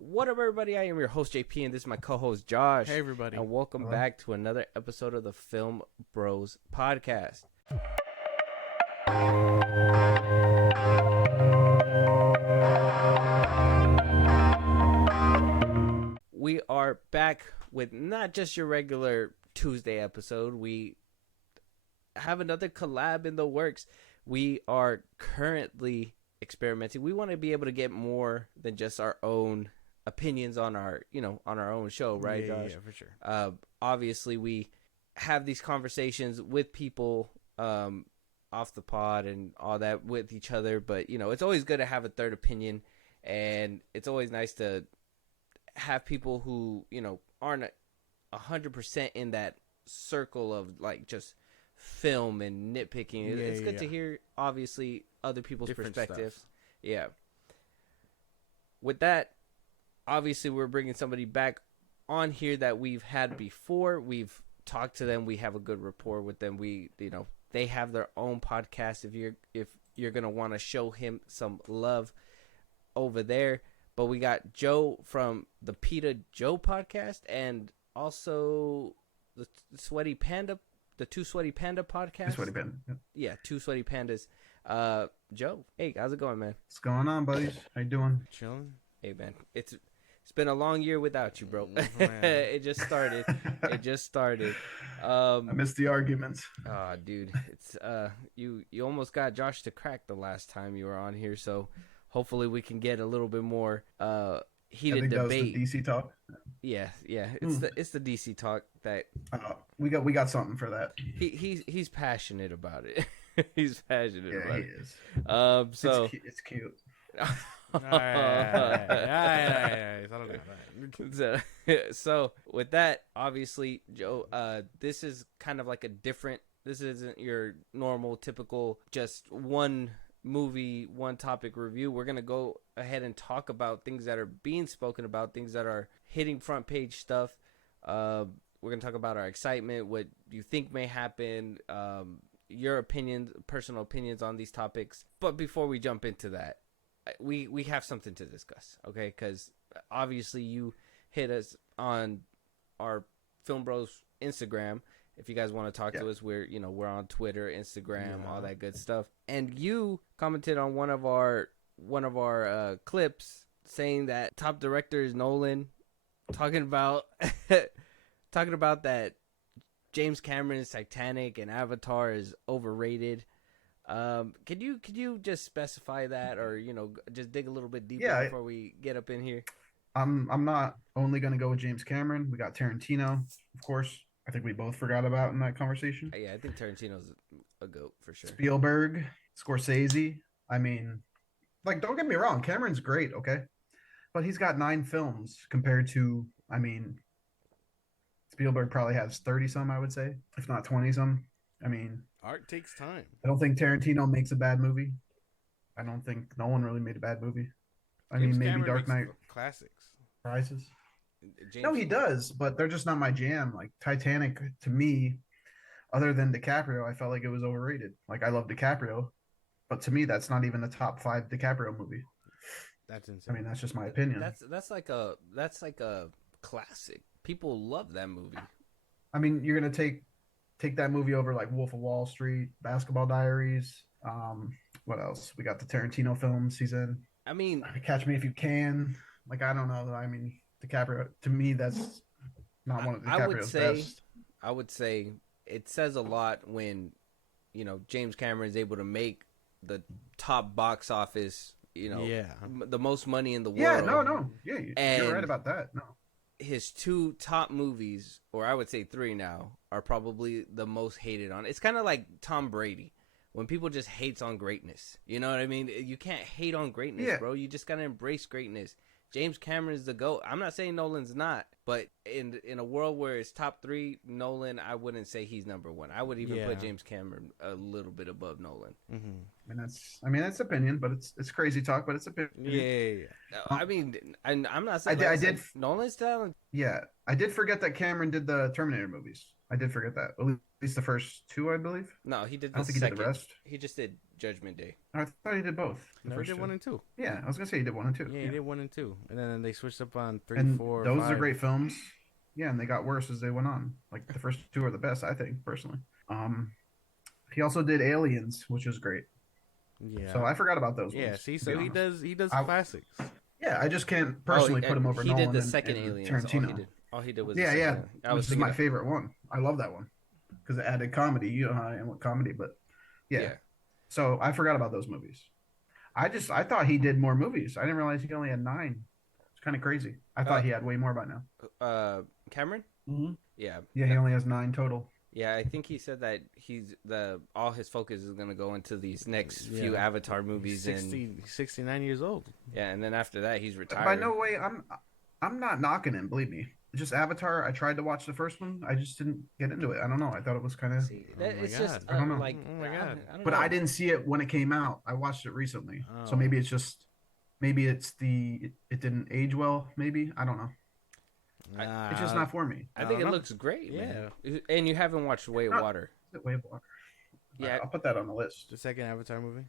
What up, everybody? I am your host, JP, and this is my co-host, Josh. Hey, everybody. And welcome back to another episode of the FIlmbros Podcast. We are back with not just your regular Tuesday episode. We have another collab in the works. We are currently experimenting. We want to be able to get more than just our own opinions on our, on our own show, right, Josh? Yeah, for sure. Obviously, we have these conversations with people off the pod and all that with each other, but, it's always good to have a third opinion, and it's always nice to have people who, aren't 100% in that circle of, just film and nitpicking. It's good to hear, obviously, other people's Different perspectives. stuff. Yeah. With that, obviously, we're bringing somebody back on here that we've had before. We've talked to them. We have a good rapport with them. They have their own podcast. If you're gonna want to show him some love over there. But we got Joe from the PitaJoe Podcast and also the Sweaty Panda, the Two Sweaty Panda Podcast. Two Sweaty Panda. Yep. Yeah, Two Sweaty Pandas. Joe, hey, how's it going, man? What's going on, buddies? How you doing? Chilling. Hey, man, it's been a long year without you, bro. It just started. I missed the arguments. Oh, dude, it's you almost got Josh to crack the last time you were on here, so hopefully we can get a little bit more heated I think debate. That was the DC talk. Yeah, it's the DC talk that we got something for that. he's passionate about it. He's passionate about he it. is. So it's cute. All right. So with that, obviously, Joe, this is kind of like this isn't your normal typical just one movie, one topic review. We're gonna go ahead and talk about things that are being spoken about, things that are hitting front page stuff. We're gonna talk about our excitement, what you think may happen, your opinions, personal opinions on these topics. But before we jump into that, we have something to discuss, okay? Because obviously you hit us on our FIlmbros Instagram. If you guys want to talk to us, we're on Twitter, Instagram, all that good stuff. And you commented on one of our clips saying that top director is Nolan, talking about that James Cameron's Titanic and Avatar is overrated. Could you just specify that, or just dig a little bit deeper before we get up in here? I'm not only gonna go with James Cameron. We got Tarantino, of course. I think we both forgot about in that conversation. Yeah, I think Tarantino's a GOAT for sure. Spielberg, Scorsese. I mean, don't get me wrong, Cameron's great, okay, but he's got 9 films compared to, Spielberg probably has 30 some, I would say, if not 20 some. Art takes time. I don't think Tarantino makes a bad movie. I don't think no one really made a bad movie. Maybe Cameron Dark Knight classics. Rises. James No, he does, but they're just not my jam. Like Titanic, to me, other than DiCaprio, I felt like it was overrated. Like, I love DiCaprio, but to me, that's not even the top 5 DiCaprio movie. That's insane. That's just my opinion. That's like a classic. People love that movie. You're gonna take that movie over like Wolf of Wall Street, Basketball Diaries. What else? We got the Tarantino films he's in. Catch Me If You Can. I don't know. DiCaprio, to me, that's not one of DiCaprio's best. I would say it says a lot when, James Cameron is able to make the top box office, the most money in the world. Yeah, no. Yeah, you're right about that. No. His 2 top movies, or I would say 3 now, are probably the most hated on. It's kind of like Tom Brady. When people just hates on greatness. You know what I mean? You can't hate on greatness, bro. You just got to embrace greatness. James Cameron is the GOAT. I'm not saying Nolan's not, but in a world where it's top 3, Nolan, I wouldn't say he's number 1. I would even put James Cameron a little bit above Nolan. Mm-hmm. That's opinion, but it's crazy talk, but it's opinion. Yeah. I'm not saying I did Nolan's talent. Yeah, I did forget that Cameron did the Terminator movies. I did forget that. At least the first 2, I believe. No, he did. I don't think he did the rest. He just did Judgment Day. I thought he did both. No, he did 1 and 2. Yeah, I was gonna say he did 1 and 2. Yeah, he did 1 and 2, and then they switched up on 3, and 4, those 5. are great films. Yeah, and they got worse as they went on. Like the first 2 are the best, I think, personally. He also did Aliens, which was great. Yeah. So I forgot about those. Yeah. Ones, See, so he does classics. Yeah, I just can't personally put him over. He Nolan did the second and Aliens. Tarantino. All he did was yeah. Which is my of... favorite one. I love that one because it added comedy. You know how I am with comedy, but yeah. So I forgot about those movies. I thought he did more movies. I didn't realize he only had 9. It's kind of crazy. I thought he had way more by now. Cameron? Mm-hmm. Yeah. Yeah, he only has 9 total. Yeah, I think he said that all his focus is going to go into these next few Avatar movies. 69 years old. Yeah, and then after that, he's retired. By no way, I'm not knocking him. Believe me. It's just Avatar. I tried to watch the first one. I just didn't get into it. I don't know. I thought it was kind of. I don't know. Like, oh my god! But I didn't see it when it came out. I watched it recently, so maybe it's it didn't age well. Maybe I don't know. It's just not for me. I think it looks great, man. And you haven't watched Way of Water. Way of Water. Yeah, I'll put that on the list. The second Avatar movie.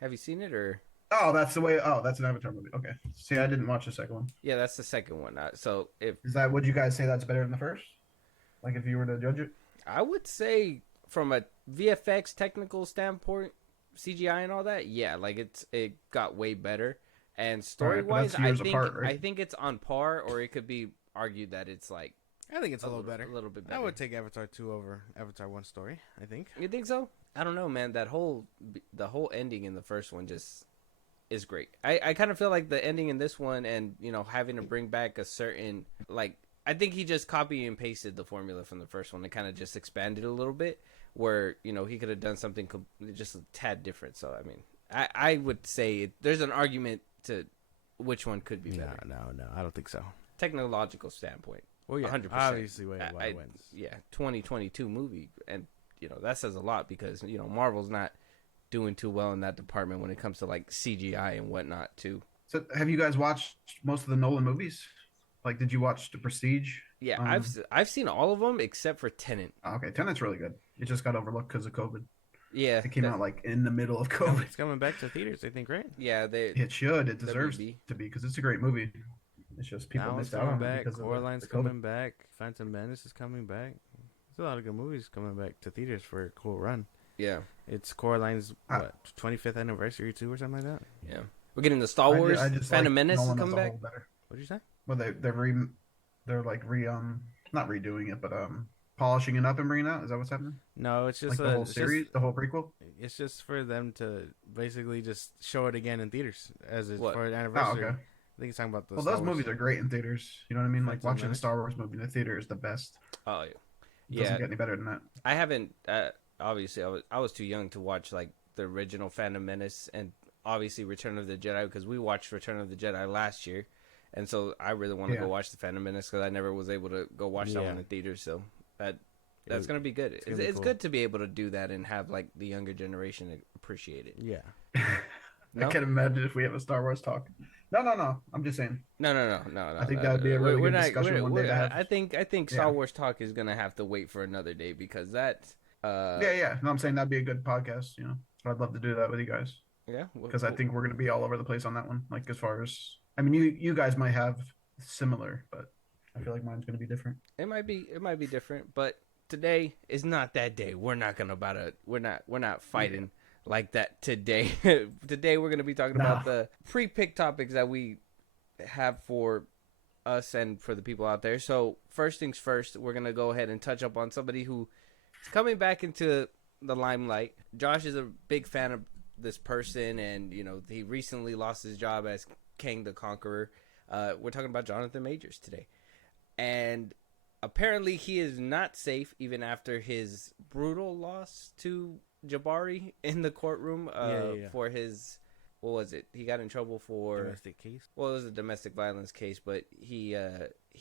Have you seen it or? Oh, that's an Avatar movie. Okay. See, I didn't watch the second one. Yeah, that's the second one. So would you guys say that's better than the first? Like if you were to judge it? I would say from a VFX technical standpoint, CGI and all that, yeah, like it got way better. And story wise, I think it's on par, or it could be argued that it's like. I think it's a little better. A little bit better. I would take Avatar 2 over Avatar 1 story, I think. You think so? I don't know, man. The whole ending in the first one just is great. I kind of feel like the ending in this one and, having to bring back a certain, like, I think he just copy and pasted the formula from the first one and kind of just expanded a little bit where, he could have done something just a tad different. So, I mean, I would say there's an argument to which one could be better. No, I don't think so. Technological standpoint. Well, yeah, 100%. Obviously, Way of Water wins. Yeah, 2022 movie, and that says a lot because Marvel's not doing too well in that department when it comes to like CGI and whatnot too. So, have you guys watched most of the Nolan movies? Like, did you watch The Prestige? Yeah, I've seen all of them except for Tenet. Okay, Tenet's really good. It just got overlooked because of COVID. Yeah, it came out like in the middle of COVID. It's coming back to theaters, I think, right? Yeah, it should. It deserves to be because it's a great movie. It's just people missed out on it because Coraline's coming back. Phantom Menace is coming back. There's a lot of good movies coming back to theaters for a cool run. Yeah, it's Coraline's 25th anniversary too, or something like that. Yeah, we're getting the Star Wars. Phantom Menace is coming back. What'd you say? Well, they're like not redoing it, but polishing it up and bringing it out. Is that what's happening? No, it's just like the whole series, the whole prequel. It's just for them to basically just show it again in theaters as for an anniversary. Oh, okay. I think he's talking about those movies are great in theaters. You know what I mean? Like watching a Star Wars movie in the theater is the best. Oh yeah, it doesn't get any better than that. I haven't. Obviously, I was too young to watch like the original Phantom Menace and obviously Return of the Jedi because we watched Return of the Jedi last year, and so I really want to go watch the Phantom Menace because I never was able to go watch that one in theaters. So that's gonna be good. It's good to be able to do that and have like the younger generation appreciate it. Yeah. I can't imagine if we have a Star Wars talk. No. I'm just saying. No. I think that would be a really good discussion one day to have. I think Star Wars talk is gonna have to wait for another day because that. Yeah. No, I'm saying that'd be a good podcast. So I'd love to do that with you guys. Yeah. Because I think we're gonna be all over the place on that one. Like as far as, I mean, you guys might have similar, but I feel like mine's gonna be different. It might be different, but today is not that day. We're not fighting. Like that today. Today we're going to be talking about the pre-picked topics that we have for us and for the people out there. So first things first, we're going to go ahead and touch up on somebody who is coming back into the limelight. Josh is a big fan of this person, and he recently lost his job as Kang the Conqueror. We're talking about Jonathan Majors today, and apparently he is not safe even after his brutal loss to Jabari in the courtroom for his, what was it? He got in trouble for domestic case. Well, it was a domestic violence case, but he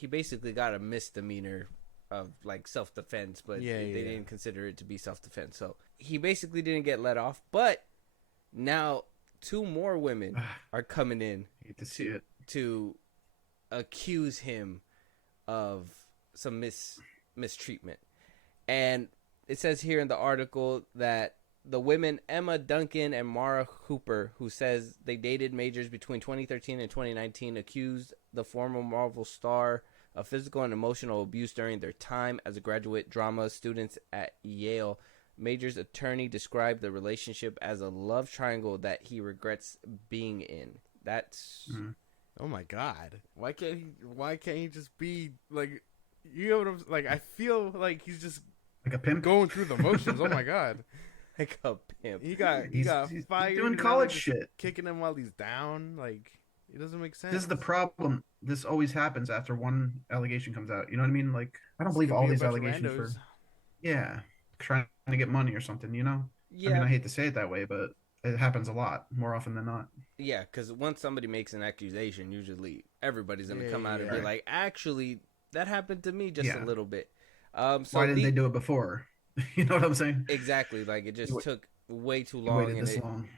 basically got a misdemeanor of like self-defense, but they didn't consider it to be self-defense. So he basically didn't get let off, but now 2 more women are coming in to accuse him of some mistreatment. And it says here in the article that the women Emma Duncan and Mara Hooper, who says they dated Majors between 2013 and 2019, accused the former Marvel star of physical and emotional abuse during their time as a graduate drama students at Yale. Majors' attorney described the relationship as a love triangle that he regrets being in. That's... Oh my God! Why can't he just be like, you know what I'm like? I feel like he's just like a pimp going through the motions. Oh my God! Like a pimp. He got fired. Doing college shit, kicking him while he's down. Like, it doesn't make sense. This is the problem. This always happens after one allegation comes out. You know what I mean? Like, I don't believe all these allegations trying to get money or something. You know? Yeah. I mean, I hate to say it that way, but it happens a lot, more often than not. Yeah, because once somebody makes an accusation, usually everybody's going to come out and be like, actually, that happened to me just a little bit. So why didn't they do it before? You know what I'm saying? Exactly. Like, it just took way too long. And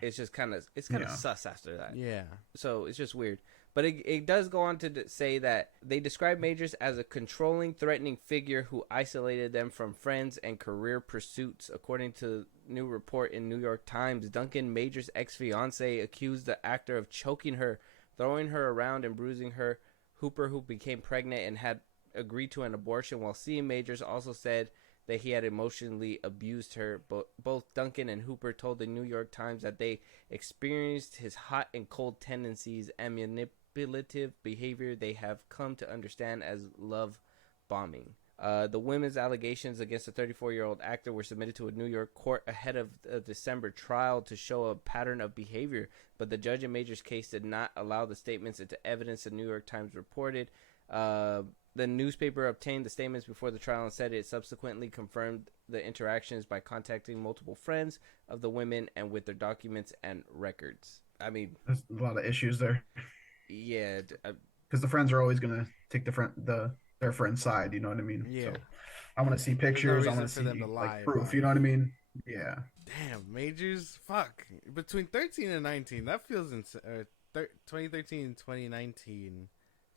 it's just kind of sus after that. Yeah. So it's just weird. But it does go on to say that they describe Majors as a controlling, threatening figure who isolated them from friends and career pursuits. According to a new report in New York Times, Duncan Majors' ex-fiancé accused the actor of choking her, throwing her around and bruising her. Hooper, who became pregnant and had agreed to an abortion while seeing Majors, also said that he had emotionally abused her. But both Duncan and Hooper told the New York Times that they experienced his hot and cold tendencies and manipulative behavior they have come to understand as love bombing. The women's allegations against the 34-year-old actor were submitted to a New York court ahead of a December trial to show a pattern of behavior, but the judge in Major's case did not allow the statements into evidence, the New York Times reported. The newspaper obtained the statements before the trial and said it subsequently confirmed the interactions by contacting multiple friends of the women and with their documents and records. I mean, there's a lot of issues there. Yeah, because the friends are always gonna take their friend's side. You know what I mean? Yeah. So I want to see pictures. I want to see like proof. You know what I mean? Yeah. Damn, Majors. Fuck. Between 13 and 19, that feels insane. 2013 and 2019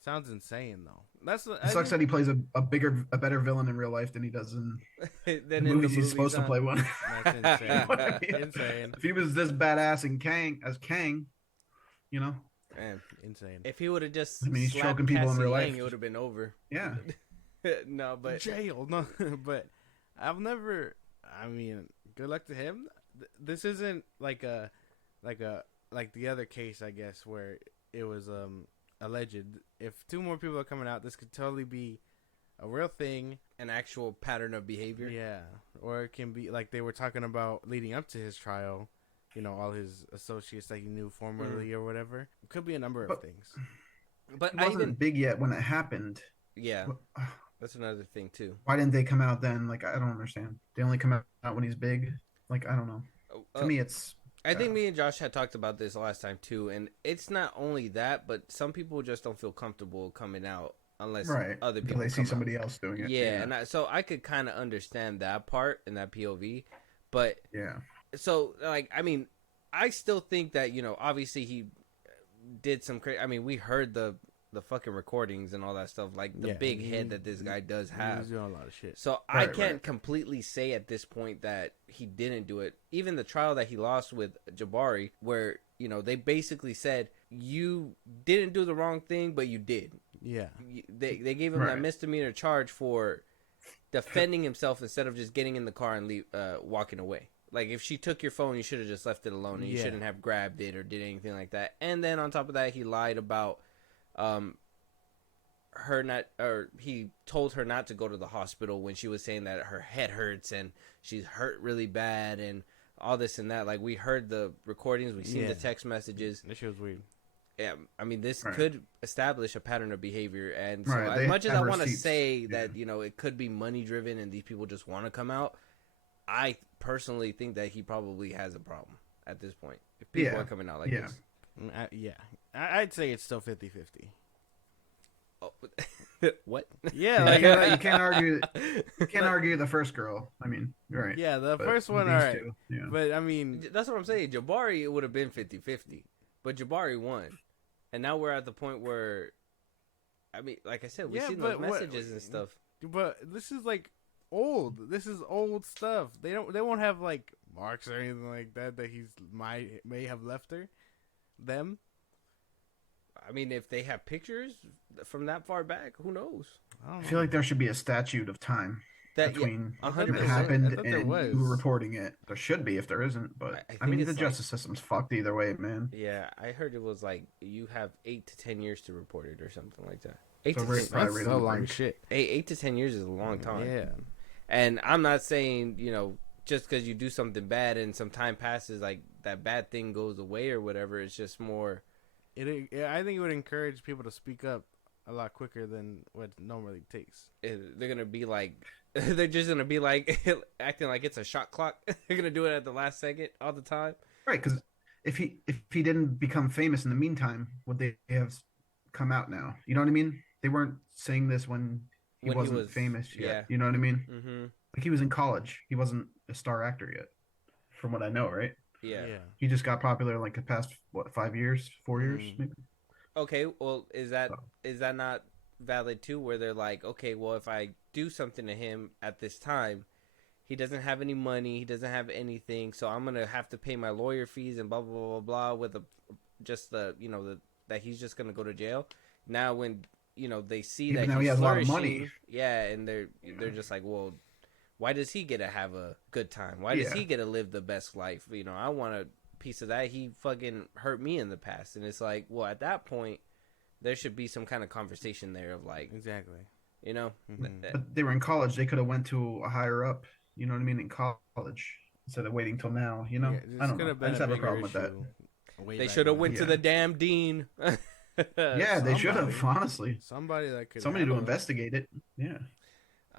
sounds insane though. It sucks that he plays a better villain in real life than he does in the movies he's supposed to play one. That's insane. You know I mean? Insane. If he was this badass in Kang, you know. Man, insane. If he would have just he's choking people in real life, it would have been over. Yeah. No, but jail. No, but I've never. I mean, good luck to him. This isn't like the other case, I guess, where it was alleged. If two more people are coming out, this could totally be a real thing, an actual pattern of behavior. Yeah, or it can be like they were talking about leading up to his trial. You know, all his associates that he knew formerly or whatever. It could be a number of things. But it wasn't big yet when it happened. Yeah, that's another thing too. Why didn't they come out then? Like, I don't understand. They only come out when he's big. Like, I don't know. To me, it's... I think me and Josh had talked about this last time too, and it's not only that, but some people just don't feel comfortable coming out unless other people they see somebody else doing it. Yeah, and so I could kind of understand that part and that POV, but yeah. So, like, I mean, I still think that, you know, obviously he did some crazy... I mean, we heard the fucking recordings and all that stuff, like the big head that this guy does have. He's doing a lot of shit. So I can't completely say at this point that he didn't do it. Even the trial that he lost with Jabari, where, you know, they basically said, you didn't do the wrong thing, but you did. Yeah. They gave him that misdemeanor charge for defending himself instead of just getting in the car and walking away. Like, if she took your phone, you should have just left it alone, and you shouldn't have grabbed it or did anything like that. And then on top of that, he lied about he told her not to go to the hospital when she was saying that her head hurts and she's hurt really bad and all this and that. Like, we heard the recordings, we seen the text messages. That shit was weird. Yeah, I mean, this could establish a pattern of behavior. And so as much as I want to say that, you know, it could be money driven and these people just want to come out, I personally think that he probably has a problem at this point. If people are coming out like this. I'd say it's still 50-50. Oh, what? Yeah, like, you can't argue. You can't argue the first girl. I mean, you're right. Yeah, the first one, all right. But I mean, that's what I'm saying. Jabari, it would have been 50-50, but Jabari won, and now we're at the point where, I mean, like I said, we've seen those messages and stuff. But this is like old. This is old stuff. They won't have like marks or anything like that he's may have left them. I mean, if they have pictures from that far back, who knows? I feel like there should be a statute of time between what 100%. happened and you reporting it. There should be if there isn't, but I mean the justice system's fucked either way, man. Yeah, I heard it was like you have 8 to 10 years to report it or something like that. That's so long shit. 8 to 10 years is a long time. Yeah, and I'm not saying just because you do something bad and some time passes, like that bad thing goes away or whatever. It's just more. I think it would encourage people to speak up a lot quicker than what it normally takes. They're gonna be like, they're just gonna be like acting like it's a shot clock. They're gonna do it at the last second all the time. Right, because if he didn't become famous in the meantime, would they have come out now? You know what I mean? They weren't saying this when he wasn't famous yet. Yeah. You know what I mean? Mm-hmm. Like he was in college. He wasn't a star actor yet, from what I know, right? Yeah. He just got popular in like the past 4 years, maybe. Okay, well, is that not valid too? Where they're like, okay, well, if I do something to him at this time, he doesn't have any money, he doesn't have anything, so I'm gonna have to pay my lawyer fees and blah blah blah blah with that he's just gonna go to jail. Now when they see that now he has a lot of money, yeah, and they're just like, well, why does he get to have a good time? Why does he get to live the best life? I want a piece of that. He fucking hurt me in the past. And it's like, well, at that point, there should be some kind of conversation there of like... Exactly. But they were in college. They could have went to a higher up, you know what I mean, in college instead of waiting till now, I don't know. I just have a problem with that. They should have went to the damn dean. Yeah, they should have, honestly. Somebody to investigate it. Yeah.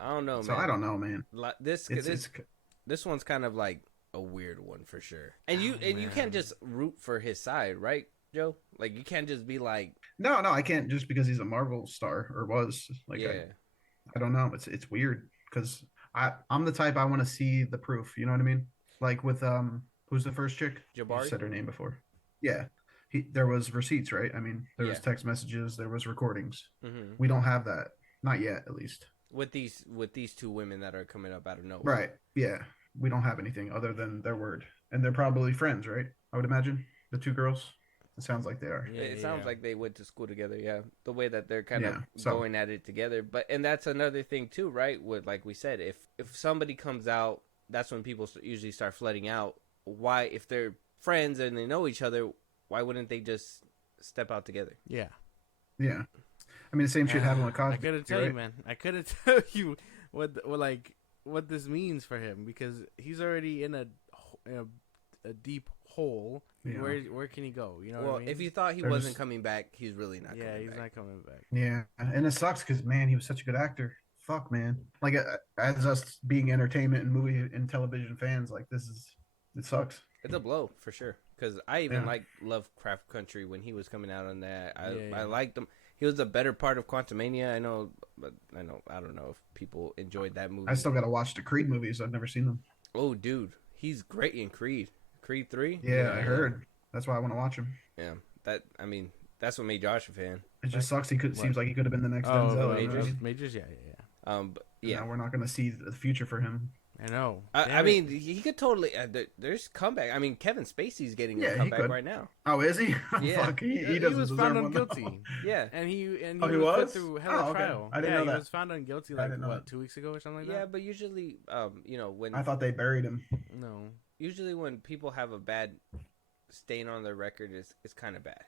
I don't know, man. So I don't know, man. This one's kind of like a weird one for sure. And you can't just root for his side, right, Joe? Like you can't just be like, no, I can't just because he's a Marvel star or was. Like, yeah. I don't know. It's weird because I'm the type I want to see the proof. You know what I mean? Like with who's the first chick? Jabari. You said her name before. Yeah. There was receipts, right? I mean, there was text messages, there was recordings. Mm-hmm. We don't have that, not yet, at least. With these two women that are coming up out of nowhere. Right. Yeah. We don't have anything other than their word. And they're probably friends, right? I would imagine. The two girls. It sounds like they are. Yeah, it sounds like they went to school together, yeah. The way that they're kind of going at it together. And that's another thing too, right? With like we said, if somebody comes out, that's when people usually start flooding out. Why, if they're friends and they know each other, why wouldn't they just step out together? Yeah. Yeah. I mean, the same shit happened with Cosby. I couldn't tell you, man. I couldn't tell you what this means for him because he's already in a deep hole. Yeah. Where can he go? You know what I mean? If you thought he wasn't coming back, he's really not. Yeah, he's not coming back. Yeah, and it sucks because man, he was such a good actor. Fuck, man. Like as us being entertainment and movie and television fans, like it sucks. It's a blow for sure. Because I even like Lovecraft Country when he was coming out on that. I liked him. He was the better part of Quantumania. I know. I don't know if people enjoyed that movie. I still got to watch the Creed movies. I've never seen them. Oh, dude, he's great in Creed. Creed 3. Yeah, I heard. That's why I want to watch him. Yeah, that's what made Josh a fan. It just sucks. Seems like he could have been the next Denzel. Majors, yeah. But yeah, now we're not going to see the future for him. I know. I mean, he could totally. There's comeback. I mean, Kevin Spacey's getting a comeback right now. Oh, is he? Yeah. Fuck, he was found on guilty. Yeah, and he was put through hell trial. I didn't know that. He was found on guilty 2 weeks ago or something like that. Yeah, but usually, when I thought they buried him. No. Usually, when people have a bad stain on their record, it's kind of bad.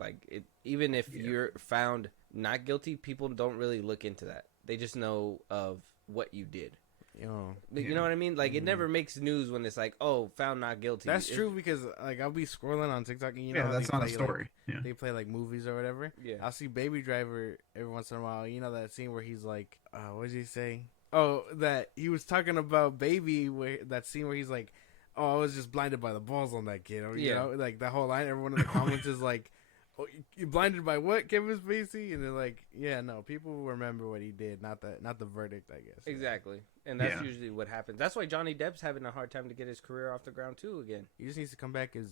Like even if you're found not guilty, people don't really look into that. They just know of what you did. You know what I mean? Like it never makes news when it's like, oh, found not guilty. That's true because like I'll be scrolling on TikTok and that's not a story. They play like movies or whatever. Yeah, I'll see Baby Driver every once in a while. You know that scene where he's like, what did he say? Oh, that he was talking about Baby. That scene where he's like, oh, I was just blinded by the balls on that kid. Or, you know, like that whole line. Everyone in the comments is like, oh, you blinded by what, Kevin Spacey? And they're like, yeah, no, people remember what he did, not the verdict, I guess. Exactly. And that's usually what happens. That's why Johnny Depp's having a hard time to get his career off the ground too again. He just needs to come back as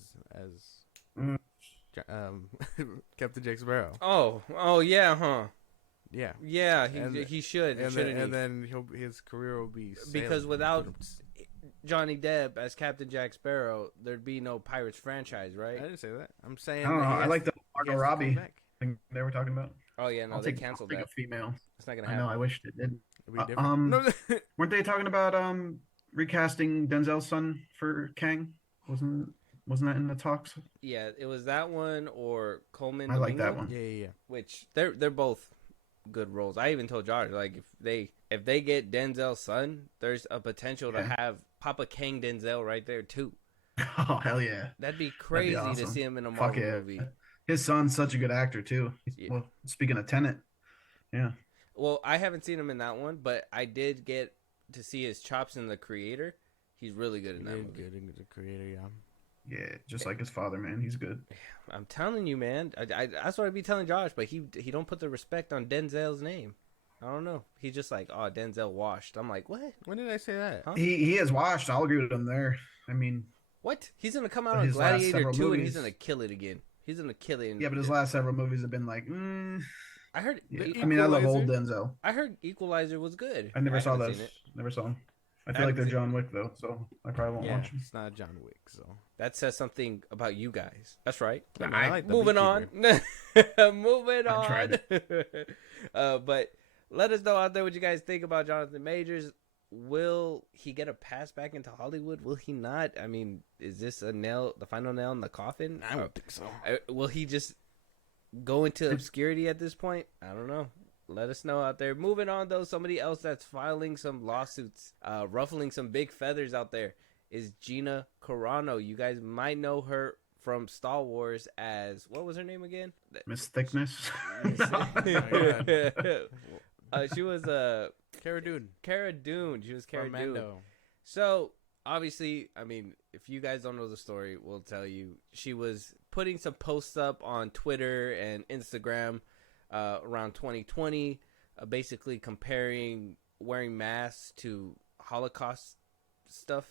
Captain Jack Sparrow. Oh yeah, huh? Yeah. Yeah, he should. And then his career will be because without Johnny Depp as Captain Jack Sparrow, there'd be no Pirates franchise, right? I didn't say that. I'm saying I don't know. I like the he Margot has to come Robbie back. thing they were talking about. Oh yeah, no, they canceled I'll that. take a female. It's not gonna I happen. know. I wish it did. It'd be different. No. Weren't they talking about recasting Denzel's son for Kang? Wasn't that in the talks? Yeah, it was that one or Coleman. I like Domingo, that one. Yeah. Which they're both good roles. I even told Josh, like, if they get Denzel's son, there's a potential to have Papa Kang Denzel right there too. Oh hell yeah! That'd be crazy to see him in a Marvel movie. His son's such a good actor too. Well, speaking of Tenet, yeah. Well, I haven't seen him in that one, but I did get to see his chops in The Creator. He's really good in that movie. Good in The Creator, yeah. Yeah, just like his father, man. He's good. I'm telling you, man. That's what I'd be telling Josh, but he don't put the respect on Denzel's name. I don't know. He's just like, oh, Denzel washed. I'm like, what? When did I say that? Huh? He is washed. I'll agree with him there. I mean, what? He's gonna come out on Gladiator 2 and he's gonna kill it again. He's gonna kill it. Yeah, but his last several movies have been like, I heard. Yeah. I mean, I love old Denzel. I heard Equalizer was good. I never saw this. Never saw him. I feel like they're John Wick though, so I probably won't watch them. It's not John Wick, so that says something about you guys. That's right. Yeah, man, I like moving on. Moving on. Tried it. But let us know out there what you guys think about Jonathan Majors. Will he get a pass back into Hollywood? Will he not? I mean, is this the final nail in the coffin? I don't think so. Will he just go into obscurity at this point? I don't know. Let us know out there. Moving on, though, somebody else that's filing some lawsuits, ruffling some big feathers out there is Gina Carano. You guys might know her from Star Wars as, what was her name again? Miss Thickness. She was Cara Dune. Cara Dune. She was Cara Dune. So, obviously, I mean, if you guys don't know the story, we'll tell you. She was putting some posts up on Twitter and Instagram around 2020, basically comparing wearing masks to Holocaust stuff,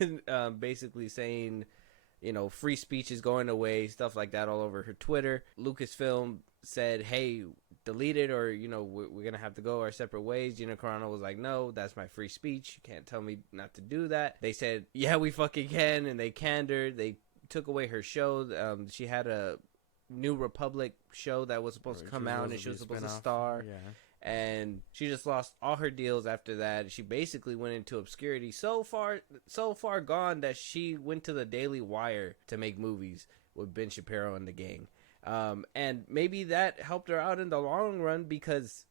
and basically saying, you know, free speech is going away, stuff like that all over her Twitter. Lucasfilm said, hey, delete it, or, you know, we're going to have to go our separate ways. Gina Carano was like, no, that's my free speech. You can't tell me not to do that. They said, yeah, we fucking can, and they canned her. They took away her show. She had a New Republic show that was supposed to come out, and she was supposed to star. Yeah. And she just lost all her deals after that. She basically went into obscurity, so far gone that she went to the Daily Wire to make movies with Ben Shapiro and the gang. And maybe that helped her out in the long run, because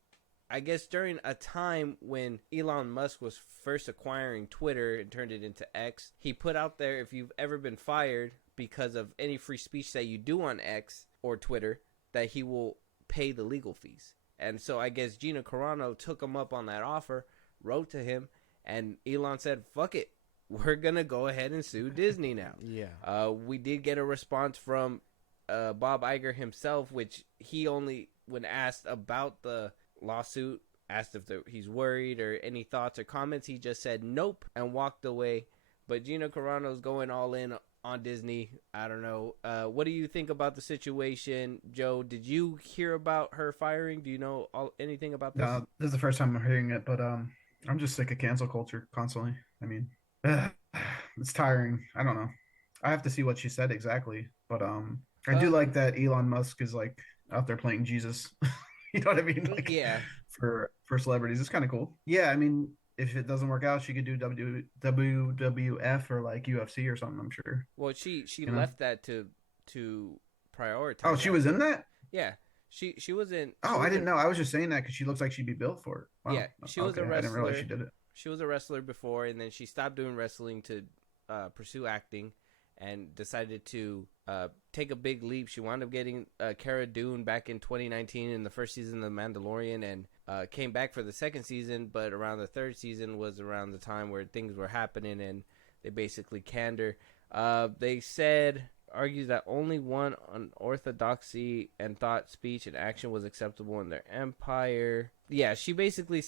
I guess during a time when Elon Musk was first acquiring Twitter and turned it into X, he put out there, if you've ever been fired because of any free speech that you do on X or Twitter, that he will pay the legal fees. And so I guess Gina Carano took him up on that offer, wrote to him, and Elon said, fuck it, we're going to go ahead and sue Disney now. Yeah. We did get a response from Bob Iger himself, which he only, when asked about the lawsuit, asked if he's worried or any thoughts or comments, he just said nope and walked away. But Gina Carano's going all in on Disney. I don't know. What do you think about the situation, Joe? Did you hear about her firing? Do you know anything about this? No, this is the first time I'm hearing it, but I'm just sick of cancel culture constantly. I mean, it's tiring. I don't know. I have to see what she said exactly, but I do like that Elon Musk is like out there playing Jesus. You know what I mean? Like, yeah. For celebrities, it's kind of cool. Yeah, I mean, if it doesn't work out, she could do WWF or like UFC or something, I'm sure. Well, she left that to prioritize. Oh, she was in that? Yeah. She was in. Oh, I didn't know. I was just saying that because she looks like she'd be built for it. Wow. Yeah, she was a wrestler. I didn't realize she did it. She was a wrestler before, and then she stopped doing wrestling to pursue acting, and decided to take a big leap. She wound up getting Cara Dune back in 2019 in the first season of The Mandalorian, and came back for the second season, but around the third season was around the time where things were happening, and they basically canned her. They argues that only one unorthodoxy and thought, speech, and action was acceptable in their empire. Yeah, she basically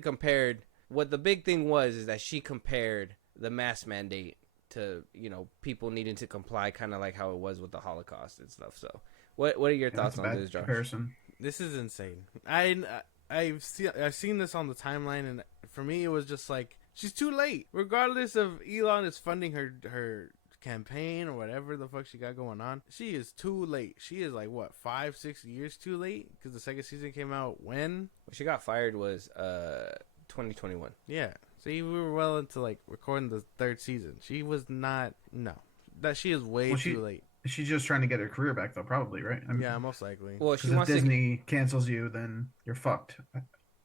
compared, what the big thing was is that she compared the mask mandate to, you know, people needing to comply, kind of like how it was with the Holocaust and stuff. So what are your thoughts on this, Josh? Comparison. This is insane. I've seen this on the timeline, and for me it was just like, She's too late. Regardless of Elon is funding her campaign or whatever the fuck she got going on, she is too late. She is like, what, 5-6 years too late? Because the second season came out when? When she got fired was 2021. Yeah. See, we were well into like recording the third season. She was not. No. That she is way too late. She's just trying to get her career back, though, probably, right? I mean, yeah, most likely. Well, if Disney cancels you, then you're fucked.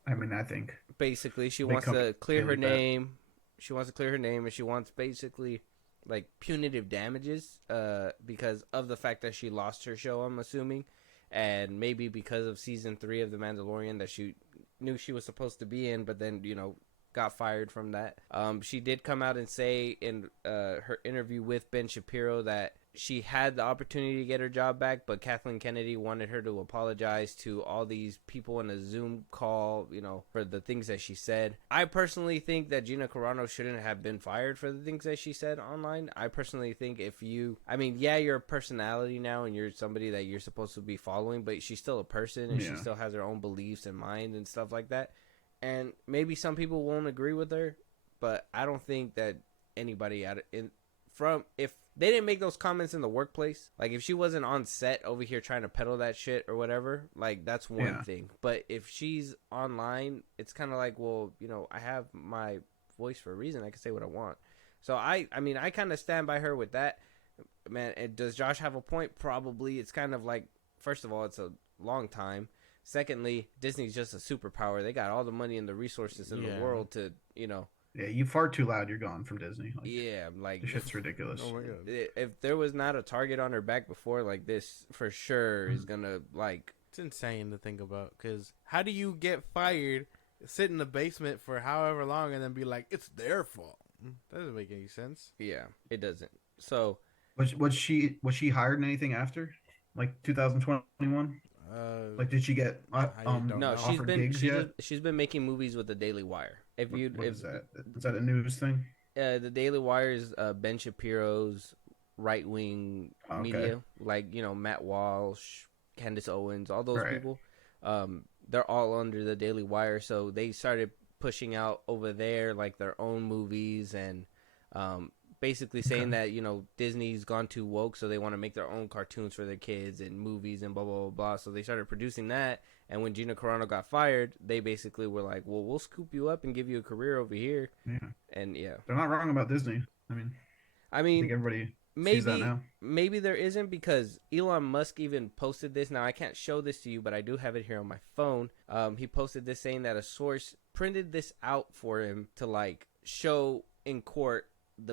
I mean, I think. Basically, she wants to clear her name. She wants to clear her name, and she wants basically like punitive damages because of the fact that she lost her show, I'm assuming, and maybe because of season 3 of The Mandalorian that she knew she was supposed to be in, but then, you know, got fired from that. She did come out and say in her interview with Ben Shapiro that she had the opportunity to get her job back, but Kathleen Kennedy wanted her to apologize to all these people in a Zoom call, you know, for the things that she said. I personally think that Gina Carano shouldn't have been fired for the things that she said online. I personally think you're a personality now and you're somebody that you're supposed to be following, but she's still a person and she still has her own beliefs and mind and stuff like that. And maybe some people won't agree with her, but I don't think that anybody if they didn't make those comments in the workplace, like if she wasn't on set over here trying to peddle that shit or whatever, like that's one thing. But if she's online, it's kind of like, well, you know, I have my voice for a reason. I can say what I want. So I mean, I kind of stand by her with that. Man, does Josh have a point? Probably. It's kind of like, first of all, it's a long time. Secondly, Disney's just a superpower. They got all the money and the resources in the world to, you know. Yeah, you fart too loud, you're gone from Disney. Like, yeah, like this shit's ridiculous. Oh my God. If there was not a target on her back before, like this, for sure is gonna like. It's insane to think about, because how do you get fired, sit in the basement for however long, and then be like, it's their fault? That doesn't make any sense. Yeah, it doesn't. So was she hired in anything after, like 2021? Like, did she get no? She's been making movies with the Daily Wire. What is that? Is that a news thing? The Daily Wire is Ben Shapiro's right wing media, like, you know, Matt Walsh, Candace Owens, all those people. They're all under the Daily Wire, so they started pushing out over there like their own movies and basically saying that, you know, Disney's gone too woke, so they want to make their own cartoons for their kids and movies and blah, blah, blah, blah. So they started producing that. And when Gina Carano got fired, they basically were like, well, we'll scoop you up and give you a career over here. Yeah. And yeah. They're not wrong about Disney. I think everybody sees that now. Maybe there isn't, because Elon Musk even posted this. Now, I can't show this to you, but I do have it here on my phone. He posted this saying that a source printed this out for him to like show in court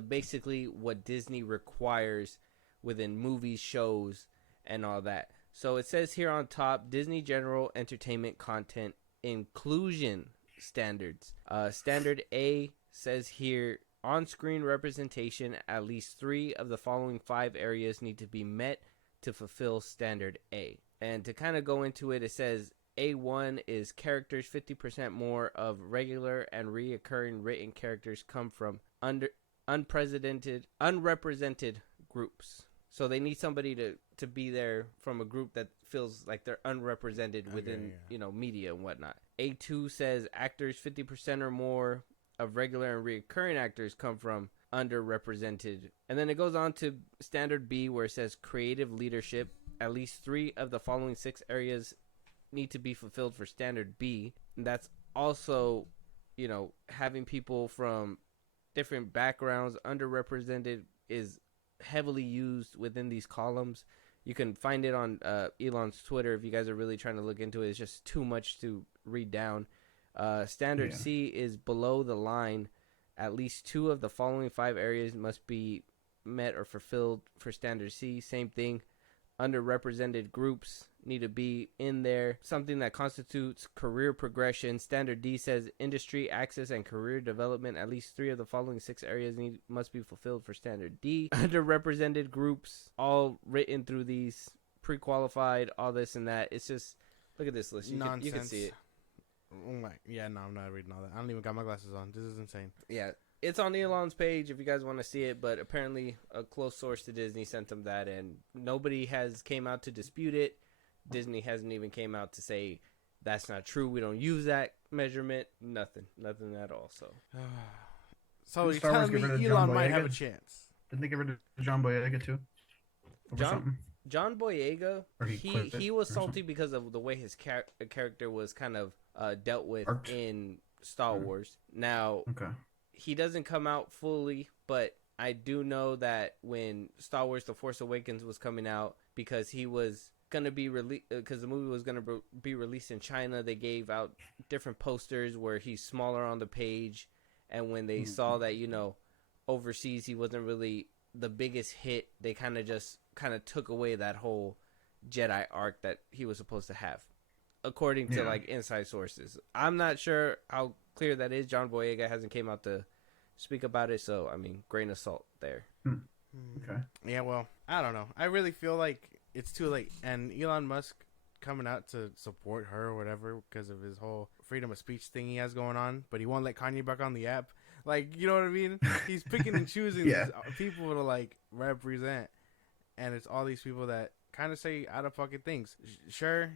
basically what Disney requires within movies, shows, and all that. So it says here on top, Disney General Entertainment Content Inclusion Standards. Standard A says here, on-screen representation, at least 3 of the following 5 areas need to be met to fulfill Standard A. And to kind of go into it, it says A1 is characters 50% more of regular and reoccurring written characters come from unrepresented groups. So they need somebody to be there from a group that feels like they're unrepresented within, you know, media and whatnot. A2 says actors 50% or more of regular and recurring actors come from underrepresented. And then it goes on to Standard B, where it says creative leadership. At least 3 of the following 6 areas need to be fulfilled for Standard B. And that's also, you know, having people from different backgrounds. Underrepresented is heavily used within these columns. You can find it on Elon's Twitter if you guys are really trying to look into it. It's just too much to read down. Standard C is below the line. At least 2 of the following 5 areas must be met or fulfilled for Standard C. Same thing. Underrepresented groups need to be in there. Something that constitutes career progression. Standard D says industry access and career development. At least 3 of the following 6 areas must be fulfilled for Standard D. Underrepresented groups, all written through these, pre-qualified, all this and that. It's just, look at this list. You can see it. Oh my, yeah, no, I'm not reading all that. I don't even got my glasses on. This is insane. Yeah, it's on Elon's page if you guys want to see it, but apparently a close source to Disney sent them that, and nobody has came out to dispute it. Disney hasn't even came out to say that's not true. We don't use that measurement. Nothing at all. So So you're Star Wars telling get rid of me John Elon might Boyega? have a chance? Didn't they get rid of John Boyega too? Over something? John Boyega, Or he was or salty something? because of the way his character was kind of dealt with Arced. in Star Wars. Now, Okay. he doesn't come out fully, but I do know that when Star Wars The Force Awakens was coming out, because he was going to be released, because the movie was going to be released in China, they gave out different posters where he's smaller on the page, and when they saw that, overseas he wasn't really the biggest hit, they kind of took away that whole Jedi arc that he was supposed to have, according to like inside sources. I'm not sure how clear that is. John Boyega hasn't came out to speak about it, so I mean, grain of salt there. Okay. Yeah, well, I don't know. I really feel like it's too late, and Elon Musk coming out to support her or whatever because of his whole freedom of speech thing he has going on, but he won't let Kanye back on the app. Like, you know what I mean? He's picking and choosing these people to like represent, and it's all these people that kind of say out of pocket things. Sure,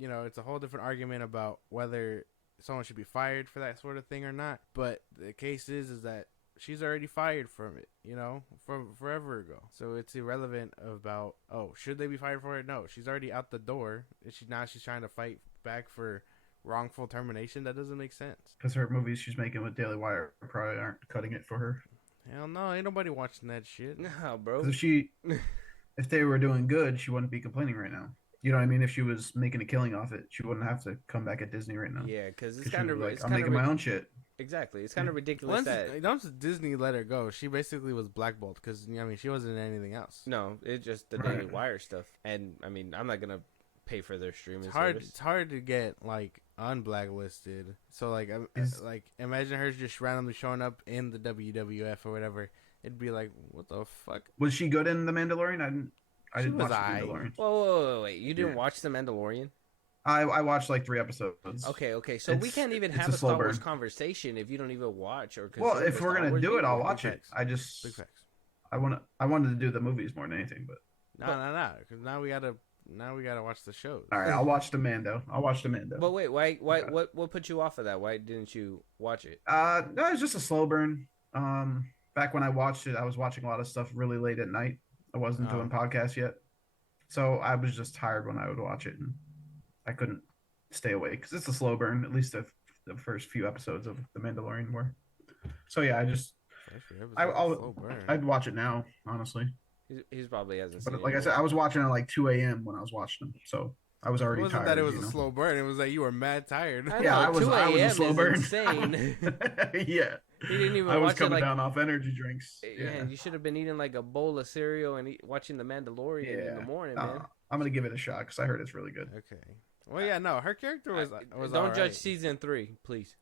it's a whole different argument about whether someone should be fired for that sort of thing or not. But the case is that she's already fired from it, from forever ago. So it's irrelevant about, should they be fired for it? No, she's already out the door. She's trying to fight back for wrongful termination. That doesn't make sense. Because her movies she's making with Daily Wire probably aren't cutting it for her. Hell no, ain't nobody watching that shit. No, bro. If they were doing good, she wouldn't be complaining right now. You know what I mean? If she was making a killing off it, she wouldn't have to come back at Disney right now. Yeah, because it's kind of like, I'm making my own shit. Exactly, it's kind of ridiculous once Disney let her go, she basically was blackballed because she wasn't in anything else. No, it's just the Daily Wire stuff, and I mean, I'm not gonna pay for their streaming service. It's hard to get like unblacklisted. So like imagine her just randomly showing up in the WWF or whatever. It'd be like, what the fuck? Was she good in The Mandalorian? I didn't watch The Mandalorian. Wait. You didn't watch The Mandalorian? I watched like 3 episodes. Okay. So we can't even have a Star Wars conversation if you don't even watch or. Well, if we're gonna do it, I'll watch it. Big facts. I wanted to do the movies more than anything, but no. Because now we gotta watch the shows. All right, I'll watch the Mando. But wait, why? What put you off of that? Why didn't you watch it? No, it's just a slow burn. Back when I watched it, I was watching a lot of stuff really late at night. I wasn't doing podcasts yet, so I was just tired when I would watch it, and I couldn't stay awake because it's a slow burn. At least the first few episodes of The Mandalorian were. So yeah, I'd watch it now, honestly. He's probably hasn't seen it. But like I said, I was watching at like 2 a.m. when I was watching them, so I was already tired. It wasn't that it was a slow burn. It was like you were mad tired. I was a slow burn. Insane. Yeah. He didn't even. I was watch coming it down off energy drinks. Yeah, you should have been eating like a bowl of cereal and watching The Mandalorian in the morning, man. I'm gonna give it a shot because I heard it's really good. Okay. Well, yeah, no, her character was. Don't judge season 3, please.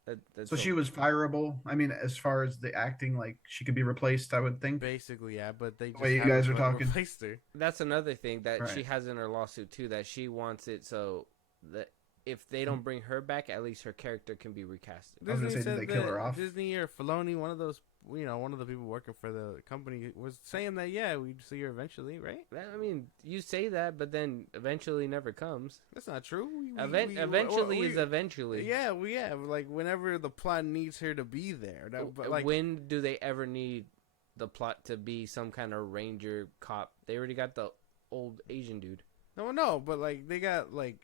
So she was fireable. I mean, as far as the acting, like she could be replaced, I would think. Basically, yeah, but they just you guys are talking. Replaced her. That's another thing that she has in her lawsuit too. That she wants it so that if they don't bring her back, at least her character can be recasted. I was gonna say, did they kill her off? Disney or Filoni, one of those, one of the people working for the company was saying that we'd see her eventually, right? I mean, you say that, but then eventually never comes. That's not true. Eventually is eventually. Yeah, like whenever the plot needs her to be there. When do they ever need the plot to be some kind of ranger cop? They already got the old Asian dude. No, but like they got like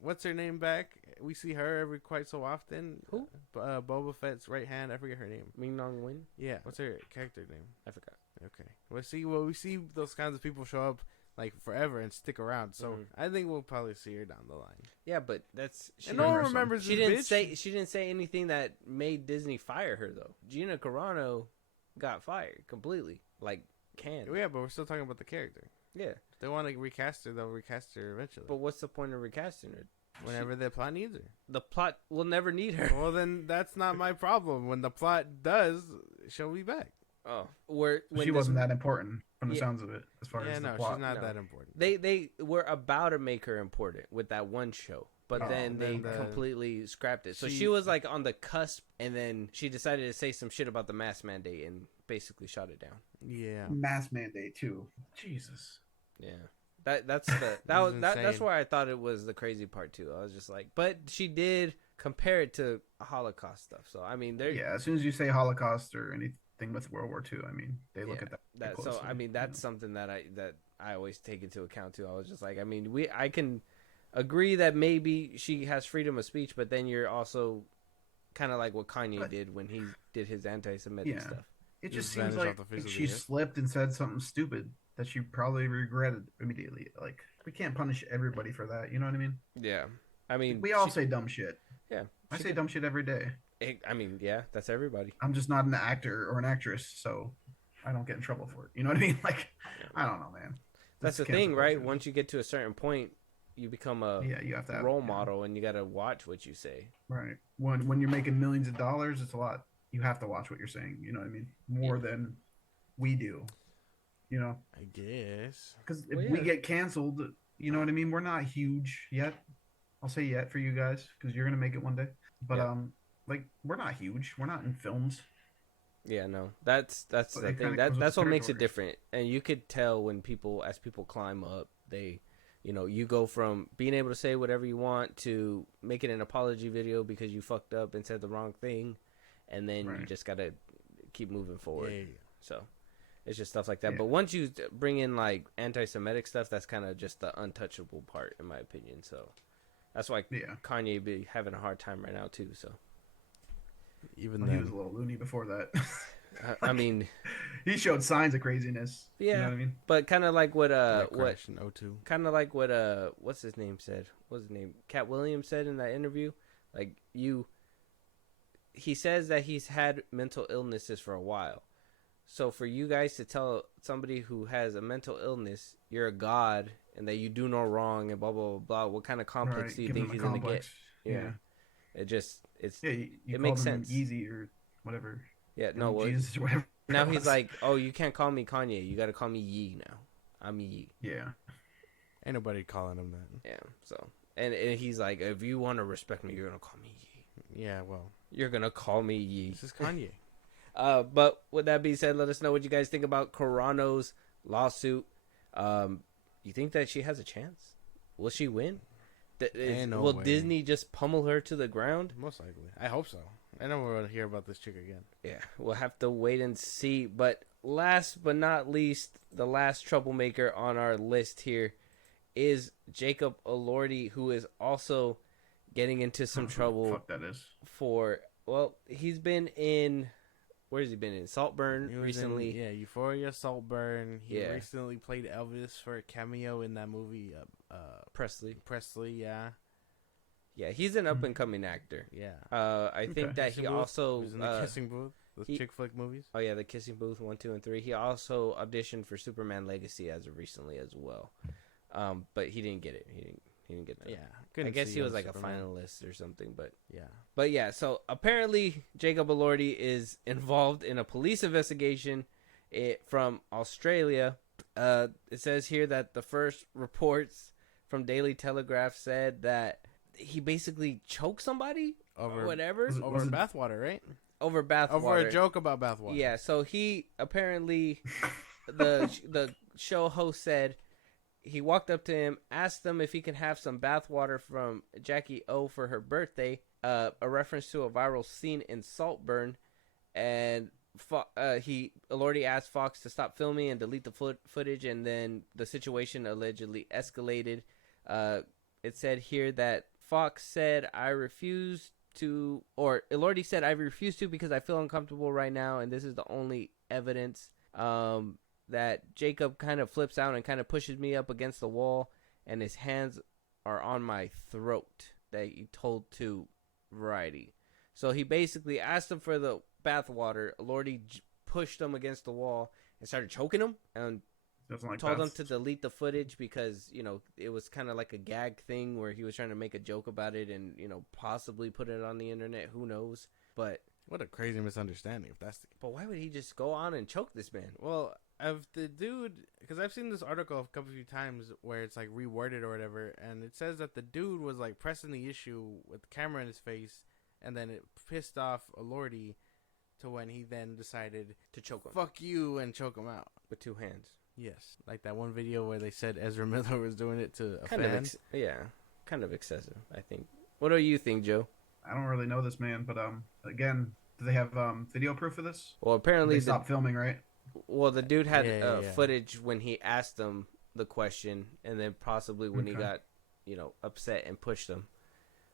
what's her name back? We see her every quite so often. Who? Boba Fett's right hand. I forget her name. Ming-Na Wen? Yeah. What's her character name? I forgot. Okay. We see those kinds of people show up like forever and stick around. So I think we'll probably see her down the line. Yeah, but that's no one remembers. She didn't say anything that made Disney fire her though. Gina Carano got fired completely. Like Yeah, but we're still talking about the character. Yeah. If they want to recast her, they'll recast her eventually. But what's the point of recasting her? Whenever the plot needs her. The plot will never need her. Well, then that's not my problem. When the plot does, she'll be back. Oh, she wasn't that important from the sounds of it, as far as the plot. She's not that important. They were about to make her important with that one show, but then they completely scrapped it. So she was like on the cusp, and then she decided to say some shit about the mask mandate and basically shot it down. Yeah, mask mandate too. Jesus. Yeah. That's why I thought it was the crazy part too. I was just like, but she did compare it to Holocaust stuff. So I mean, yeah. As soon as you say Holocaust or anything with World War II, I mean, they look at that closely. So I mean, that's something that I always take into account too. I was just like, I mean, I can agree that maybe she has freedom of speech, but then you're also kind of like what Kanye did when he did his anti-Semitic stuff. It just seems like she slipped and said something stupid that she probably regretted immediately. Like, we can't punish everybody for that. You know what I mean? Yeah. I mean, we all say dumb shit. Yeah. I say dumb shit every day. I mean, yeah, that's everybody. I'm just not an actor or an actress, so I don't get in trouble for it. You know what I mean? Like, I don't know, man. That's the thing, right? Once you get to a certain point, you become a you have to have, role model, and you got to watch what you say. Right. When you're making millions of dollars, it's a lot. You have to watch what you're saying. You know what I mean? More than we do. You know? I guess. Because if we get canceled, you know what I mean? We're not huge yet. I'll say yet for you guys, because you're gonna make it one day. But like, we're not huge. We're not in films. Yeah, no, that's the thing. That's what makes it different. And you could tell when as people climb up, they, you know, you go from being able to say whatever you want to making an apology video because you fucked up and said the wrong thing, and then you just gotta keep moving forward. Yeah. So it's just stuff like that. But once you bring in like anti-Semitic stuff, that's kind of just the untouchable part, in my opinion. So that's why Kanye be having a hard time right now too. So even then, he was a little loony before that. I mean, he showed signs of craziness. Yeah, you know what I mean? But kind of like what in 02. Kind of like what what's his name said? What's his name? Cat Williams said in that interview. Like he says that he's had mental illnesses for a while. So for you guys to tell somebody who has a mental illness you're a god and that you do no wrong and blah blah blah, blah, what kind of complex do you think he's gonna get? Yeah. It makes sense. Yeezy or whatever. Yeah, no. Well, Jesus or whatever. Now he's like, oh, you can't call me Kanye. You got to call me Yee now. I'm Yee. Yeah. Ain't nobody calling him that. Yeah. So and he's like, if you want to respect me, you're gonna call me Yee. Yeah. Well, you're gonna call me Yee. This is Kanye. But with that being said, let us know what you guys think about Carano's lawsuit. You think that she has a chance? Will she win? Will Disney just pummel her to the ground? Most likely. I hope so. I never want to hear about this chick again. Yeah, we'll have to wait and see. But last but not least, the last troublemaker on our list here is Jacob Elordi, who is also getting into some trouble. Fuck that is. He's been in... Where has he been in? Saltburn recently. Euphoria, Saltburn. He recently played Elvis for a cameo in that movie. Presley, yeah. Yeah, he's an up-and-coming actor. Yeah. I think that he also... was in the Kissing Booth, those chick flick movies. Oh, yeah, the Kissing Booth 1, 2, and 3. He also auditioned for Superman Legacy as of recently as well. But he didn't get it. He didn't get that. Yeah. I guess he was like Superman. A finalist or something, but... Yeah. But yeah, so apparently Jacob Elordi is involved in a police investigation from Australia. It says here that the first reports from Daily Telegraph said that he basically choked somebody or whatever. Over bathwater, right? Over bathwater. Over a joke about bathwater. Yeah, so he apparently, the show host said he walked up to him, asked him if he could have some bathwater from Jackie O for her birthday, a reference to a viral scene in Saltburn, and Elordi asked Fox to stop filming and delete the footage, and then the situation allegedly escalated. It said here that Fox said, Elordi said, I refuse to because I feel uncomfortable right now, and this is the only evidence. That Jacob kind of flips out and kind of pushes me up against the wall, and his hands are on my throat, that he told to Variety. So he basically asked him for the bathwater. Elordi pushed him against the wall and started choking him, and told him to delete the footage because, you know, it was kind of like a gag thing where he was trying to make a joke about it and, you know, possibly put it on the internet. Who knows? But what a crazy misunderstanding if that's But why would he just go on and choke this man? Well, of the dude, because I've seen this article a few times where it's like reworded or whatever, and it says that the dude was like pressing the issue with the camera in his face, and then it pissed off Elordi to when he then decided to choke him. Fuck you, and choke him out with two hands. Yes, like that one video where they said Ezra Miller was doing it to a fan. Kind of excessive, I think. What do you think, Joe? I don't really know this man, but again, do they have video proof of this? Well, apparently they stopped filming, right? Well, the dude had footage when he asked him the question, and then possibly when he got, upset and pushed him.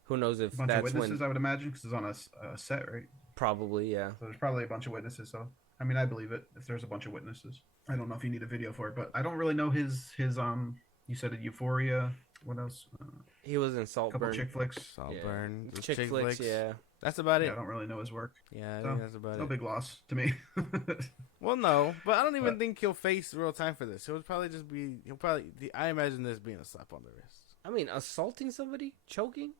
Who knows if a bunch that's of witnesses, when? I would imagine, because it's on a set, right? Probably, yeah. So there's probably a bunch of witnesses. So I mean, I believe it if there's a bunch of witnesses. I don't know if you need a video for it, but I don't really know his. You said Euphoria. What else? He was in Saltburn. Couple chick flicks. Saltburn. Yeah. Chick flicks, yeah. That's about it. Yeah, I don't really know his work. Yeah, I think that's about it. No big loss to me. Well, no, but I don't even think he'll face real time for this. He'll probably just be. I imagine this being a slap on the wrist. I mean, assaulting somebody, choking.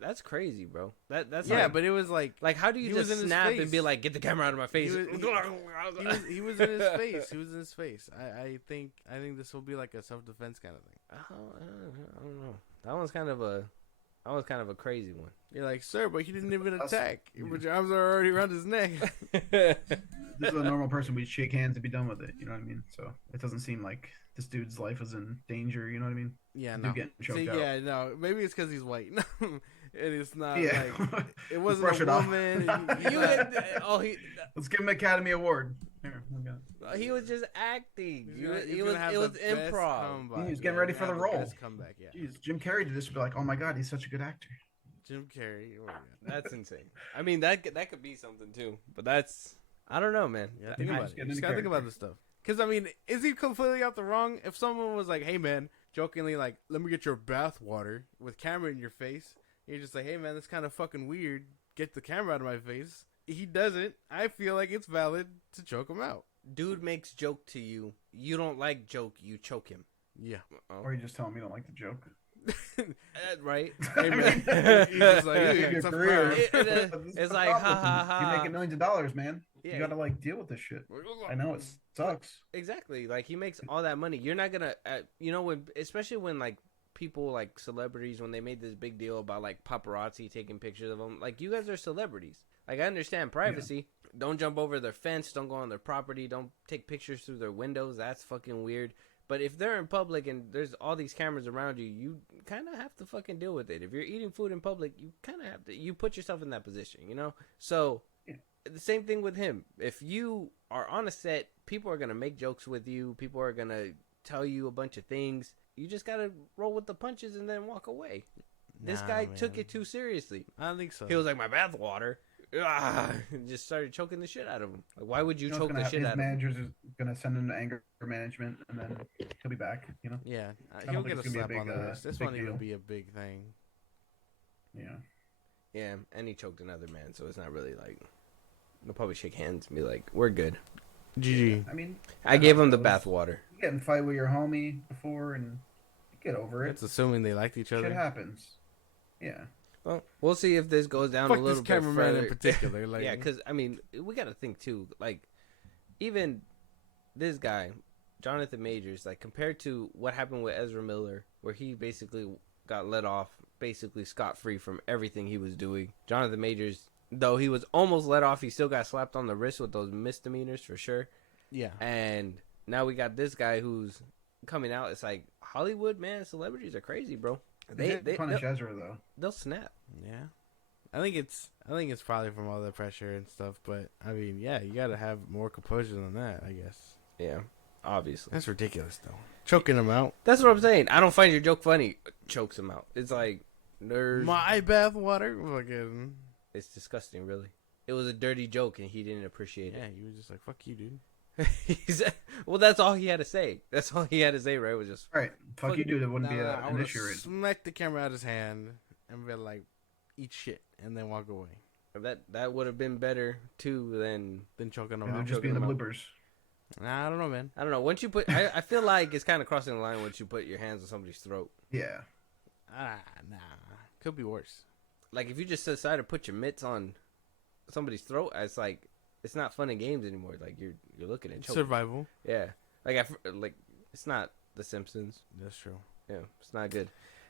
That's crazy, bro. That's yeah, but it was like how do you just snap and be like, get the camera out of my face? He was in his face. He was in his face. I think this will be like a self defense kind of thing. I don't know. That was kind of a crazy one. You're like, sir, but he didn't even attack. Your arms are already around his neck. This is a normal person. We'd shake hands and be done with it. You know what I mean? So it doesn't seem like this dude's life is in danger. You know what I mean? Yeah, no. Yeah, no. Maybe it's because he's white. And it's not like it wasn't a woman. Let's give him an Academy Award. Here, he was just acting. It was improv. He was getting ready for the role. Comeback, yeah. Jeez, Jim Carrey did this. Would be like, oh my god, he's such a good actor. Jim Carrey. Oh that's insane. I mean, that could be something too. But that's I don't know, man. Yeah, think about it. You just gotta think about this stuff. Because I mean, is he completely out the wrong? If someone was like, "Hey, man," jokingly like, "Let me get your bath water," with camera in your face. You're just like, hey, man, that's kind of fucking weird. Get the camera out of my face. He doesn't. I feel like it's valid to choke him out. Dude makes joke to you. You don't like joke. You choke him. Yeah. Or you just tell him you don't like the joke. Right? Hey, man. He's just like, it's a career. It's like, ha, ha, ha. You're making millions of dollars, man. Yeah. You got to, deal with this shit. I know it sucks. Exactly. Like, he makes all that money. You're not going to, especially when, people like celebrities, when they made this big deal about paparazzi taking pictures of them, you guys are celebrities. I understand privacy. Yeah. Don't jump over their fence. Don't go on their property. Don't take pictures through their windows. That's fucking weird. But if they're in public and there's all these cameras around you, you kind of have to fucking deal with it. If you're eating food in public, you kind of have to. You put yourself in that position, So the same thing with him. If you are on a set, people are gonna make jokes with you. People are gonna tell you a bunch of things. You just gotta roll with the punches and then walk away. This guy took it too seriously. I don't think so. He was like, my bath water. And just started choking the shit out of him. Why would you choke the shit out of him? His manager's gonna send him to anger management, and then he'll be back. Yeah, he'll get a slap on the wrist. This won't even be a big thing. Yeah. Yeah, and he choked another man, so it's not really they'll probably shake hands and be like, we're good. GG. I mean, I gave him the bath water. You get in a fight with your homie before and you get over it. It's assuming they liked each other. Shit happens. Yeah. Well, we'll see if this goes down Fuck a little this bit cameraman further. in particular. Yeah, because, we got to think, too. Even this guy, Jonathan Majors, compared to what happened with Ezra Miller, where he basically got let off, basically scot-free from everything he was doing. Jonathan Majors, though he was almost let off, he still got slapped on the wrist with those misdemeanors for sure. Yeah. And now we got this guy who's coming out. It's like, Hollywood, man, celebrities are crazy, bro. They punish Ezra, though. They'll snap. Yeah. I think it's probably from all the pressure and stuff, but I mean, yeah, you got to have more composure than that, I guess. Yeah, obviously. That's ridiculous, though. Choking him out. That's what I'm saying. I don't find your joke funny. Chokes him out. It's like, nerds. My bath water? Fucking. It's disgusting, really. It was a dirty joke, and he didn't appreciate it. Yeah, he was just like, fuck you, dude. Well, that's all he had to say. That's all he had to say, right? Was just right. Fuck you, dude. It wouldn't be an issue. Smack the camera out of his hand and be like, eat shit, and then walk away. That would have been better too than choking him out. It would just be in the bloopers. Nah, I don't know, man. I don't know. Once you put, I feel like it's kind of crossing the line once you put your hands on somebody's throat. Yeah. Nah. Could be worse. If you just decide to put your mitts on somebody's throat, it's like. It's not fun and games anymore. You're looking at choking. Survival. Yeah. It's not The Simpsons. That's true. Yeah, it's not good.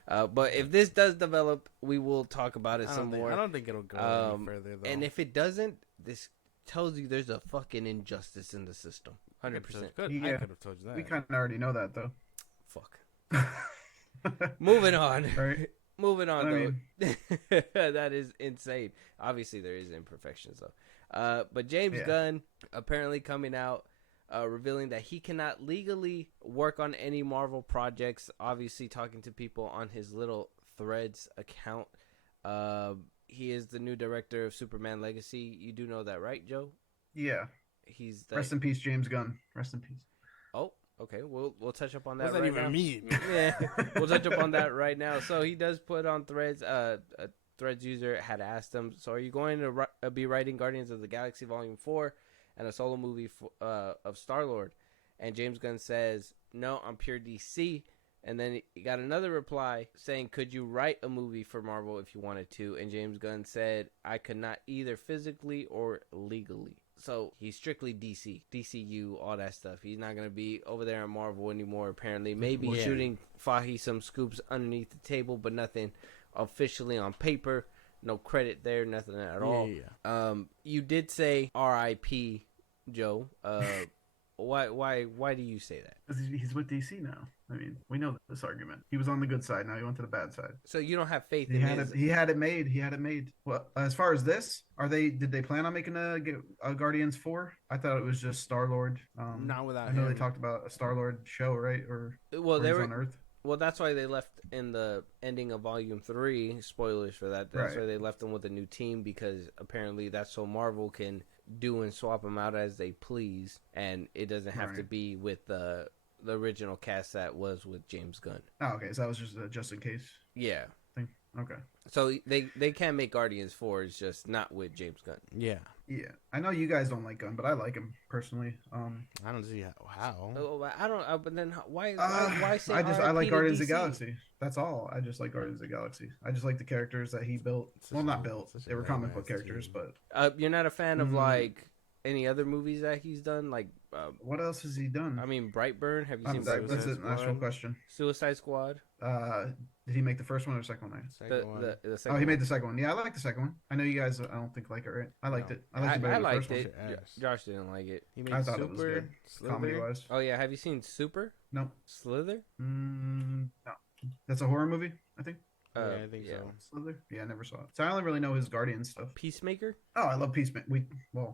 But if this does develop, we will talk about it some more. I don't think it'll go any further, though. And if it doesn't, this tells you there's a fucking injustice in the system. 100%. I could have told you that. We kind of already know that, though. Fuck. Moving on. Right. moving on though. That is insane. Obviously, there is imperfections though. But James Gunn apparently coming out, revealing that he cannot legally work on any Marvel projects. Obviously, talking to people on his little Threads account. He is the new director of Superman Legacy. You do know that, right, Joe? Yeah. He's rest in peace, James Gunn. Rest in peace. Oh, okay. We'll touch up on that. What does that even mean? Yeah, we'll touch up on that right now. So he does put on Threads. A Threads user had asked him, "So are you going to be writing Guardians of the Galaxy Volume 4 and a solo movie of Star-Lord?" And James Gunn says, "No, I'm pure DC." And then he got another reply saying, "Could you write a movie for Marvel if you wanted to?" And James Gunn said, "I could not either physically or legally." So he's strictly DC, DCU, all that stuff. He's not going to be over there at Marvel anymore, apparently. Maybe shooting Fahi some scoops underneath the table, but nothing officially on paper. No credit there, nothing at all. Yeah. You did say R.I.P. Joe. Why do you say that? Because he's with DC now. I mean, we know this argument. He was on the good side. Now he went to the bad side. So you don't have faith in his... He had it made. Well, as far as this, did they plan on making a Guardians 4? I thought it was just Star-Lord. Not without I know they talked about a Star-Lord show, right? They were on Earth. Well, that's why they left in the ending of Volume 3. Spoilers for that. That's why they left them with a new team, because apparently that's so Marvel can do and swap them out as they please, and it doesn't have to be with the original cast that was with James Gunn. Oh, okay. So that was just in case. Yeah. Thing. Okay. So they can make Guardians 4, it's just not with James Gunn. Yeah. Yeah. I know you guys don't like Gunn, but I like him personally. I don't see how. I don't. But then why say I like Guardians of the Galaxy. That's all. I just like Guardians of the Galaxy. I just like the characters that he built. Well, not built. They were comic book characters, but you're not a fan of like any other movies that he's done? Like what else has he done? I mean, Brightburn. Have you seen that? That's an actual question. Suicide Squad. Did he make the first one or the second one? The second he made the second one. Yeah, I like the second one. I know you guys. I don't think like it, right? I liked it. I liked it better than the first one. Josh didn't like it. He made I thought it was good, comedy wise. Oh yeah, have you seen Super? No. Slither? No. That's a horror movie, I think. Yeah, I think so. Slither? Yeah, I never saw it. So I only really know his Guardian stuff. Peacemaker? Oh, I love Peacemaker. We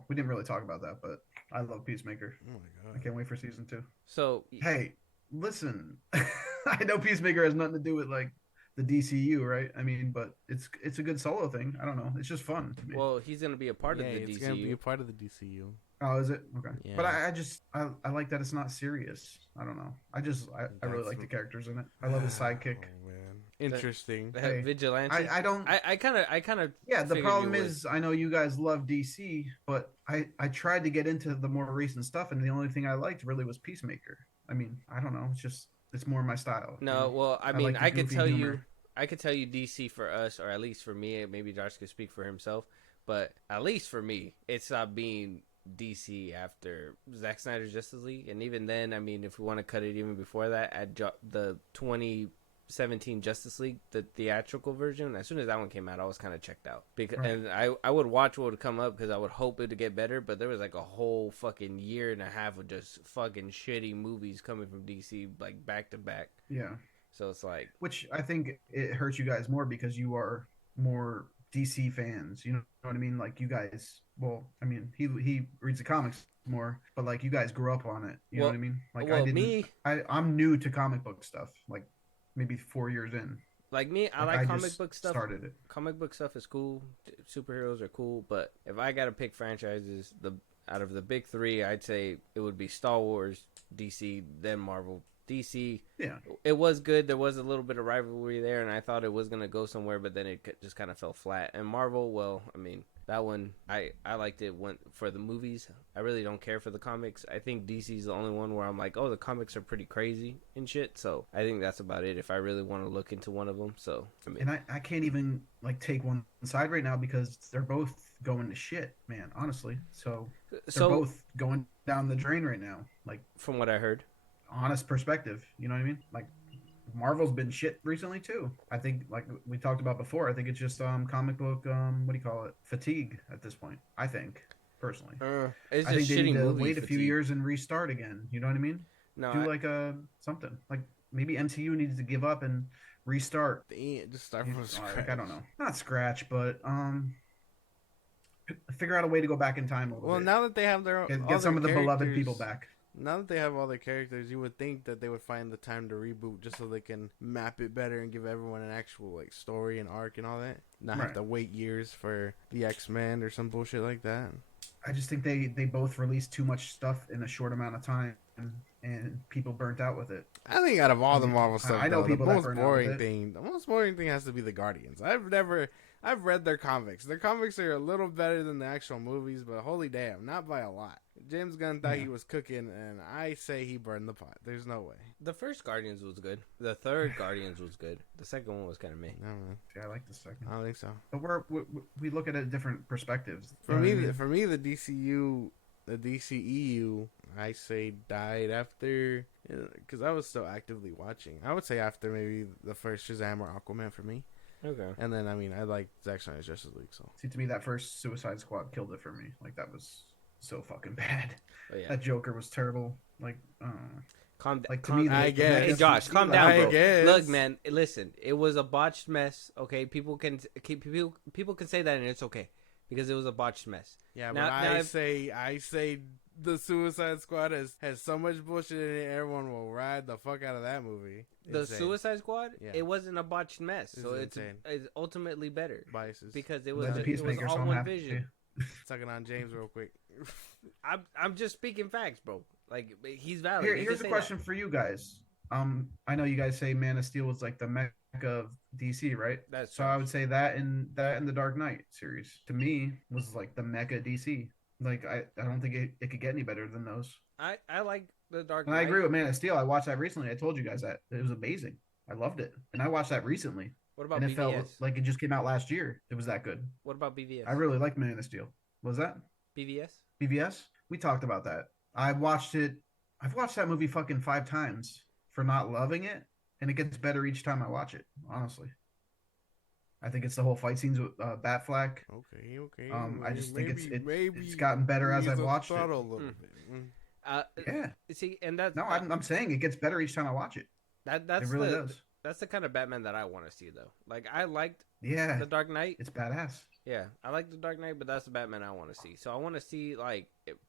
didn't really talk about that, but I love Peacemaker. Oh my god. I can't wait for season 2. So hey, listen. I know Peacemaker has nothing to do with like the DCU, right? I mean, but it's a good solo thing. I don't know. It's just fun to me. Well, he's gonna be a part of the DCU. He's gonna be a part of the DCU. Oh, is it? Okay. Yeah. But I like that it's not serious. I don't know. I really like the characters in it. I love his sidekick. Oh man, interesting. Hey, Vigilante. I don't. I kind of. Yeah, the problem is I know you guys love DC, but I tried to get into the more recent stuff, and the only thing I liked really was Peacemaker. I mean, I don't know. It's more my style. No, you know? well, I mean, like I could tell humor. you DC for us, or at least for me. Maybe Josh could speak for himself, but at least for me, it stopped being DC after Zack Snyder's Justice League, and even then, I mean, if we want to cut it even before that, at the 2017 Justice League, the theatrical version, as soon as that one came out, I was kind of checked out, because and I would watch what would come up because I would hope it would get better, but there was like a whole fucking year and a half of just fucking shitty movies coming from DC like back to back. Yeah. So it's like, which I think it hurts you guys more because you are more DC fans. You know what I mean? Like you guys. Well, I mean, he reads the comics more, but like you guys grew up on it. You know what I mean? Like I didn't. I'm new to comic book stuff. Like maybe 4 years in. Like me, I like comic book stuff. Started it. Comic book stuff is cool. Superheroes are cool, but if I gotta pick franchises, out of the big 3, I'd say it would be Star Wars, DC, then Marvel. DC, yeah, it was good. There was a little bit of rivalry there, and I thought it was gonna go somewhere, but then it just kind of fell flat. And Marvel, well, I mean, that one I liked it for the movies. I really don't care for the comics. I think DC's the only one where I'm like, oh, the comics are pretty crazy and shit. So I think that's about it if I really want to look into one of them. So I mean, and I can't even like take one side right now because they're both going to shit, man. Honestly, so they're both going down the drain right now. Like from what I heard. Honest perspective, you know what I mean? Like Marvel's been shit recently too. I think, like we talked about before, I think it's just comic book what do you call it, fatigue at this point. I think personally, it's I think just they need to wait fatigue. a few years and restart again. You know what I mean? No, do like something like maybe MCU needs to give up and restart. Just start from scratch. Like, I don't know, not scratch, but figure out a way to go back in time a little bit. Now that they have their get some of the beloved people back. Now that they have all their characters, you would think that they would find the time to reboot just so they can map it better and give everyone an actual like story and arc and all that. Not have to wait years for the X-Men or some bullshit like that. I just think they both released too much stuff in a short amount of time, and people burnt out with it. I think out of all the Marvel stuff, I know people the most boring thing has to be the Guardians. I've read their comics. Their comics are a little better than the actual movies, but holy damn, not by a lot. James Gunn thought he was cooking, and I say he burned the pot. There's no way. The first Guardians was good. The third Guardians was good. The second one was kind of meh. I like the second. I don't think so. But we look at it at different perspectives. For me, the DCEU, I say died after, because I was still actively watching. I would say after maybe the first Shazam or Aquaman for me. Okay. And then, I like Zack Snyder's Justice League, so. See, to me, that first Suicide Squad killed it for me. Like, that was so fucking bad. Oh, yeah. That Joker was terrible. Like, Hey, Josh, calm down, bro. Look, man, listen. It was a botched mess. Okay, people can say that, and it's okay because it was a botched mess. Yeah, but I say the Suicide Squad has so much bullshit in it. Everyone will ride the fuck out of that movie. The Suicide Squad, it wasn't a botched mess, so it's ultimately better. Biases because it was all one vision. Sucking on James real quick. I'm just speaking facts, bro. Like, he's valid. Here's a question for you guys. I know you guys say Man of Steel was like the mecca of DC, right? That's so. I would say that in the Dark Knight series to me was like the mecca of DC. Like, I don't think it could get any better than those. I like the Dark Knight. And I agree with Man of Steel. I watched that recently. I told you guys that it was amazing. I loved it, and I watched that recently. What about and it BVS? felt like it just came out last year. It was that good. What about BVS? I really liked Man of Steel. What was that? BVS? BVS? We talked about that. I watched it. I've watched that movie fucking 5 times for not loving it, and it gets better each time I watch it, honestly. I think it's the whole fight scenes with Batfleck. Okay. I just think it's gotten better as I've watched it. A little bit. Yeah. See, and that's no, I'm saying it gets better each time I watch it. That's it really does. That's the kind of Batman that I want to see, though. Like, I liked the Dark Knight. It's badass. Yeah, I like the Dark Knight, but that's the Batman I want to see. So I want to see like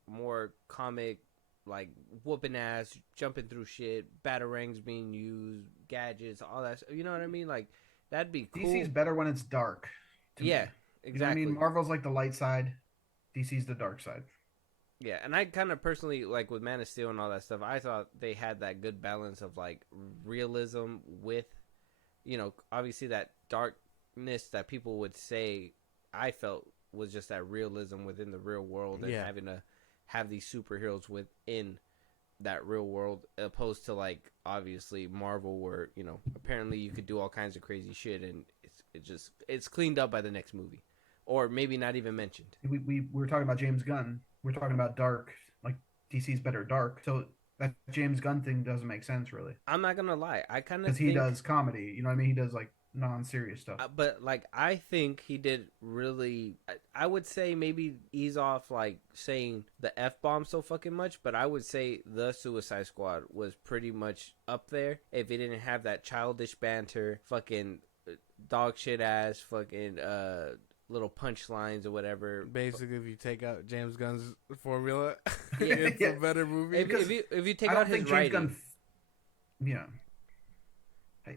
more comic, like whooping ass, jumping through shit, batarangs being used, gadgets, all that. You know what I mean? Like, that'd be cool. DC's better when it's dark. Yeah, exactly. You know what I mean, Marvel's like the light side, DC's the dark side. Yeah, and I kind of personally, like with Man of Steel and all that stuff, I thought they had that good balance of like realism with, obviously that darkness that people would say I felt was just that realism within the real world and having to have these superheroes within that real world, opposed to like obviously Marvel where, apparently you could do all kinds of crazy shit and it's cleaned up by the next movie. Or maybe not even mentioned. We were talking about James Gunn. We're talking about dark, like DC's better dark. So that James Gunn thing doesn't make sense, really. I'm not gonna lie. I kind of because he does comedy. You know what I mean? He does like non-serious stuff. But like, I think he did really. I would say maybe ease off like saying the F-bomb so fucking much. But I would say the Suicide Squad was pretty much up there if it didn't have that childish banter, fucking dog shit ass, fucking little punchlines or whatever. Basically, if you take out James Gunn's formula, it's a better movie. If you take out his writing,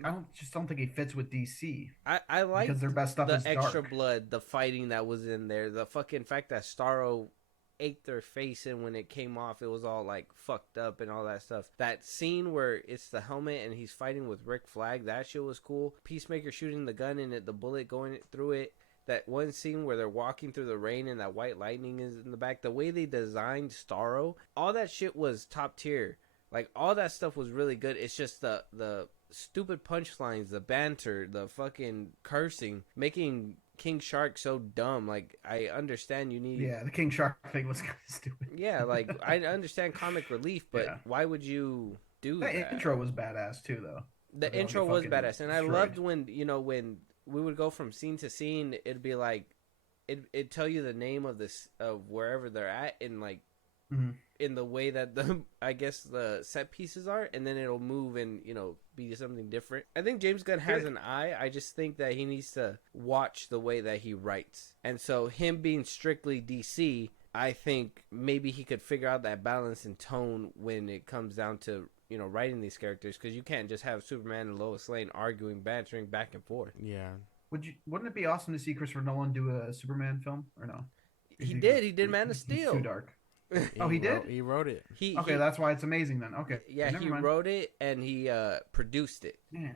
I don't think he fits with DC. I like because their best stuff the is extra dark. blood, the fighting that was in there, the fucking fact that Starro ate their face and when it came off, it was all like fucked up and all that stuff. That scene where it's the helmet and he's fighting with Rick Flag, that shit was cool. Peacemaker shooting the gun and the bullet going through it. That one scene where they're walking through the rain and that white lightning is in the back. The way they designed Starro, all that shit was top tier. Like, all that stuff was really good. It's just the stupid punchlines, the banter, the fucking cursing, making King Shark so dumb. Like, I understand you need... Yeah, the King Shark thing was kind of stupid. Yeah, like, I understand comic relief, but why would you do that? That intro was badass, too, though. The intro was badass. And I loved when, when we would go from scene to scene, it'd be like, it'd tell you the name of this, of wherever they're at, and like, in the way that I guess the set pieces are, and then it'll move and be something different. I think James Gunn has an eye. I just think that he needs to watch the way that he writes, and so him being strictly DC, I think maybe he could figure out that balance and tone when it comes down to writing these characters, because you can't just have Superman and Lois Lane arguing, bantering back and forth. Yeah. Wouldn't it be awesome to see Christopher Nolan do a Superman film or no? He did Man of Steel. Too dark. Oh, he did? He wrote it. That's why it's amazing then. Okay. Yeah, he wrote it and he produced it. Yeah.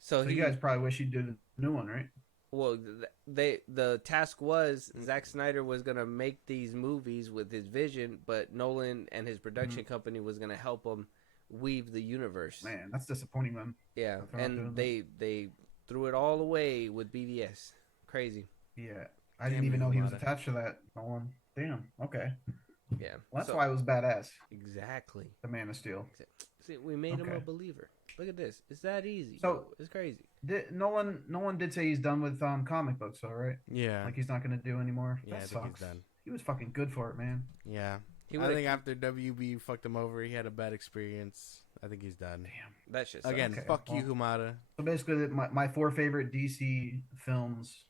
So you guys probably wish he'd do the new one, right? Well, the task was Zack Snyder was gonna make these movies with his vision, but Nolan and his production company was gonna help him weave the universe. Man, that's disappointing, man. Yeah, and they threw it all away with BVS. Crazy. Yeah, I didn't even know he was attached to that. Nolan. Damn. Okay. Yeah, well, that's why it was badass. Exactly. The Man of Steel. See, we made him a believer. Look at this. It's that easy. So it's crazy. Nolan did say he's done with comic books, though, right? Yeah. Like he's not going to do anymore. Yeah, that I think sucks. he's done. He was fucking good for it, man. Yeah. I think after WB fucked him over, he had a bad experience. I think he's done. Damn. That shit. Again, fuck you, Humada. So basically, my 4 favorite DC films,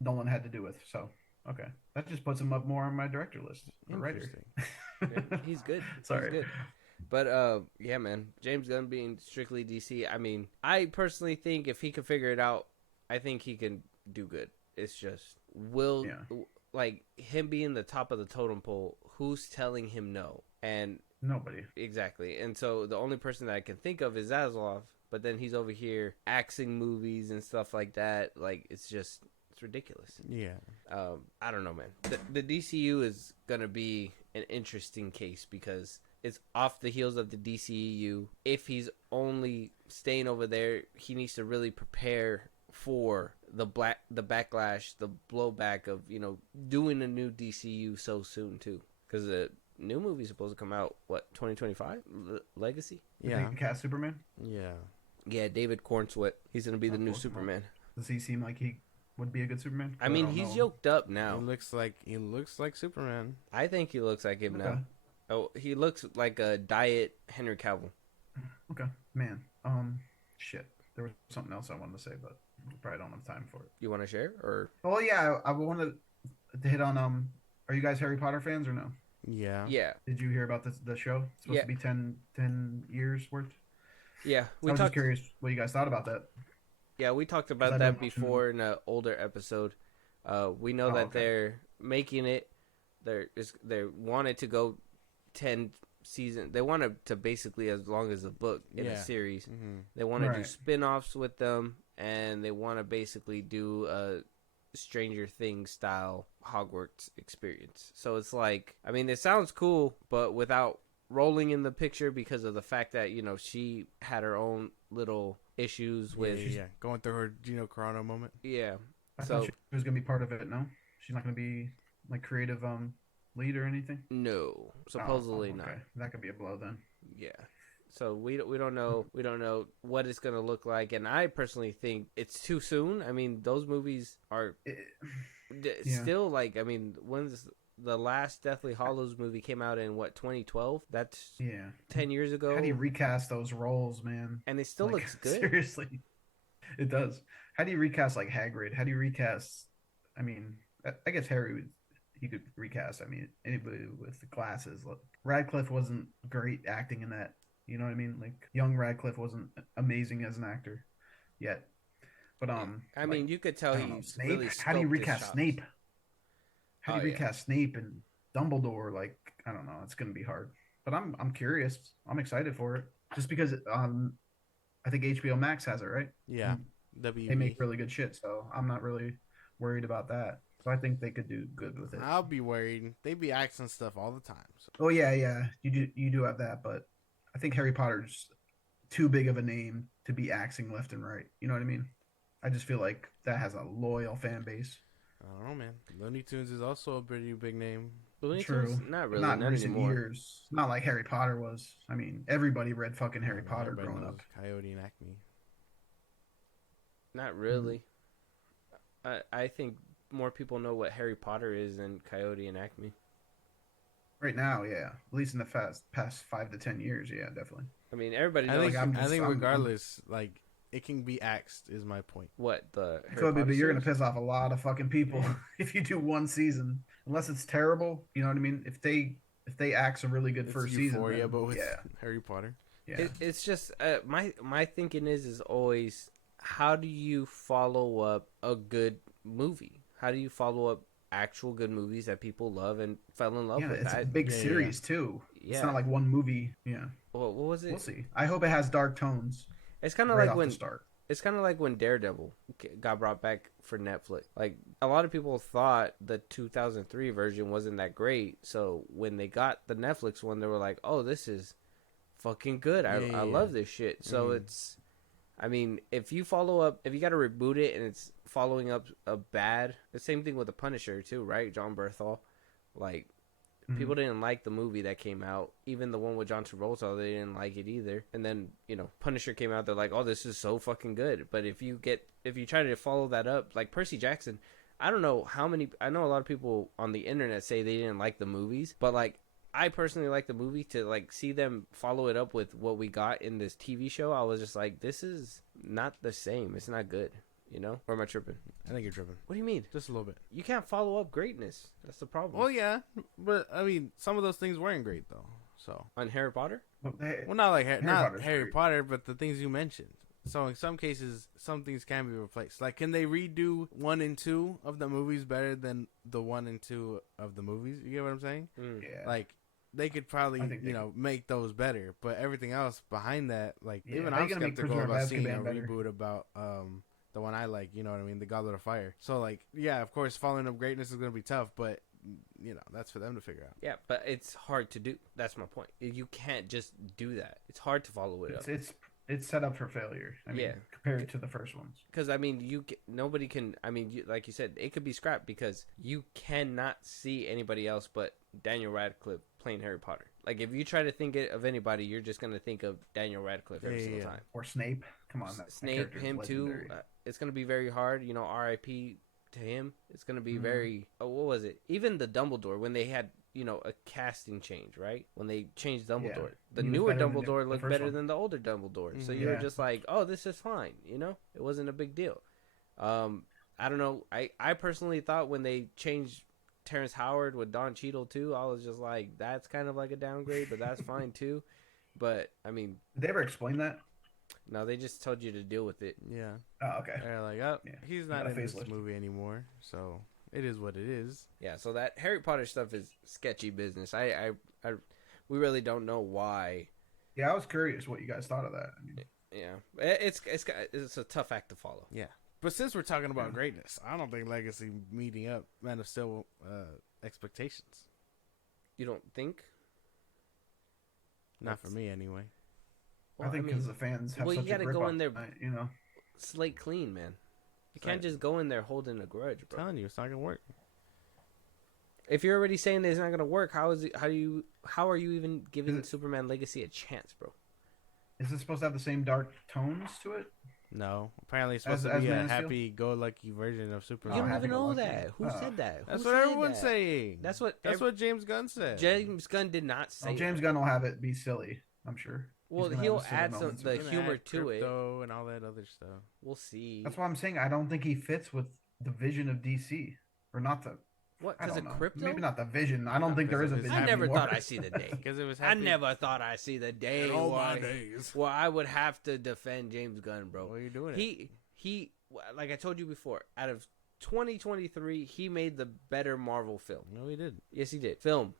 Nolan had to do with. So okay, that just puts him up more on my director list. Writer. Yeah, he's good. Sorry. He's good. But yeah, man, James Gunn being strictly DC. I mean, I personally think if he could figure it out, I think he can do good. It's just like him being the top of the totem pole. Who's telling him no? And nobody. Exactly. And so the only person that I can think of is Zaslav. But then he's over here axing movies and stuff like that. Like it's ridiculous. Yeah. I don't know, man. The DCU is gonna be an interesting case because it's off the heels of the DCEU. If he's only staying over there, he needs to really prepare for the backlash, the blowback of doing a new DCU so soon too, because the new movie's supposed to come out 2025 Legacy. Yeah. Cast Superman. Yeah, David Cornsweet. He's gonna be the new Superman. Does he seem like he would be a good Superman? I mean, he's yoked up now. He looks like Superman. I think he looks like him now. Oh, he looks like a diet Henry Cavill. Okay, man. Shit. There was something else I wanted to say, but we probably don't have time for it. You want to share or? Oh yeah, I wanted to hit on. Are you guys Harry Potter fans or no? Yeah. Yeah. Did you hear about the show? It's supposed to be 10 years worth. Yeah, I was just curious what you guys thought about that. Yeah, we talked about that before in an older episode. We know that they're making it. They wanted to go 10 seasons. They wanted to basically as long as a book in a series. Mm-hmm. They want to do spin-offs with them, and they want to basically do a Stranger Things style Hogwarts experience. So it's like, I mean, it sounds cool, but without rolling in the picture because of the fact that she had her own little issues with going through her Gina Carano moment. I thought she was gonna be part of it. No, she's not gonna be like creative lead or anything. No, supposedly not. That could be a blow then. Yeah. So we don't know what it's gonna look like, and I personally think it's too soon. I mean, those movies are still like, I mean, when's the last Deathly Hallows movie came out in 2012? That's 10 years ago. How do you recast those roles, man? And it still looks good. Seriously, it does. How do you recast like Hagrid? How do you recast? I mean, I guess Harry he could recast. I mean, anybody with the glasses. Look, Radcliffe wasn't great acting in that. You know what I mean? Like young Radcliffe wasn't amazing as an actor yet. But I mean, you could tell he's Snape. Really how do you recast Snape? How do you recast Snape and Dumbledore? Like, I don't know. It's gonna be hard. But I'm curious. I'm excited for it. Just because I think HBO Max has it, right? Yeah. They make really good shit, so I'm not really worried about that. So I think they could do good with it. I'll be worried. They be axing stuff all the time. So. Oh yeah. You do have that, but I think Harry Potter's too big of a name to be axing left and right. You know what I mean? I just feel like that has a loyal fan base. I don't know, man. Looney Tunes is also a pretty big name. Looney True. Tunes? Not really. Not in recent anymore. years. Not like Harry Potter was. I mean, everybody read fucking Harry Potter growing up. Coyote and Acme. Not really. I think more people know what Harry Potter is than Coyote and Acme. Right now, yeah. At least in the past 5 to 10 years, yeah, definitely. I mean, everybody I knows. think I think regardless, like it can be axed. Is my point. What the It Harry could be, Potter but you're gonna series? piss off a lot of fucking people if you do one season, unless it's terrible. You know what I mean? If they axe a really good It's first Euphoria, season, then, but with yeah, Harry Potter. yeah. It's just my thinking is always, how do you follow up a good movie? How do you follow up actual good movies that people love and fell in love Yeah, with? it's a big series too. It's Yeah. not like one movie. Yeah, What was it? we'll see. I hope it has dark tones It's kind of right like off when the start. it's kind of like when Daredevil got brought back for Netflix. Like, a lot of people thought the 2003 version wasn't that great, so when they got the Netflix one, they were like, "Oh, this is fucking good. I love this shit." So it's, I mean, if you follow up, if you got to reboot it and it's following up a bad, the same thing with the Punisher too, right? John Berthal, like, people didn't like the movie that came out. Even the one with John Travolta, they didn't like it either. And then, Punisher came out, they're like, "Oh, this is so fucking good." But if you try to follow that up, like Percy Jackson, I don't know I know a lot of people on the internet say they didn't like the movies, but like, I personally like the movie. To like see them follow it up with what we got in this TV show, I was just like, this is not the same. It's not good. Or am I tripping? I think you're tripping. What do you mean? Just a little bit. You can't follow up greatness. That's the problem. Well, yeah, but I mean, some of those things weren't great though. So On Harry Potter? well, not like Potter's Harry great. Potter, but the things you mentioned. So in some cases, some things can be replaced. Like, can they redo 1 and 2 of the movies better than the 1 and 2 of the movies? You get what I'm saying? Yeah, Like, they could probably, I think they could. make those better. But everything else behind that, like, Yeah, even they're I'm gonna make skeptical Prisoner of about seeing a Azkaban better. reboot about the one I like. You know what I mean? The Goblet of Fire. So, like, yeah, of course, following up greatness is going to be tough, but that's for them to figure out. Yeah, but it's hard to do. That's my point. You can't just do that. It's hard to follow it up. It's set up for failure. I mean, Yeah. compared to the first ones. Because, I mean, nobody can, I mean, like you said, it could be scrapped because you cannot see anybody else but Daniel Radcliffe playing Harry Potter. Like, if you try to think of anybody, you're just going to think of Daniel Radcliffe every single time. Or Snape. Come on, that Snape, character is him too. legendary. It's going to be very hard. R.I.P. to him. It's going to be very, what was it? Even the Dumbledore, when they had, a casting change, right? When they changed Dumbledore. The He was newer better than Dumbledore the looked first better one. than the older Dumbledore. So you were Yeah. just like, oh, this is fine. It wasn't a big deal. I don't know. I personally thought when they changed Terrence Howard with Don Cheadle too, I was just like, that's kind of like a downgrade, but that's fine too. But, I mean, Did they ever explain that? no, they just told you to deal with it. Yeah. Oh, okay. They're like, Yeah. he's not Got a in this facelift. movie anymore, so it is what it is. Yeah, so that Harry Potter stuff is sketchy business. We really don't know why. Yeah, I was curious what you guys thought of that. I mean, Yeah, it's a tough act to follow. Yeah. But since we're talking about Yeah. greatness, I don't think Legacy meeting up Man of Steel expectations. You don't think? Not for me, anyway. I think because the fans have well, you such gotta a grip go on in there- it, slate clean, man. You can't Right. just go in there holding a grudge, I'm bro. telling you, it's not gonna work. If you're already saying that it's not gonna work, how are you even giving Is it- Superman Legacy a chance, bro? Is it supposed to have the same dark tones to it? No. Apparently, it's supposed As- to as be a Man of Steel? happy-go-lucky version of You Superman. don't happy even go know lucky. that. Who said that? That's Who what said everyone's that? saying. That's what James Gunn said. James Gunn did not say. Well, James that. Gunn will have it be silly, I'm sure. Well, He's gonna he'll have silly add some moments the with He's it. gonna humor add to it. crypto and all that other stuff. We'll see. That's why I'm saying I don't think he fits with the vision of DC, or not the. What? I Because don't of know. crypto? Maybe not the vision. I don't think there is a because of vision. I never anymore. thought I'd see the day. Because it was I happy. never thought I'd see the day. In all my where- days. Well, I would have to defend James Gunn, bro. Well, you're doing it. He, like I told you before, out of 2023, he made the better Marvel film. No, he didn't. Yes, he did. Film.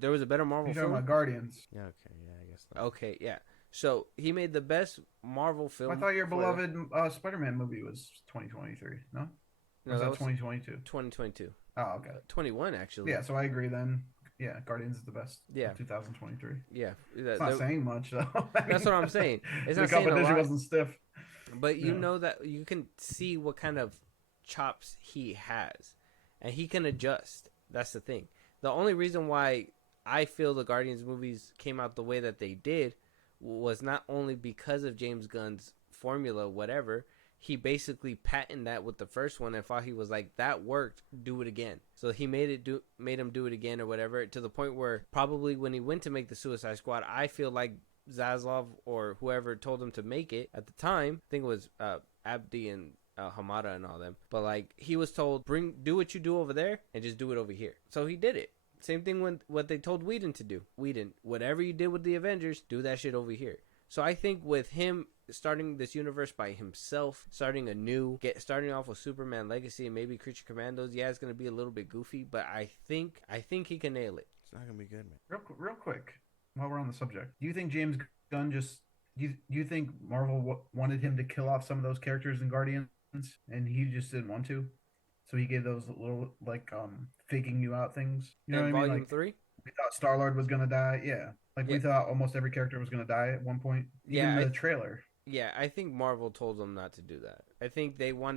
There was a better Marvel You're talking film. about Guardians. Yeah, okay. Yeah, I guess not. Okay, yeah. So he made the best Marvel film. I thought your for- beloved Spider-Man movie was 2023. No, No, was that that was 2022? 2022. Oh, okay. 21, actually. Yeah, so I agree then. Yeah, Guardians is the best. Yeah. of 2023. Yeah. It's not saying much though. That's what I'm saying. It's the not saying a competition lot. wasn't stiff. But you Yeah. know that you can see what kind of chops he has, and he can adjust. That's the thing. The only reason why I feel the Guardians movies came out the way that they did was not only because of James Gunn's formula, whatever. he basically patented that with the first one and thought he was like, that worked, do it again. So he made him do it again or whatever, to the point where probably when he went to make the Suicide Squad, I feel like Zaslav or whoever told him to make it at the time, I think it was Abdi and Hamada and all them, but like he was told, do what you do over there and just do it over here. So he did it. Same thing when what they told Whedon to do. Whedon, whatever you did with the Avengers, do that shit over here. So I think with him starting this universe by himself, starting off with Superman Legacy and maybe Creature Commandos, yeah, it's gonna be a little bit goofy, but I think he can nail it. It's not gonna be good, man. Real quick, while we're on the subject, do you think James Gunn do you think Marvel wanted him to kill off some of those characters in Guardians, and he just didn't want to? So he gave those little faking you out things. You know what I mean? Volume 3? We thought Star-Lord was gonna die. Yeah. We thought almost every character was gonna die at one point. Even the trailer. Yeah, I think Marvel told them not to do that. I think they were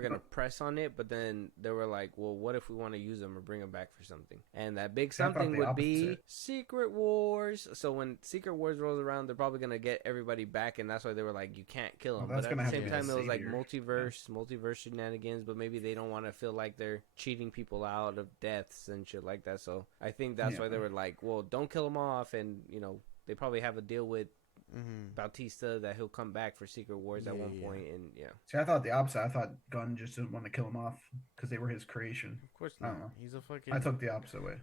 going to press on it, but then they were like, well, what if we want to use them or bring them back for something? And that big something would be Secret Wars. So when Secret Wars rolls around, they're probably going to get everybody back, and that's why they were like, you can't kill them. But at the same time, it was like multiverse shenanigans, but maybe they don't want to feel like they're cheating people out of deaths and shit like that. So I think that's why they were like, well, don't kill them off, and, they probably have a deal with Bautista that he'll come back for Secret Wars at one point, and See, I thought the opposite. I thought Gunn just didn't want to kill him off because they were his creation. Of course not. I don't know. He's a fucking. I took the opposite way.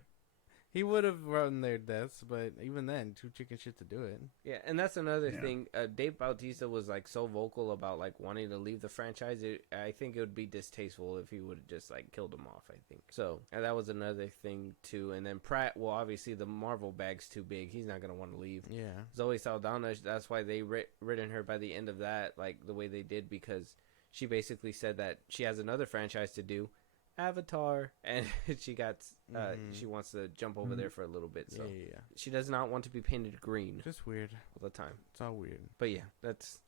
He would have run their deaths, but even then, too chicken shit to do it. Yeah, and that's another thing. Dave Bautista was like so vocal about like wanting to leave the franchise. I think it would be distasteful if he would have just like killed him off. I think so, and that was another thing too. And then Pratt, well, obviously the Marvel bag's too big. He's not gonna want to leave. Yeah, Zoe Saldana. That's why they written her by the end of that, like the way they did, because she basically said that she has another franchise to do. Avatar, and she wants to jump over there for a little bit, so she does not want to be painted green. Just weird all the time. It's all weird. But yeah, it's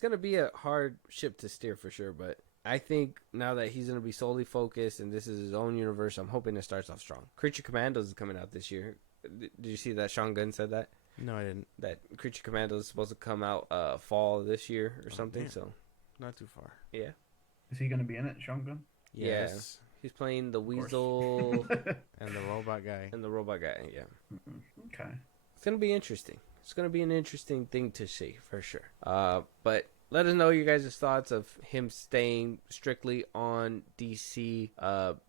gonna be a hard ship to steer for sure, but I think now that he's gonna be solely focused and this is his own universe, I'm hoping it starts off strong. Creature Commandos is coming out this year. Did you see that Sean Gunn said that? No, I didn't. That Creature Commandos is supposed to come out fall this year or something, yeah. So not too far. Yeah. Is he gonna be in it, Sean Gunn? Yes. Yeah. He's playing the Weasel and the robot guy. Yeah. Okay. It's going to be interesting. It's going to be an interesting thing to see, for sure. But let us know your guys' thoughts of him staying strictly on DC.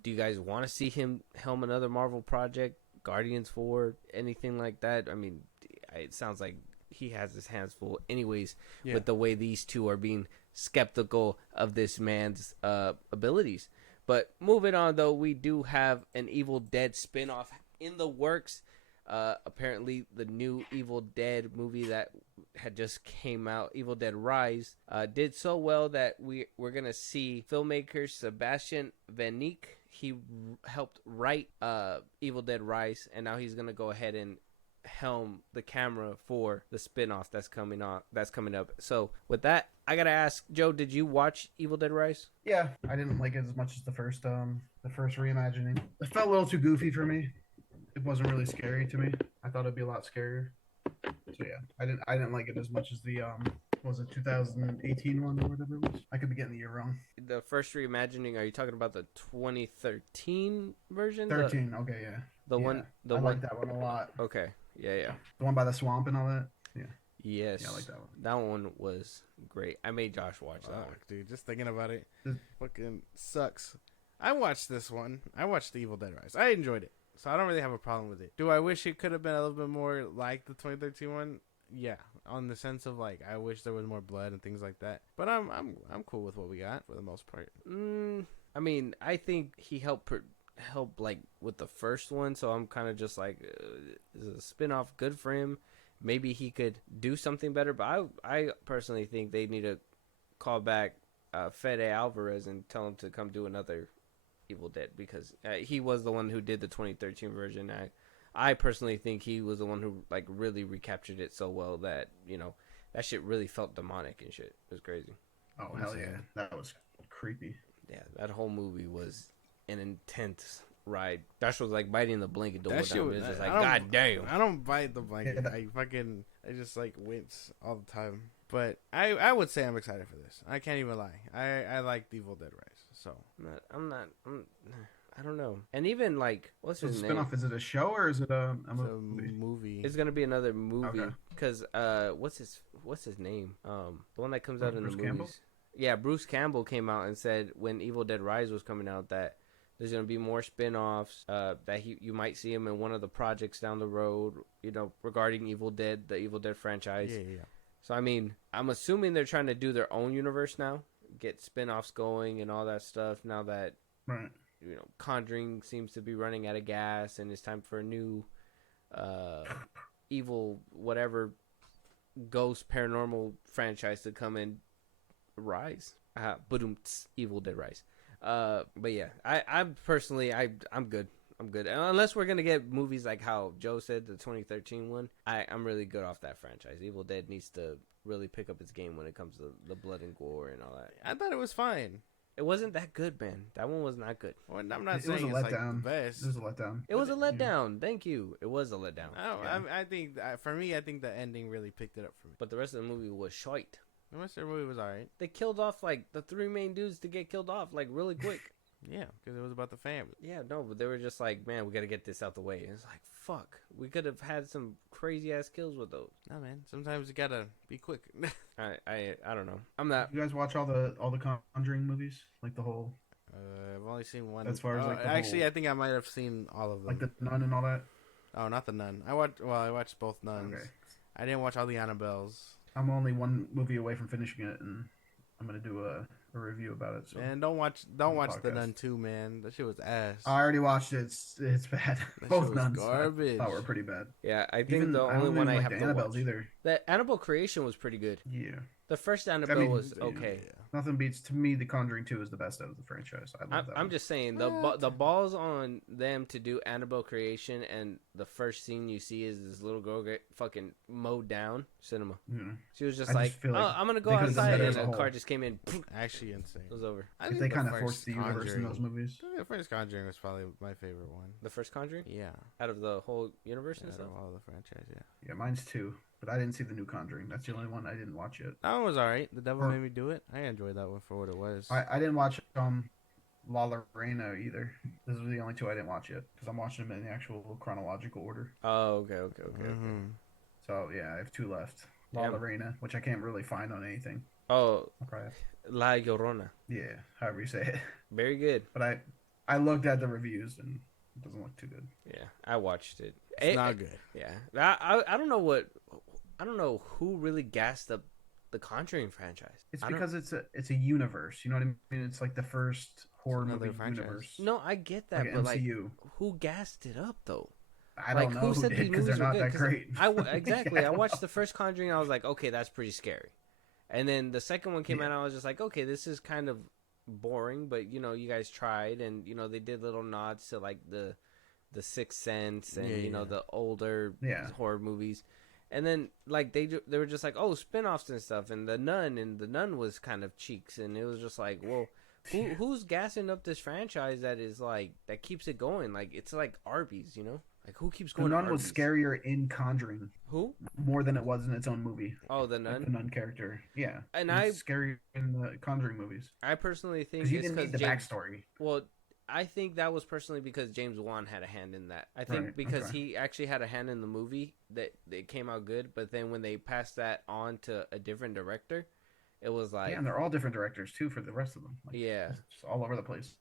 Do you guys want to see him helm another Marvel project? Guardians 4? Anything like that? I mean, it sounds like he has his hands full anyways with the way these two are being skeptical of this man's abilities. But moving on, though, we do have an Evil Dead spinoff in the works. Apparently, the new Evil Dead movie that had just came out, Evil Dead Rise, did so well that we're going to see filmmaker Sebastian Van Eyck. He helped write Evil Dead Rise, and now he's going to go ahead and helm the camera for the spinoff that's coming up. So with that, I gotta ask Joe, did you watch Evil Dead Rise? Yeah, I didn't like it as much as the first reimagining. It felt a little too goofy for me. It wasn't really scary to me. I thought it'd be a lot scarier. So yeah, I didn't like it as much as the was it 2018 one or whatever it was? I could be getting the year wrong. The first reimagining, are you talking about the 2013 version? 13, okay, yeah. I like that one a lot. Okay, yeah. The one by the swamp and all that? Yeah. Yes. Yeah, I like that one. That one was great. I made Josh watch that one. Dude, just thinking about it fucking sucks. I watched this one. I watched the Evil Dead Rise. I enjoyed it. So I don't really have a problem with it. Do I wish it could have been a little bit more like the 2013 one? Yeah, on the sense of like I wish there was more blood and things like that. But I'm cool with what we got for the most part. I mean, I think he helped like with the first one, so I'm kind of just like, is a spinoff good for him? Maybe he could do something better. But I personally think they need to call back Fede Alvarez and tell him to come do another Evil Dead, because he was the one who did the 2013 version. I personally think he was the one who like really recaptured it so well that that shit really felt demonic and shit. It was crazy. Oh hell yeah, that was creepy. Yeah, that whole movie was an intense ride. That was like biting the blanket the whole That shit time. was It's just I like, don't- God damn. I don't bite the blanket. Yeah. I just like wince all the time. But I would say I'm excited for this. I can't even lie. I like Evil Dead Rise. So I don't know. And even like, what's So his name? spinoff, is it a show or is it a it's a movie? movie. It's gonna be another movie Okay. because what's his name? The one that comes out in Bruce the Campbell? movies. Yeah, Bruce Campbell came out and said when Evil Dead Rise was coming out that there's gonna be more spin-offs. That you might see him in one of the projects down the road. You know, regarding Evil Dead, the Evil Dead franchise. Yeah. So I mean, I'm assuming they're trying to do their own universe now, get spin-offs going and all that stuff. Now that Right. you know, Conjuring seems to be running out of gas, and it's time for a new, evil whatever, ghost paranormal franchise to come and rise. Evil Dead Rise. But yeah, I'm personally, I'm good. I'm good. Unless we're gonna get movies like how Joe said, the 2013 one. I'm really good off that franchise. Evil Dead needs to really pick up its game when it comes to the blood and gore and all that. I thought it was fine. It wasn't that good, man. That one was not good. Well, I'm not It was saying a it's like the letdown. best. It was a letdown. It was a Yeah. letdown. Thank you. It was a letdown. I think for me, I think the ending really picked it up for me. But the rest of the movie was shite. The rest of the movie was alright. They killed off like the three main dudes to get killed off like really quick. Yeah, because it was about the family. Yeah, no, but they were just like, man, we got to get this out the way. And it's like, fuck, we could have had some crazy ass kills with those. No, man. Sometimes you gotta be quick. I don't know. I'm not. You guys watch all the Conjuring movies, like the whole, I've only seen one. As far as, like, the actually, whole- I think I might have seen all of them. like the Nun and all that. Oh, not the Nun. I watched both Nuns. Okay. I didn't watch all the Annabelles. I'm only one movie away from finishing it, and I'm gonna do a review about it. So And don't watch the podcast. Nun 2, man. That shit was ass. I already watched it. It's bad. That Both shit was Nuns garbage. I thought were pretty bad. Yeah, I think Even, the I only don't one even I like have the to Annabelles watch. either. The Annabelle Creation was pretty good. Yeah, The first Annabelle was yeah. okay. Yeah. nothing beats, to me, The Conjuring 2 is the best out of the franchise. I love that I'm one. just saying the balls on them to do Annabelle Creation, and the first scene you see is this little girl get fucking mowed down. Cinema. Yeah. She was just I like, just feel like oh, I'm gonna go they could've done outside, better and as a a whole. car just came in. Actually insane. It was over. I If think they the kind of first forced the universe in Conjuring- those movies. The first Conjuring was probably my favorite one. The first Conjuring Yeah. out of the whole universe and Out stuff. of all the franchise, yeah. Yeah, mine's 2, but I didn't see the new Conjuring. That's the only one I didn't watch yet. That one was alright. The Devil Or- Made Me Do It. I enjoyed that one for what it was. I didn't watch La La Reina either. This is the only 2 I didn't watch yet because I'm watching them in the actual chronological order. Oh, okay. Mhm. So yeah, I have 2 left. La Damn. La Reina, which I can't really find on anything. Oh, I'll probably have- La Llorona. yeah, however you say it. Very good. But I looked at the reviews and it doesn't look too good. Yeah, I watched it. It's not good. Yeah, I don't know who really gassed up the Conjuring franchise. It's I don't- because it's a universe. You know what I mean? It's like the first horror Another movie franchise. universe. No, I get that, Like but like, MCU. who gassed it up though? I Like, don't know who who said did these because they're movies were not good? that 'Cause great. Exactly. Yeah, I watched the first Conjuring. I was like, okay, that's pretty scary. And then the second one came Yeah. out. I was just like, okay, this is kind of boring, but you know, you guys tried, and you know, they did little nods to like the Sixth Sense and you know Yeah. the older Yeah. horror movies. And then like they were just like, oh, spin-offs and stuff, and the Nun was kind of cheeks, and it was just like, well, who's gassing up this franchise that is like that keeps it going? Like it's like Arby's, you know? Like who keeps The going? to Nun was Arby's? scarier in Conjuring Who? more than it was in its own movie. Oh, the Like Nun. the Nun character. Yeah. And It's scary in the Conjuring movies. I personally think Because you it's didn't need the James. backstory. Well, I think that was personally because James Wan had a hand in that. I think Right, because okay. he actually had a hand in the movie that it came out good, but then when they passed that on to a different director, it was like, Yeah, and they're all different directors too for the rest of them. Like, yeah. it's just all over the place.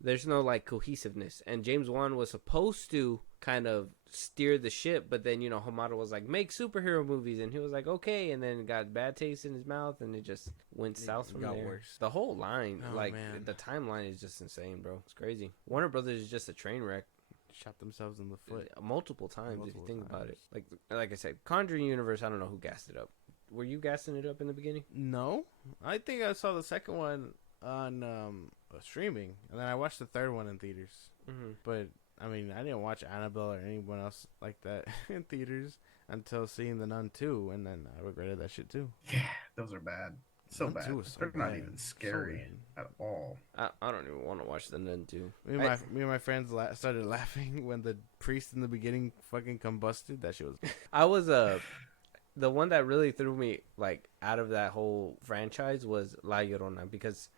There's no like cohesiveness, and James Wan was supposed to kind of steer the ship, but then you know Hamada was like, make superhero movies, and he was like, okay, and then got bad taste in his mouth, and it just went south from got there. worse. The whole line, Oh, like man. the timeline is just insane, bro. It's crazy. Warner Brothers is just a train wreck. Shot themselves in the foot. Multiple times if Multiple you think about it. times. Like I said, Conjuring universe. I don't know who gassed it up. Were you gassing it up in the beginning? No, I think I saw the second one on streaming, and then I watched the third one in theaters. Mm-hmm. But I mean, I didn't watch Annabelle or anyone else like that in theaters until seeing the Nun 2, and then I regretted that shit too. Yeah, those are bad. So Nun bad. 2 was so They're not bad. even scary at all. I don't even want to watch the Nun 2. Me and my friends started laughing when the priest in the beginning fucking combusted. That shit was. I was the one that really threw me like out of that whole franchise was La Llorona, because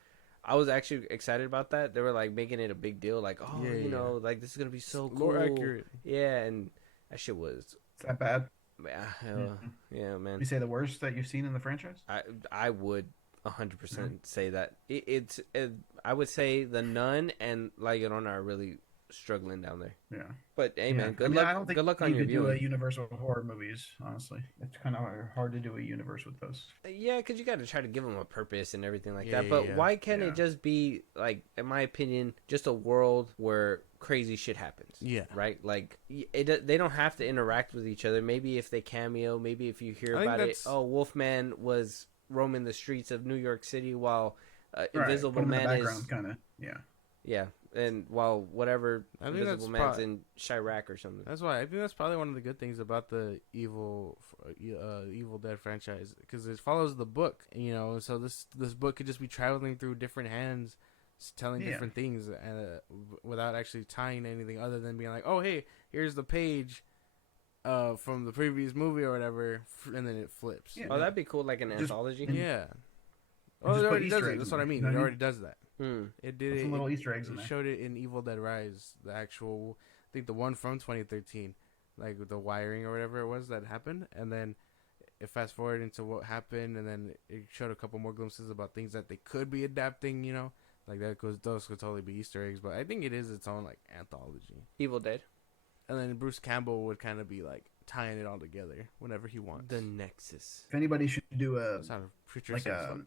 I was actually excited about that. They were like making it a big deal, like, oh, you know, like this is gonna be so cool, more accurate. Yeah, and that shit was. Is that bad? Yeah, man. You say the worst that you've seen in the franchise? I would 100% say that I would say the Nun and La Llorona are really struggling down there. Yeah. But hey, man, good luck. I don't think good luck you on your could do viewing. a Universal horror movies. Honestly, it's kind of hard to do a universe with those. Yeah, because you got to try to give them a purpose and everything like that. But why can't it just be like, in my opinion, just a world where crazy shit happens? Yeah. Right. Like they don't have to interact with each other. Maybe if they cameo, maybe if you hear about it. Oh, Wolfman was roaming the streets of New York City while Invisible Man is kind of yeah. And while whatever Invisible Man's in Chirac or something. That's why I think that's probably one of the good things about the Evil Dead franchise, because it follows the book, you know. So this book could just be traveling through different hands, telling different things, without actually tying anything other than being like, oh hey, here's the page from the previous movie or whatever, and then it flips. Yeah. Oh, that'd be cool, like an anthology. Yeah. Oh, it already does it. That's what I mean. It already does that. It did some little Easter eggs in there. Showed it in Evil Dead Rise, the actual, I think the one from 2013, like with the wiring or whatever it was that happened, and then it fast forwarded into what happened, and then it showed a couple more glimpses about things that they could be adapting, you know, like those could totally be Easter eggs, but I think it is its own like anthology. Evil Dead, and then Bruce Campbell would kind of be like tying it all together whenever he wants. The Nexus. If anybody should do a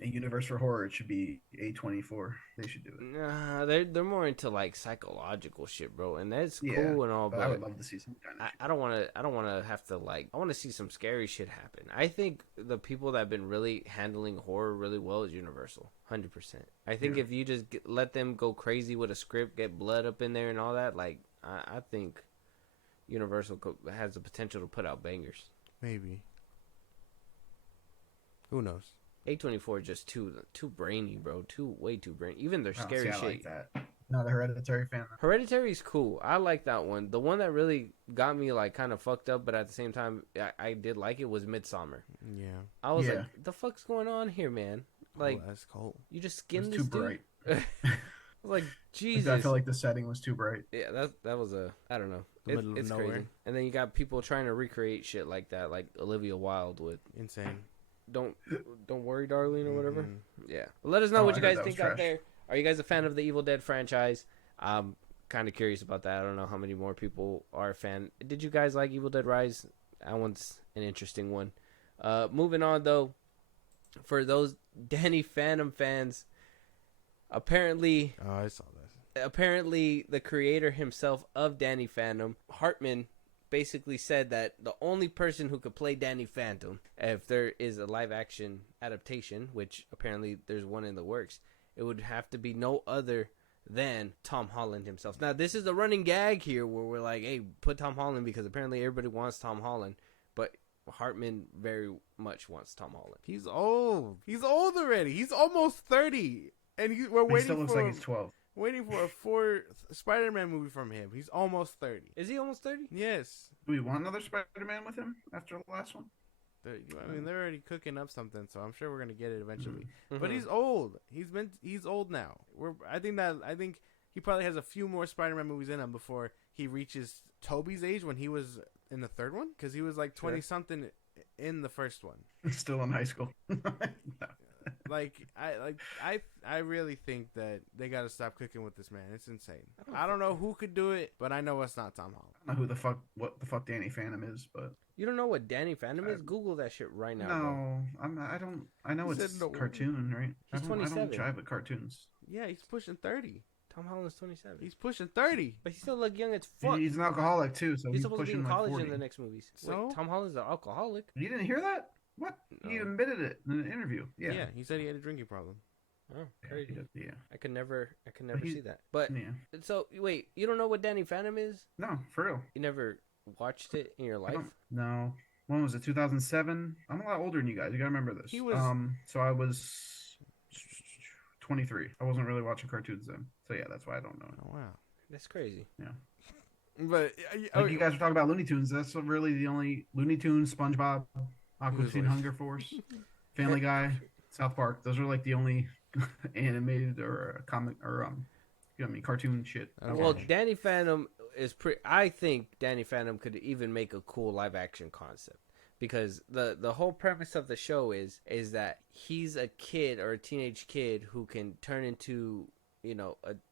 universe for horror, it should be A24. They should do it. Nah, they're more into like psychological shit, bro, and that's cool and all. But I would love to see some kind of. I don't want to have to like. I want to see some scary shit happen. I think the people that have been really handling horror really well is Universal, 100%. I think if you just let them go crazy with a script, get blood up in there and all that, like I think Universal has the potential to put out bangers. Maybe. Who knows? A24 is just too brainy, bro. Way too brainy. Even their scary shit. I like that. Not a Hereditary fan. Hereditary's cool. I like that one. The one that really got me like kind of fucked up, but at the same time I did like it, was Midsommar. Yeah. I was like, the fuck's going on here, man? Like, that's cold. You just skinned this too dude? Bright. I was like, Jesus. I feel like the setting was too bright. Yeah, that was I don't know. It's nowhere. crazy. And then you got people trying to recreate shit like that, like Olivia Wilde with insane. Don't worry, darling, or whatever. Yeah. Well, let us know what you guys think out there. Are you guys a fan of the Evil Dead franchise? I'm kind of curious about that. I don't know how many more people are a fan. Did you guys like Evil Dead Rise? That one's an interesting one. Moving on though, for those Danny Phantom fans, apparently. Oh, I saw that. Apparently, the creator himself of Danny Phantom, Hartman, basically said that the only person who could play Danny Phantom, if there is a live action adaptation, which apparently there's one in the works, it would have to be no other than Tom Holland himself. Now, this is the running gag here where we're like, hey, put Tom Holland, because apparently everybody wants Tom Holland, but Hartman very much wants Tom Holland. He's old. He's old already. He's almost 30. And we're waiting for... He still looks like he's 12. Waiting for a fourth Spider-Man movie from him. He's almost 30. Is he almost 30? Yes. Do we want another Spider-Man with him after the last one? I mean, they're already cooking up something, so I'm sure we're gonna get it eventually. Mm-hmm. But he's old. He's old now. I think he probably has a few more Spider-Man movies in him before he reaches Tobey's age when he was in the third one, because he was like 20 something in the first one. Still in high school. No. I really think that they gotta stop cooking with this man. It's insane. I don't know who could do it, but I know it's not Tom Holland. I don't know what the fuck Danny Phantom is, but you don't know what Danny Phantom is? Google that shit right now. No, I don't. I know it's cartoon, right? He's 27. I don't jive with cartoons. Yeah, he's pushing 30. Tom Holland's 27. He's pushing 30. But he still look young as fuck. He's an alcoholic too, so he's supposed to be in college like in the next movies. So? Wait, Tom Holland's an alcoholic? You didn't hear that? What? No. He admitted it in an interview. Yeah, he said he had a drinking problem. Oh, crazy. Yeah. I could never see that. But so wait, you don't know what Danny Phantom is? No, for real. You never watched it in your life? No. when was it? 2007. I'm a lot older than you guys. You gotta remember this. He was. So I was 23. I wasn't really watching cartoons then. So yeah, that's why I don't know. Oh wow, That's crazy. Yeah. but Like you guys were talking about Looney Tunes. That's really the only Looney Tunes, SpongeBob, Aqua was Teen like- Hunger Force, Family Guy, South Park. Those are like the only animated or comic or cartoon shit. Well, Danny Phantom is pretty. I think Danny Phantom could even make a cool live action concept because the whole premise of the show is that he's a kid or a teenage kid who can turn into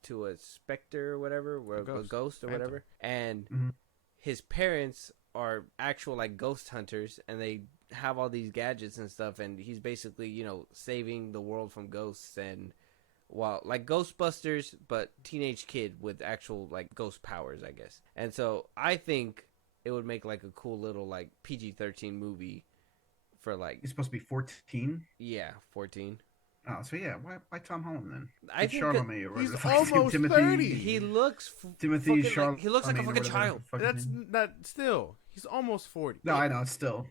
to a specter or whatever, or a ghost or Phantom. whatever, and Mhm. his parents are actual like ghost hunters, and they have all these gadgets and stuff, and he's basically saving the world from ghosts and. Well, like Ghostbusters, but teenage kid with actual like ghost powers, I guess. And so I think it would make like a cool little like PG-13 movie for like He's supposed to be 14. 14. Oh, so yeah, why Tom Holland then? I It's think Chalamet or whatever he's the fuck his name, almost 30. he looks Timothy fucking, like, he looks like a Chalamet or fucking whatever child. the fuck his That's name. not still. He's almost 40. No, I know. It's still.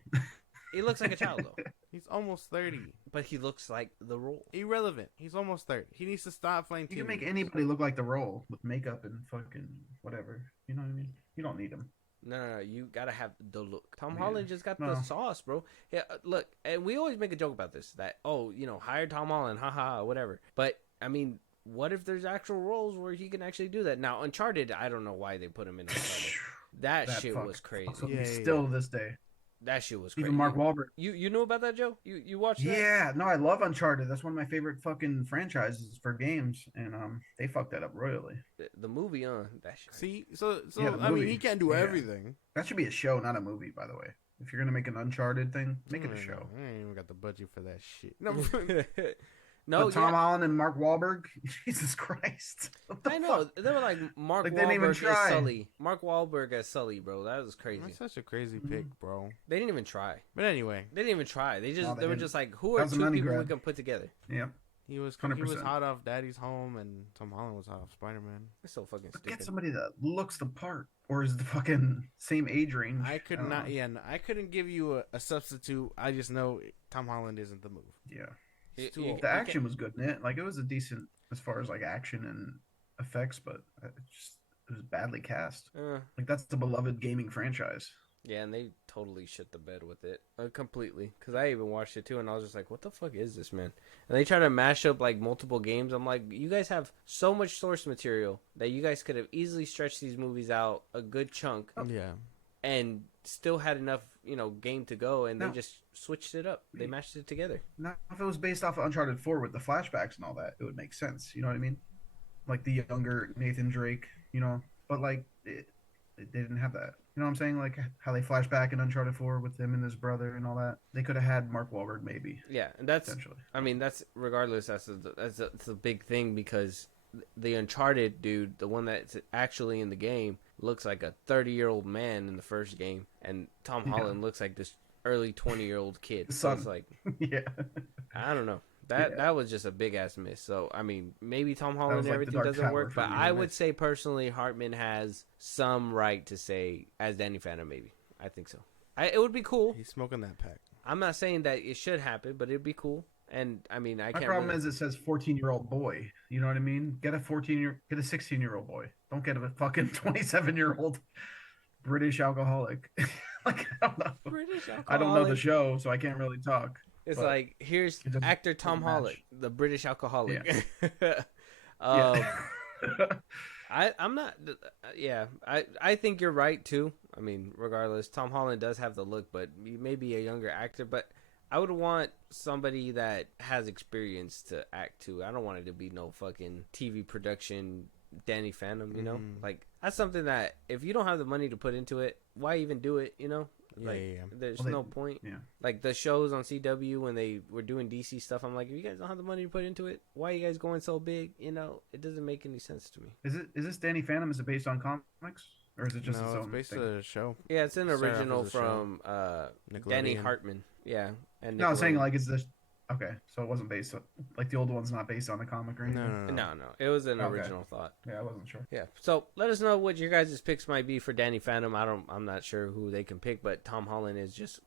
He looks like a child though, He's almost 30. but he looks like the role. Irrelevant. He's almost 30. He needs to stop playing. You can make anybody look like the role with makeup and fucking whatever. You know what I mean? You don't need him. No, you gotta have the look. Tom Yeah. Holland just got No. the sauce, bro. Yeah, look, and we always make a joke about this that hire Tom Holland, haha, whatever. But I mean, what if there's actual roles where he can actually do that? Now, Uncharted, I don't know why they put him in Uncharted. That shit was crazy. fucks with me Yeah, still to this day. That shit was crazy. Even Mark Wahlberg. You knew about that, Joe? You watched that? Yeah, no, I love Uncharted. That's one of my favorite fucking franchises for games, and they fucked that up royally. The movie on that shit. See, so Yeah, the I mean, movie. he can't do Yeah. everything. That should be a show, not a movie, by the way. If you're gonna make an Uncharted thing, make it a show. I ain't even got the budget for that shit. No, No, But Tom yeah, Holland and Mark Wahlberg, Jesus Christ! What the I know. fuck? They were like Mark Like, they didn't even Wahlberg as try. Sully. Mark Wahlberg as Sully, bro. That was crazy. that's such a crazy Mm-hmm. pick, bro. They didn't even try. But anyway, They didn't even try. They No, were didn't. just like, who That are was a two money people we grab. can put together? Yeah, he was 100%. hot off Daddy's Home, and Tom Holland was hot off Spider-Man. It's so fucking but stupid. get somebody that looks the part, or is the fucking same age range. I could don't not. know. Yeah, no, I couldn't give you a substitute. I just know Tom Holland isn't the move. Yeah, You- It's too you- old. the you action was good in it. Like it was a decent as far as like action and effects, but it was badly cast. Like that's the beloved gaming franchise. Yeah, and they totally shit the bed with it completely. Because I even watched it too, and I was just like, "What the fuck is this, man?" And they try to mash up like multiple games. I'm like, you guys have so much source material that you guys could have easily stretched these movies out a good chunk Yeah. and still had enough, game to go, and No. they just switched it up. They mashed it together. Now, if it was based off of Uncharted 4 with the flashbacks and all that, it would make sense. You know what I mean? Like the younger Nathan Drake, But like they didn't have that. You know what I'm saying? Like how they flash back in Uncharted 4 with him and his brother and all that. They could have had Mark Wahlberg maybe. Yeah, and that's Essentially. I mean, that's regardless. That's a big thing because the Uncharted dude, the one that's actually in the game, looks like a 30-year-old man in the first game, and Tom Yeah. Holland looks like this early 20-year-old kid. The So son. it's like, Yeah. I don't know. Yeah. That was just a big ass miss. So I mean, maybe Tom Holland was and like the everything Dark doesn't Tower work, for but me, I the would miss. say personally, Hartman has some right to say as Danny Phantom. Maybe I think so. It would be cool. He's smoking that pack. I'm not saying that it should happen, but it'd be cool. And I mean, I My can't. problem really... is it says 14-year-old boy. You know what I mean? Get a 16-year-old boy. Don't get a fucking 27-year-old British alcoholic. Like I don't know. British I don't know the alcoholic. show, so I can't really talk. It's but like here's it doesn't- actor Tom doesn't match. Holland, the British alcoholic. Yeah. I'm not. Yeah, I think you're right too. I mean, regardless, Tom Holland does have the look, but maybe a younger actor. But I would want somebody that has experience to act too. I don't want it to be no fucking TV production Danny Phantom. Like that's something that if you don't have the money to put into it, why even do it? Like, Yeah. there's Well, no point. Yeah. Like the shows on CW when they were doing DC stuff, I'm like, if you guys don't have the money to put into it, why are you guys going so big? It doesn't make any sense to me. Is this Danny Phantom? Is it based on comics, or is it just its No, own it's based thing? on a show. Yeah, it's an Started off original as a show. from Danny Nickelodeon. Hartman. Yeah, and No, I'm saying Nickelodeon. like, is this Okay, so it wasn't based on, like, the old one's not based on the comic or anything. No. It was an Okay. original thought. Yeah, I wasn't sure. Yeah. So let us know what your guys' picks might be for Danny Phantom. I'm not sure who they can pick, but Tom Holland is just.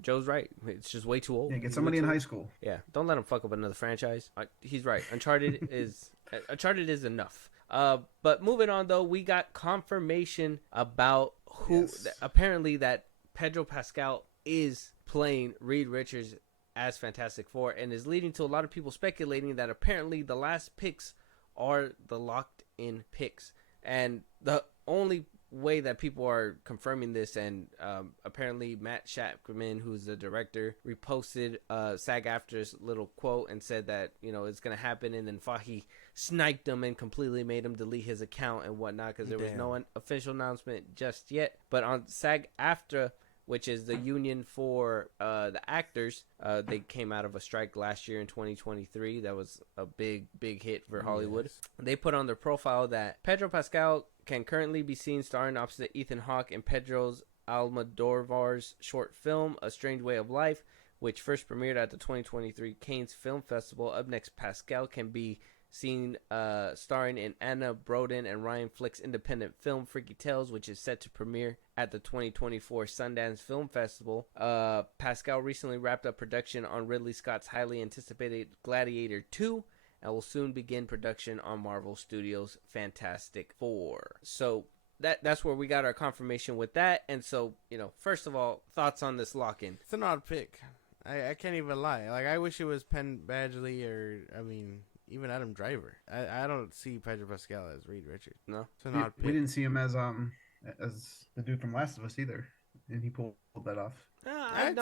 Joe's right. It's just way too old. Yeah, get somebody in high school. Yeah. Don't let him fuck up another franchise. He's right. Uncharted is enough. But moving on though, we got confirmation about who apparently that Pedro Pascal is playing Reed Richards as Fantastic Four, and is leading to a lot of people speculating that apparently the last picks are the locked in picks. And the only way that people are confirming this, and apparently Matt Shakman, who's the director, reposted SAG-AFTRA's little quote and said that, it's going to happen, and then Fahey sniped him and completely made him delete his account and whatnot because there was no official announcement just yet. But on SAG-AFTRA, which is the union for the actors, they came out of a strike last year in 2023. That was a big hit for Hollywood. Yes. They put on their profile that Pedro Pascal can currently be seen starring opposite Ethan Hawke in Pedro's Almodovar's short film, A Strange Way of Life, which first premiered at the 2023 Cannes Film Festival. Up next, Pascal can be seen starring in Anna Broden and Ryan Flick's independent film Freaky Tales, which is set to premiere at the 2024 Sundance Film Festival. Pascal recently wrapped up production on Ridley Scott's highly anticipated Gladiator 2 and will soon begin production on Marvel Studios' Fantastic Four. So that's where we got our confirmation with that. And so, first of all, thoughts on this lock-in? It's an odd pick. I can't even lie. Like, I wish it was Penn Badgley or, even Adam Driver. I don't see Pedro Pascal as Reed Richards. No, it's an odd pick. We didn't see him as the dude from Last of Us either, and he pulled that off. I'd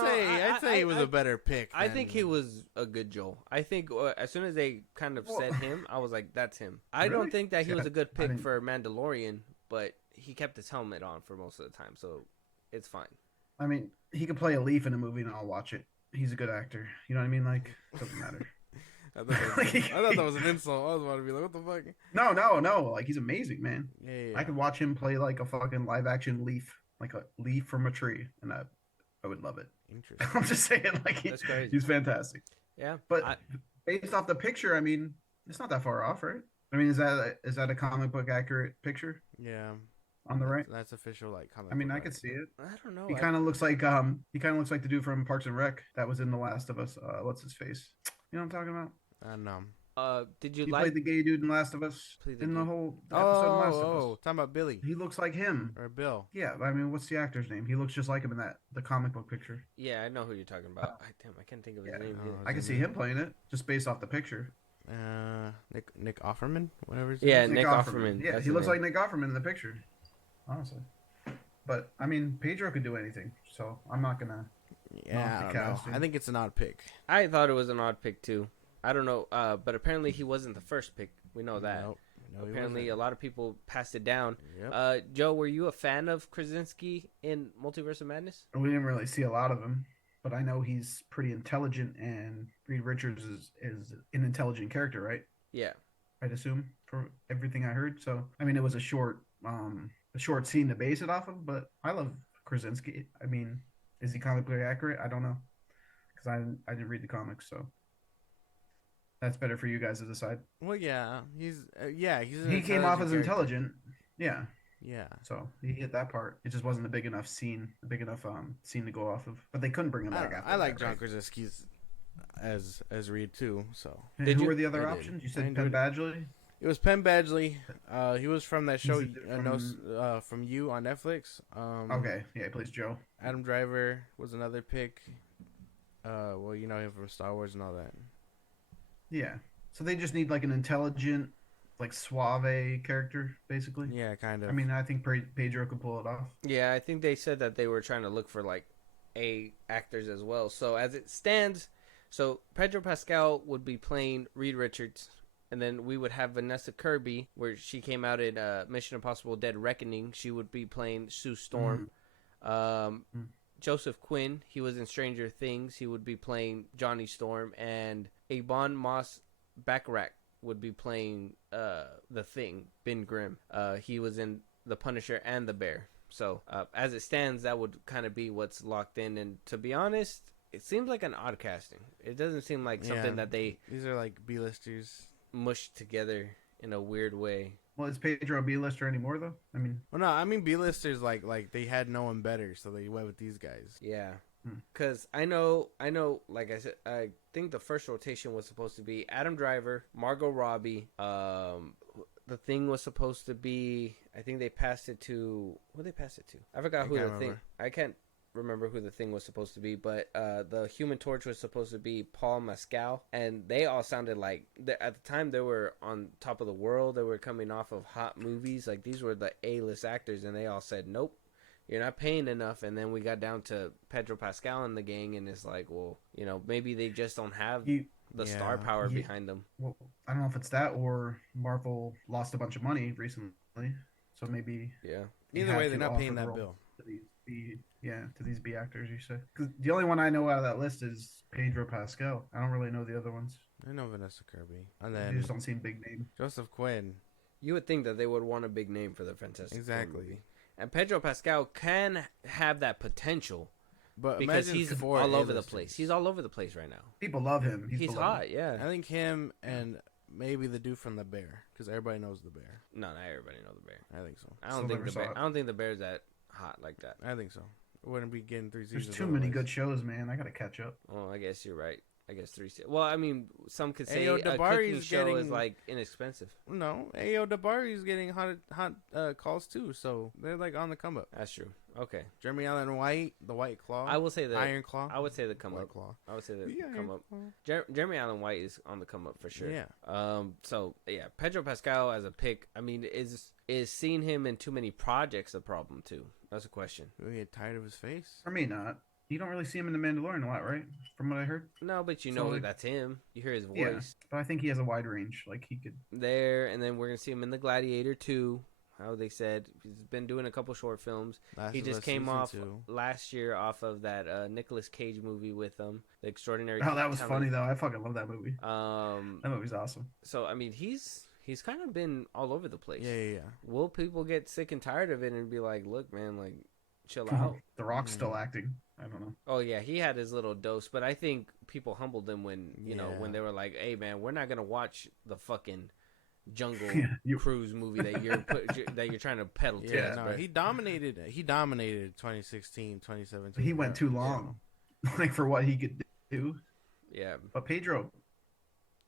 say he was a better pick. I think he was a good Joel. I think as soon as they kind of said him, I was like, that's him. I don't think that he was a good pick for Mandalorian, but he kept his helmet on for most of the time, so it's fine. I mean, he could play a leaf in a movie and I'll watch it. He's a good actor. You know what I mean? Like, it doesn't matter. I thought that was an insult. I was about to be like, what the fuck? No. Like, he's amazing, man. Yeah. I could watch him play like a fucking live action leaf, like a leaf from a tree, and I would love it. Interesting. I'm just saying, like, that's crazy. He's fantastic. Yeah. But based off the picture, I mean, it's not that far off, right? I mean, is that a comic book accurate picture? Yeah. On the right. That's official, like, comic. I mean, I could see it. I don't know. He kind of looks like the dude from Parks and Rec that was in The Last of Us. What's his face? You know what I'm talking about? I know. Did he played the gay dude in Last of Us in the whole episode of Last of Us. Talking about Billy. He looks like him. Or Bill. Yeah, I mean, what's the actor's name? He looks just like him in the comic book picture. Yeah, I know who you're talking about. I can't think of his name. I can see him playing it just based off the picture. Nick Offerman, whatever his name. Yeah, Nick Nick Offerman. Yeah, he looks like Nick Offerman in the picture. Honestly. But I mean, Pedro could do anything, so I'm not gonna. Yeah, I don't know. I think it's an odd pick. I thought it was an odd pick too. I don't know, but apparently he wasn't the first pick. We know that. No, apparently a lot of people passed it down. Yep. Joe, were you a fan of Krasinski in Multiverse of Madness? We didn't really see a lot of him, but I know he's pretty intelligent, and Reed Richards is an intelligent character, right? Yeah. I'd assume, for everything I heard. So, I mean, it was a short scene to base it off of, but I love Krasinski. I mean, is he comically accurate? I don't know, because I didn't read the comics, so that's better for you guys to decide. Well, yeah, he came off as intelligent. Yeah. Yeah. So he hit that part. It just wasn't a big enough scene to go off of. But they couldn't bring him back after. I like John Krasinski's as Reed too. So who were the other options? You said Penn Badgley. It was Penn Badgley. He was from that show from You on Netflix. Okay, yeah, he plays Joe. Adam Driver was another pick. Well, you know him from Star Wars and all that. Yeah. So they just need like an intelligent, like suave character, basically. Yeah, kind of. I mean, I think Pedro could pull it off. Yeah, I think they said that they were trying to look for like actors as well. So as it stands, Pedro Pascal would be playing Reed Richards, and then we would have Vanessa Kirby, where she came out in Mission Impossible: Dead Reckoning. She would be playing Sue Storm. Joseph Quinn, he was in Stranger Things. He would be playing Johnny Storm, and Ebon Moss-Bachrach would be playing the Thing, Ben Grimm. He was in The Punisher and The Bear. So as it stands, that would kind of be what's locked in. And to be honest, it seems like an odd casting. It doesn't seem like something that they these are like B-listers mushed together in a weird way. Well, is Pedro a B-lister anymore though? I mean, well, no, I mean B-listers like they had no one better, so they went with these guys. Yeah, because I know. Like I said, I think the first rotation was supposed to be Adam Driver, Margot Robbie. The Thing was supposed to be. I think they passed it to. Who they passed it to? I forgot who the Thing. I can't remember who the Thing was supposed to be, but the Human Torch was supposed to be Paul Mescal, and they all sounded like at the time they were on top of the world. They were coming off of hot movies. Like these were the A-list actors, and they all said nope. You're not paying enough. And then we got down to Pedro Pascal and the gang, and it's like, well, maybe they just don't have the star power behind them. Well, I don't know if it's that or Marvel lost a bunch of money recently, so maybe. Yeah. Either way, they're not paying that bill. To these B actors, you say? Because the only one I know out of that list is Pedro Pascal. I don't really know the other ones. I know Vanessa Kirby, and then they just don't seem big name. Joseph Quinn. You would think that they would want a big name for the Fantastic Four movie. Exactly. And Pedro Pascal can have that potential, but because he's all over the place. He's all over the place right now. People love him. He's hot, yeah. I think him and maybe the dude from The Bear, because everybody knows The Bear. No, not everybody knows The Bear. I think so. I don't think the Bear's that hot like that. I think so. It wouldn't be getting 3 seasons. There's too many good shows, man. I gotta catch up. Well, I guess you're right. I guess 3 seasons. Well, I mean, some could say Ayo, a cooking show is like inexpensive. No, Ayo Dabari's getting hot calls too, so they're like on the come up. That's true. Okay. Jeremy Allen White, the White Claw. I will say the Iron Claw. I would say the come up. Claw. I would say the come up. Jeremy Allen White is on the come up for sure. Yeah. So yeah, Pedro Pascal as a pick. I mean, is seeing him in too many projects a problem too? That's a question. We get tired of his face. For me, not. You don't really see him in The Mandalorian a lot, right? From what I heard. No, but that's him. You hear his voice. Yeah, but I think he has a wide range. Like he could there, and then we're gonna see him in The Gladiator 2. How they said he's been doing a couple short films. He just came off last year off of that Nicolas Cage movie with The Extraordinary. Oh, that was funny though. I fucking love that movie. That movie's awesome. So I mean, he's kind of been all over the place. Yeah. Will people get sick and tired of it and be like, look, man, like chill out? The Rock's still acting. I don't know. Oh yeah, he had his little dose, but I think people humbled him when when they were like, "Hey man, we're not gonna watch the fucking Jungle Cruise movie that you're trying to peddle to." Yeah, no, he dominated 2016, 2017. He went too long, like for what he could do. Yeah, but Pedro,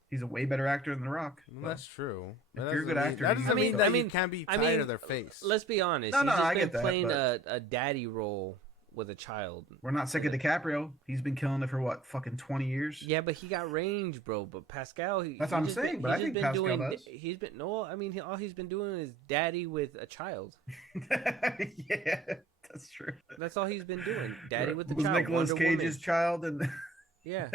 he's a way better actor than The Rock. Well, that's true. If you're a good actor, that doesn't mean you can't be tired of their face. Let's be honest. No, I get that. Playing a daddy role with a child. We're not sick of DiCaprio. He's been killing it for what, fucking 20 years? Yeah, but he got range, bro. But Pascal, that's what I'm saying. But I think Pascal does. He's been all he's been doing is daddy with a child. Yeah, that's true. That's all he's been doing. Daddy with the was child. Nicolas Cage's child and. Yeah,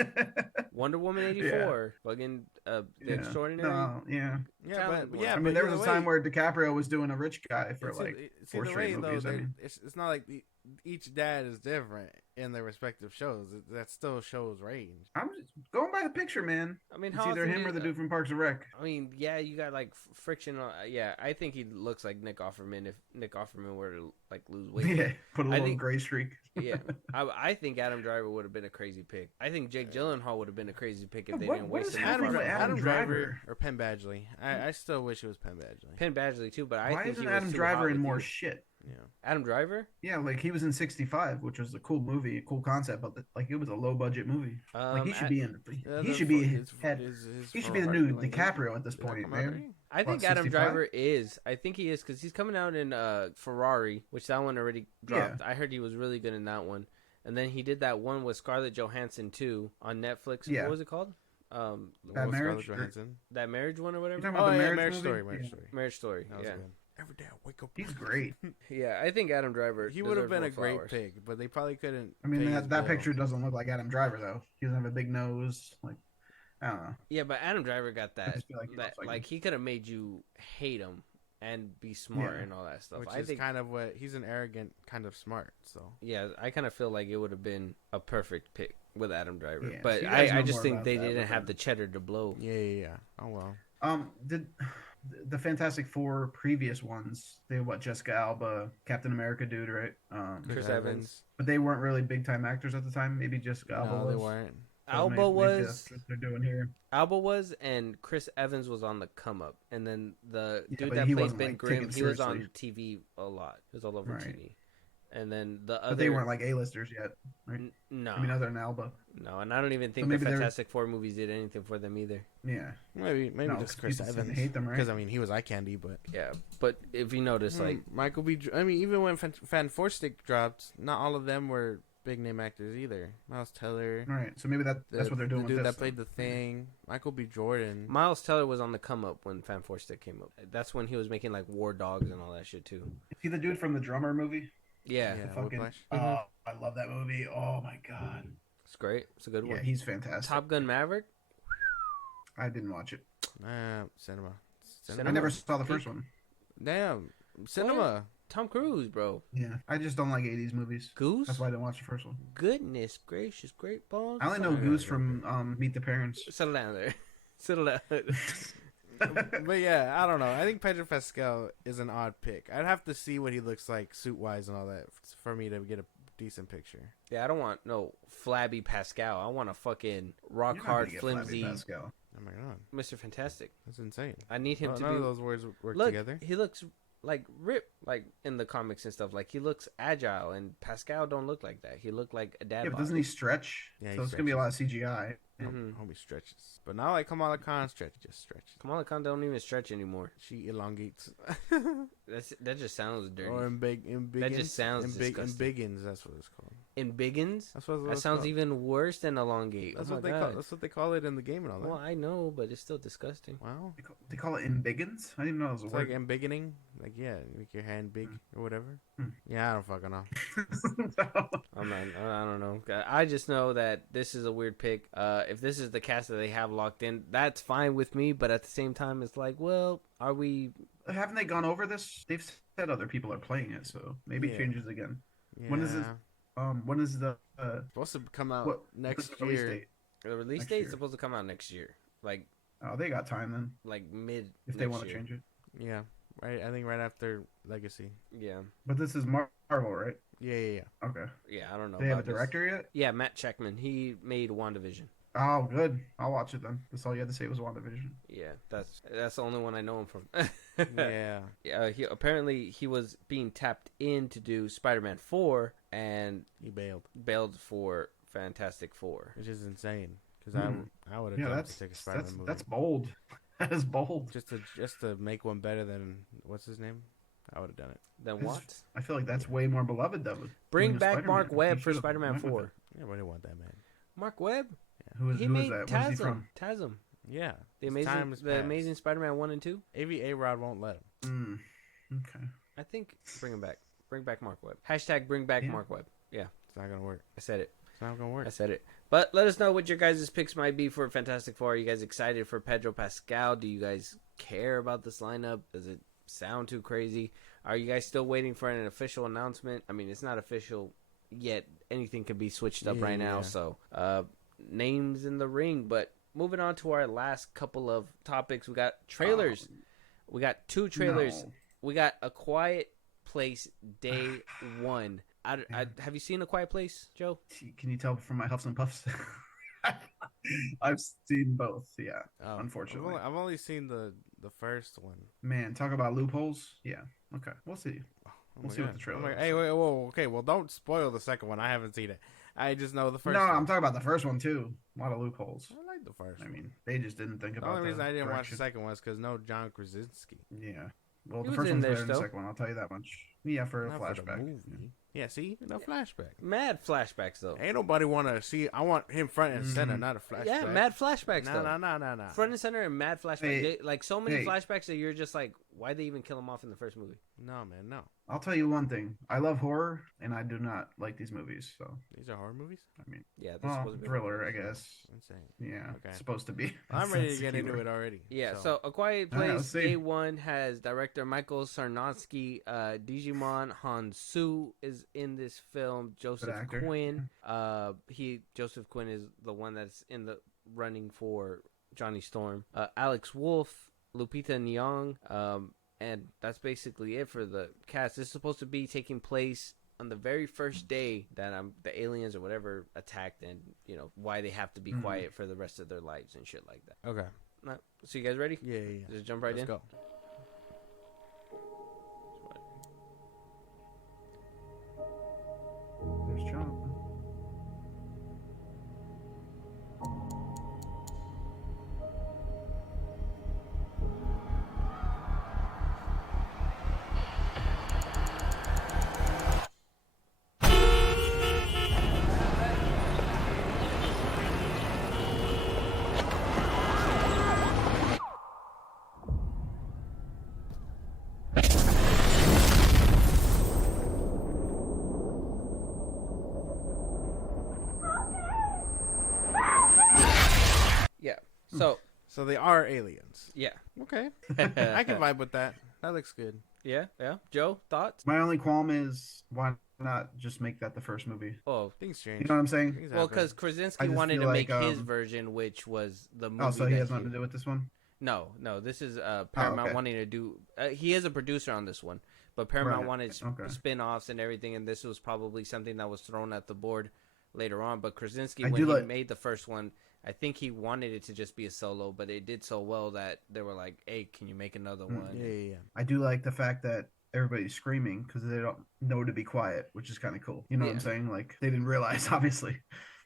Wonder Woman 84, fucking The Extraordinary. No, yeah. I mean, there was a time where DiCaprio was doing a rich guy for like 4 straight movies. Though, it's not like each dad is different in their respective shows. That still shows range. I'm just going by the picture, man. I mean, it's either him or the dude from Parks and Rec. I mean, yeah, you got like friction. Yeah, I think he looks like Nick Offerman if Nick Offerman were to like lose weight. Yeah, put a little gray streak. Yeah, I think Adam Driver would have been a crazy pick. I think Jake Gyllenhaal would have been a crazy pick if they didn't waste him. Adam Driver or Penn Badgley. I still wish it was Penn Badgley. Penn Badgley too, but why think isn't he was Adam Driver in more shit? Yeah, Adam Driver. Yeah, like he was in 65, which was a cool movie, a cool concept, but like it was a low budget movie. Like he should be in. He should be he should be the new DiCaprio at this point, man. I think Adam Driver is. I think he is because he's coming out in Ferrari, which that one already dropped. Yeah. I heard he was really good in that one, and then he did that one with Scarlett Johansson too on Netflix. Yeah. What was it called? That Marriage. That marriage one or whatever. You're talking about Marriage Story. Marriage Story. Yeah. Every day I wake up. He's great. Yeah, I think Adam Driver. He would have been a great pick, but they probably couldn't. I mean, that picture doesn't look like Adam Driver though. He doesn't have a big nose. Like, I don't know. Yeah, but Adam Driver got that. Like he could have made you hate him and be smart and all that stuff. Which is kind of what he's an arrogant kind of smart. So yeah, I kind of feel like it would have been a perfect pick with Adam Driver. Yeah, but I just think they didn't have the cheddar to blow. Yeah. Oh well. the Fantastic Four previous ones, they what Jessica Alba, Captain America dude, right? Chris Evans. But they weren't really big time actors at the time. Maybe Jessica Alba was. No, they weren't. So Alba maybe was. that's what they're doing here. Alba was, and Chris Evans was on the come up, and then the Yeah, dude but that he plays wasn't, Ben like, Grimm, taken he was on seriously. TV a lot. He was all over Right. TV. And then the other, But they weren't like A-listers yet, right? no, I mean, other than Alba. no, and I don't even think So the maybe they're- Fantastic Four movies did anything for them either. Yeah. Maybe No, just 'cause Chris people seem to Evans. hate them, right? Because I mean, he was eye candy, but Yeah, but if you notice, like, Michael B. I mean, even when Fan Four Stick dropped, not all of them were big name actors either. Miles Teller, All right. So maybe that's what they're doing The dude with that this. played The Thing, Michael B. Jordan. Miles Teller was on the come up when Fan Four Stick came up. That's when he was making like War Dogs and all that shit too. Is he the dude from the Drummer movie? Yeah, Yeah. The fucking, Whiplash. oh, I love that movie. Oh my god. it's great. It's a good Yeah, one. he's fantastic. Top Gun Maverick. I didn't watch it. Cinema. I never saw the first one. Damn, cinema. Tom Cruise, bro. Yeah, I just don't like 80s movies. Goose. That's why I didn't watch the first one. Goodness gracious, great balls. I only know Goose from Meet the Parents. Settle down there. Settle down. But yeah, I don't know. I think Pedro Pascal is an odd pick. I'd have to see what he looks like suit wise and all that for me to get a decent picture. Yeah, I don't want no flabby Pascal. I want a fucking rock You're not hard, gonna get flimsy Flabby Pascal. Oh my god, Mr. Fantastic. that's insane. I need him to None be. of those words work Look, together. he looks like ripped, like in the comics and stuff. Like he looks agile, and Pascal don't look like that. He looked like a dad. Yeah, but bod. doesn't he stretch? Yeah, he so it's gonna be a lot of CGI. Mhm. Homie stretches, but not like Kamala Khan just stretches. Kamala Khan don't even stretch anymore. She elongates. That just sounds dirty. Or in Biggins. That just sounds disgusting. Biggins, that's what it's called. In Biggins, That's what that it's sounds called. even worse than elongate. That's Oh what my they God. call. That's what they call it in the game and all that. Well, I know, but it's still disgusting. Wow. They call it embiggens? I didn't even know it was a It's word. like embiggening. Like, yeah, make your hand big or whatever. Hmm. Yeah, I don't fucking know. I don't know. I just know that this is a weird pick. If this is the cast that they have locked in, that's fine with me. But at the same time, it's like, well, are we? Haven't they gone over this? They've said other people are playing it, so maybe it Yeah. changes again. Yeah. When is it? When is the Supposed to come out what next what's the release year. date? The release Next date is year. supposed to come out next year, like Oh, they got time then mid. if they next want to year. change it. Yeah, right. I think right after Legacy. Yeah, But this is Marvel, right? Yeah. Okay. yeah. I don't know. They have a about this. director yet? Yeah, Matt Checkman. He made WandaVision. Oh, good. I'll watch it then. That's all you had to say was WandaVision. Yeah, that's the only one I know him from. Yeah. Yeah, he was being tapped in to do Spider-Man 4 and He bailed, bailed for Fantastic Four. which is insane. Because Hmm. I would have Yeah, jumped to take a Spider-Man movie that's bold. That is bold. just to make one better than what's his name. I would have done it. Then That's- what? I feel like that's way more beloved though. Bring than back Spider-Man. Mark Webb He for should've Spider-Man went with 4. it. Yeah, I didn't want that man. Mark Webb? Who is He who made is that? Where's he Tasm. from? Tasm. Yeah. The his amazing, time has the passed. amazing Spider-Man 1 and 2. A-Rod won't let him. Okay. I think bring him back. Bring back Mark Webb. Hashtag bring back Yeah. Mark Webb. Yeah, It's not gonna work. I said it. It's not gonna work. I said it. But let us know what your guys' picks might be for Fantastic Four. Are you guys excited for Pedro Pascal? Do you guys care about this lineup? Does it sound too crazy? Are you guys still waiting for an official announcement? I mean, it's not official yet. Anything can be switched up right now. Yeah. So, names in the ring. But moving on to our last couple of topics, we got trailers. We got 2 trailers. No. We got A Quiet Place Day 1. Have you seen A Quiet Place, Joe? Can you tell from my huffs and puffs? I've seen both. Yeah. Oh, Unfortunately. I've only seen the first one. Man, talk about loopholes. Yeah. Okay. We'll see. Oh We'll my see what God. the trailer I'm like, looks hey, wait, whoa, okay, well, don't spoil the second one. I haven't seen it. I just know the first No, one. I'm talking about the first one too. A lot of loopholes. I like the first I one. mean, they just didn't think The about only reason I didn't watch direction. the second one is because no John Krasinski. Yeah. Well, He the was first in one's there better than the still. second one. I'll tell you that much. Yeah, for a Not flashback. for the movie. Yeah, see? No flashback. Mad flashbacks, though. Ain't nobody want to see. I want him front and center, not a flashback. Yeah, mad flashbacks, though. No. Front and center and mad flashbacks. Hey, Like, so many hey. flashbacks that you're just like, why'd they even kill him off in the first movie? No, man, no. I'll tell you one thing. I love horror, and I do not like these movies. So, These are horror movies? I mean, Yeah, this well, supposed to be thriller, I guess. Insane. Yeah, Okay. it's supposed to be. I'm ready to That's the get into keyword. it already. Yeah, so A Quiet All right, Place let's see. Day 1 has director Michael Sarnowski. Digimon Hansu is in this film. Joseph actor. Quinn. Joseph Quinn is the one that's in the running for Johnny Storm. Alex Wolff, Lupita Nyong. And that's basically it for the cast. This is supposed to be taking place on the very first day that the aliens or whatever attacked, and why they have to be quiet for the rest of their lives and shit like that. Okay. So you guys ready? Yeah. Just jump right in. Let's go. There's John. So they are aliens. Yeah. Okay. I can vibe with that. That looks good. Yeah. Joe, thoughts? My only qualm is why not just make that the first movie? Oh, things change. You know what I'm saying? Well, because Krasinski wanted to make his version, which was the movie. Oh, so he has nothing to do with this one? No. This is Paramount wanting to do. He is a producer on this one, but Paramount wanted spin-offs and everything, and this was probably something that was thrown at the board later on. But Krasinski, when he made the first one, I think he wanted it to just be a solo, but it did so well that they were like, "Hey, can you make another one?" Yeah. I do like the fact that everybody's screaming because they don't know to be quiet, which is kind of cool. You know what I'm saying? Like they didn't realize, obviously.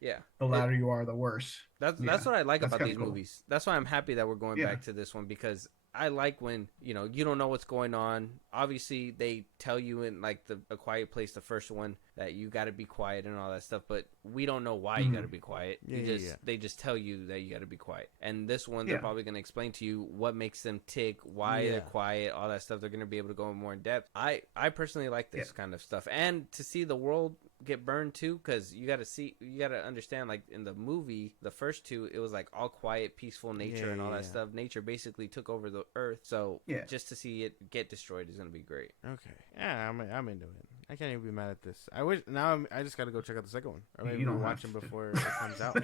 Yeah. The louder you are, the worse. That's what I like about these movies. That's why I'm happy that we're going back to this one, because I like when, you don't know what's going on. Obviously, they tell you in like A Quiet Place, the first one, that you got to be quiet and all that stuff, but we don't know why you got to be quiet. They just tell you that you got to be quiet. And this one, they're probably going to explain to you what makes them tick, why they're quiet, all that stuff. They're going to be able to go more in depth. I personally like this kind of stuff, and to see the world get burned too, because you got to understand, like in the movie, the first two, it was like all quiet, peaceful nature and all that stuff. Nature basically took over the earth, so just to see it get destroyed is gonna be great. Okay, yeah, I'm into it. I can't even be mad at this. I just gotta go check out the second one, or maybe we'll watch them before it comes out.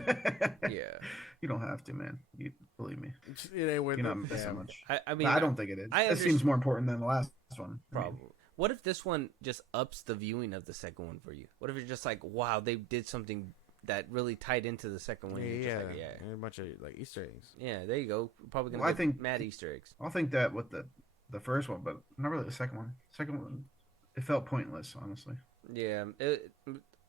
Yeah, you don't have to, man. You believe me. It ain't worth not missing much. I mean, I don't think it is. It seems more important than the last one. Probably. What if this one just ups the viewing of the second one for you? What if you're just like, wow, they did something that really tied into the second one? And a bunch of like Easter eggs. Yeah, there you go. Probably gonna get mad Easter eggs. I think that with the first one, but not really the second one. Second one, it felt pointless, honestly. Yeah,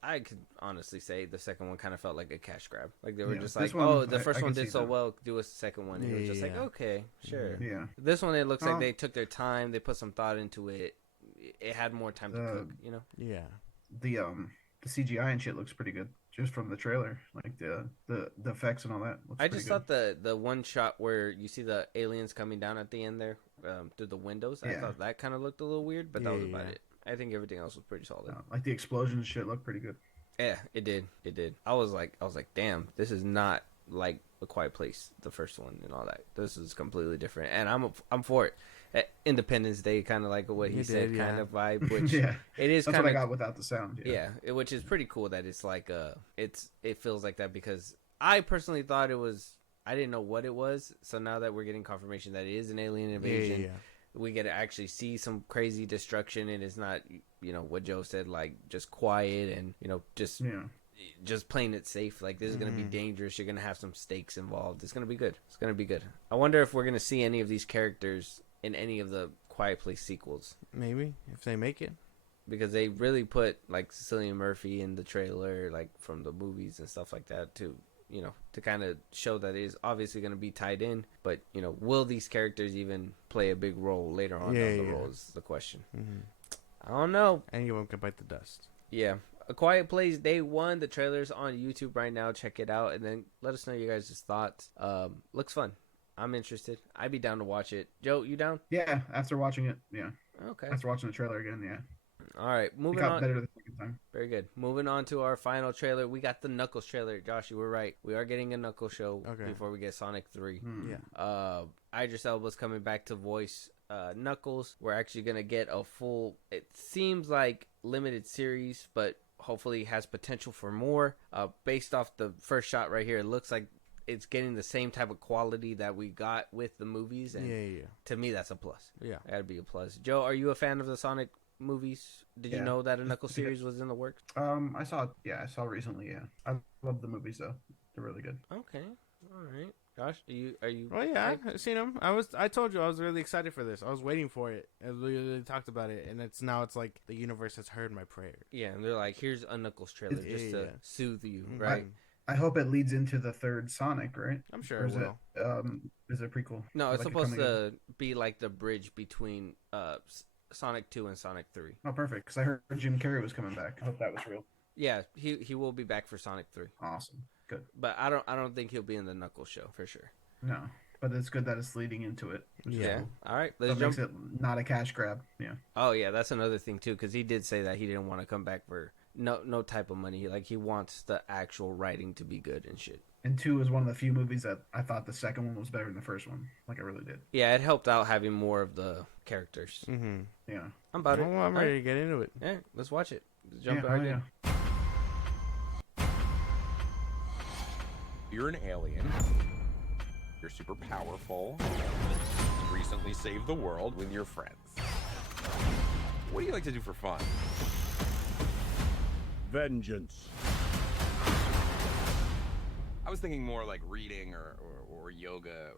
I could honestly say the second one kind of felt like a cash grab. Like they were just like, the first one did so well, do a second one. And it was just like, okay, sure. Yeah. This one, it looks like they took their time. They put some thought into it. It had more time to cook, Yeah. The CGI and shit looks pretty good just from the trailer, like the effects and all that. I just thought the one shot where you see the aliens coming down at the end there through the windows. I thought that kind of looked a little weird, but that was about it. I think everything else was pretty solid. Like the explosion and shit looked pretty good. Yeah, it did. I was like, damn, this is not like A Quiet Place, the first one, and all that. This is completely different, and I'm for it. Independence Day, kind of like what he said, kind of vibe, which it is. That's kind what I got without the sound. Which is pretty cool that it's like it feels like that, because I personally thought it was. I didn't know what it was, so now that we're getting confirmation that it is an alien invasion, we get to actually see some crazy destruction, and it's not what Joe said, like just quiet and just playing it safe. Like this is gonna be dangerous. You're gonna have some stakes involved. It's gonna be good. I wonder if we're gonna see any of these characters in any of the Quiet Place sequels. Maybe if they make it, because they really put like Cillian Murphy in the trailer, like from the movies and stuff like that, to kind of show that it is obviously going to be tied in. But will these characters even play a big role later on down the road is the question. I don't know. Anyone can bite the dust. Yeah. A Quiet Place Day 1. The trailer's on YouTube right now. Check it out, and then let us know your guys' thoughts. Looks fun. I'm interested. I'd be down to watch it. Joe, you down? Yeah, after watching it, yeah. Okay. After watching the trailer again, yeah. All right, moving on. It got better the second time. Very good. Moving on to our final trailer. We got the Knuckles trailer. Josh, you were right. We are getting a Knuckles show before we get Sonic 3. Yeah. Idris Elba's coming back to voice Knuckles. We're actually going to get a full, it seems like, limited series, but hopefully has potential for more. Based off the first shot right here, it looks like it's getting the same type of quality that we got with the movies. And to me, that's a plus. Yeah, that'd be a plus. Joe, are you a fan of the Sonic movies? Did you know that a Knuckles series was in the works? I saw it. Yeah, I saw it recently. Yeah, I love the movies though. They're really good. Okay, all right. Gosh, are you? Oh yeah, I've seen them. I told you I was really excited for this. I was waiting for it. I really talked about it, and it's like the universe has heard my prayer. Yeah, and they're like, here's a Knuckles trailer just to soothe you, right? I hope it leads into the third Sonic, right? I'm sure it will. Is it a prequel? No, it's supposed to be like the bridge between Sonic 2 and Sonic 3. Oh, perfect. Because I heard Jim Carrey was coming back. I hope that was real. Yeah, he will be back for Sonic 3. Awesome. Good. But I don't think he'll be in the Knuckles show for sure. No, but it's good that it's leading into it. Yeah. Cool. All right. That makes it not a cash grab. Yeah. Oh yeah, that's another thing too, because he did say that he didn't want to come back for no type of money. Like he wants the actual writing to be good and shit. And 2 was one of the few movies that I thought the second one was better than the first one. Like I really did. Yeah, it helped out having more of the characters. Mm-hmm. Yeah. I'm about it. I'm ready to get into it. Yeah, let's watch it. Let's jump right in. You're an alien. You're super powerful. You recently saved the world with your friends. What do you like to do for fun? Vengeance. I was thinking more like reading or yoga.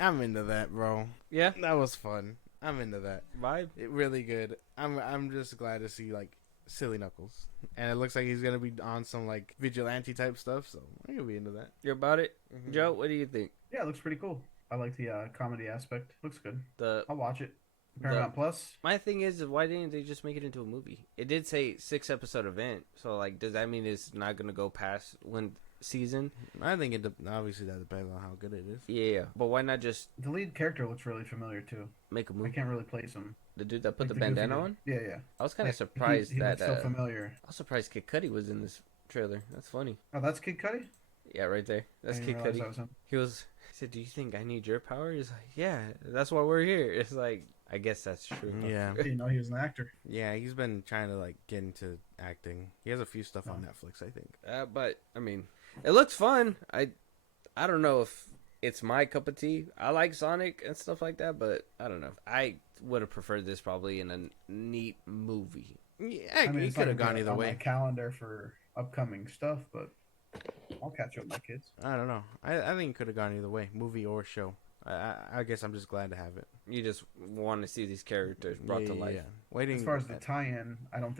I'm into that, bro. Yeah, that was fun. I'm into that vibe. It really good. I'm just glad to see like silly Knuckles, and it looks like he's gonna be on some like vigilante type stuff. So I'm gonna be into that. You're about it, Joe. What do you think? Yeah, it looks pretty cool. I like the comedy aspect. Looks good. I'll watch it. Paramount Plus. My thing is, why didn't they just make it into a movie? It did say 6-episode event, so like, does that mean it's not gonna go past one season? I think obviously that depends on how good it is. Yeah, but why not just the lead character looks really familiar too. Make a movie. I can't really place him. The dude that put the bandana on? Yeah. I was kind of surprised he that looks so familiar. I was surprised Kid Cudi was in this trailer. That's funny. Oh, that's Kid Cudi? Yeah, right there. That's Kid Cudi. He said, "Do you think I need your power?" He's like, "Yeah, that's why we're here." It's like, I guess that's true. Yeah. I didn't know he was an actor. Yeah, he's been trying to like get into acting. He has a few stuff on Netflix, I think. But I mean, it looks fun. I don't know if it's my cup of tea. I like Sonic and stuff like that, but I don't know. I would have preferred this probably in a neat movie. Yeah, it could have gone either way. My calendar for upcoming stuff, but I'll catch up with my kids. I don't know. I think it could have gone either way, movie or show. I guess I'm just glad to have it. You just want to see these characters brought to life. Yeah. Waiting. As far as the tie-in, I don't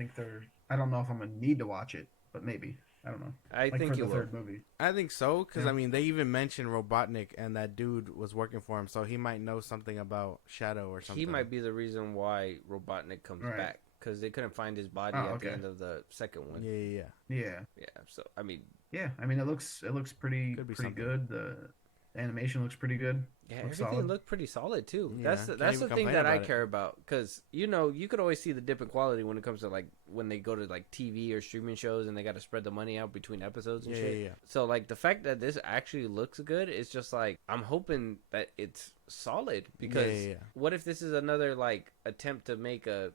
know if I'm gonna need to watch it, but maybe. I don't know. I think you will. Third movie. I think so, because I mean, they even mentioned Robotnik, and that dude was working for him, so he might know something about Shadow or something. He might be the reason why Robotnik comes back, because they couldn't find his body at the end of the second one. Yeah. So I mean. Yeah, I mean, it looks pretty good. The animation looks pretty good. Yeah, everything looked pretty solid too. Yeah, that's the thing that I care about, because you could always see the dip in quality when it comes to like when they go to like TV or streaming shows and they got to spread the money out between episodes and shit. Yeah. So like the fact that this actually looks good, it's just like I'm hoping that it's solid, because what if this is another like attempt to make a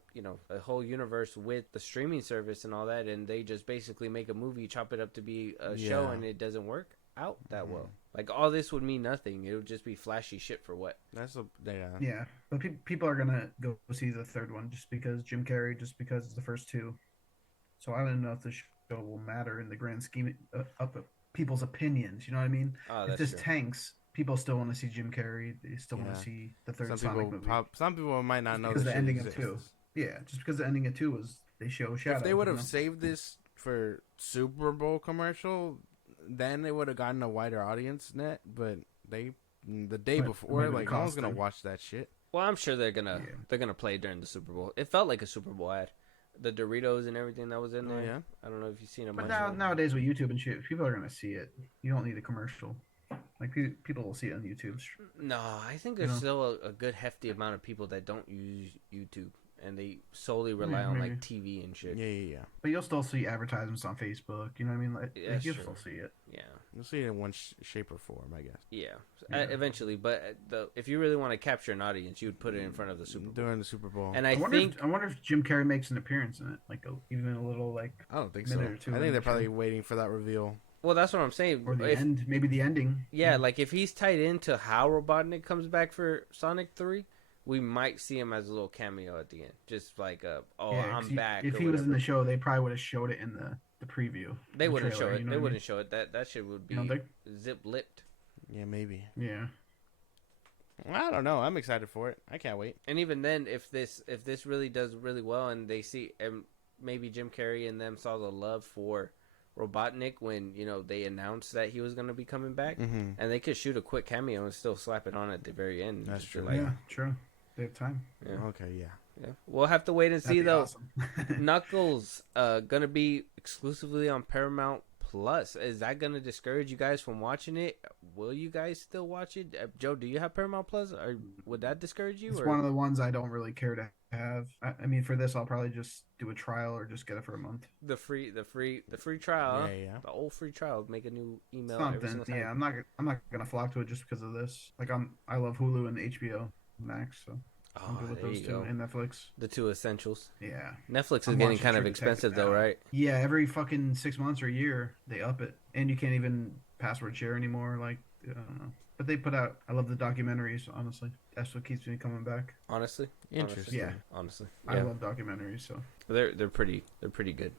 whole universe with the streaming service and all that, and they just basically make a movie, chop it up to be a show, and it doesn't work out that well. Like all this would mean nothing. It would just be flashy shit for what? Yeah, but people are gonna go see the third one just because Jim Carrey, just because it's the first two. So I don't know if the show will matter in the grand scheme of people's opinions. You know what I mean? If this tanks, people still want to see Jim Carrey. They still want to see the third Sonic movie. Some people might not know because the ending of 2. Yeah, just because the ending of 2 was they show Shadow. If they would have saved this for Super Bowl commercial, then they would have gotten a wider audience net. But the day before, like no one's gonna watch that shit. Well, I'm sure they're gonna play during the Super Bowl. It felt like a Super Bowl ad. The Doritos and everything that was in there. Yeah. I don't know if you've seen it. But nowadays with YouTube and shit, people are gonna see it. You don't need a commercial. Like people will see it on YouTube. No, I think there's still a good hefty amount of people that don't use YouTube, and they solely rely on like TV and shit. Yeah. But you'll still see advertisements on Facebook. You know what I mean? Like you'll still see it. Yeah. You'll see it in one shape or form, I guess. Yeah. Eventually, but if you really want to capture an audience, you would put it in front of the Super Bowl. During the Super Bowl. And I wonder if Jim Carrey makes an appearance in it, like even a little like. I don't think so. I think they're probably waiting for that reveal. Well, that's what I'm saying. Or the end, maybe the ending. Yeah, like if he's tied into how Robotnik comes back for Sonic 3, we might see him as a little cameo at the end. Just like, I'm back. If he was in the show, they probably would have showed it in the preview. They wouldn't show it. They wouldn't show it. That shit would be zip-lipped. Yeah, maybe. Yeah. I don't know. I'm excited for it. I can't wait. And even then, if this really does really well, and they see, and maybe Jim Carrey and them saw the love for Robotnik when they announced that he was going to be coming back, and they could shoot a quick cameo and still slap it on at the very end. That's true. Yeah, true. They have time. Yeah. Okay. Yeah. We'll have to wait and see though. Awesome. Knuckles gonna be exclusively on Paramount Plus. Is that gonna discourage you guys from watching it? Will you guys still watch it? Joe, do you have Paramount Plus, or would that discourage you? It's one of the ones I don't really care to have. I mean, for this, I'll probably just do a trial or just get it for a month. The free trial. Yeah. The old free trial. Make a new email. Something. Yeah, I'm not gonna flock to it just because of this. Like I love Hulu and HBO Max, so I'm good with those two, and Netflix. The two essentials. Yeah. Netflix is getting kind of expensive though, right? Yeah, every fucking 6 months or a year they up it, and you can't even password share anymore. Like, I don't know. But they put out. I love the documentaries. Honestly, that's what keeps me coming back. Honestly, interesting. Yeah. Honestly, I love documentaries. So they're pretty good.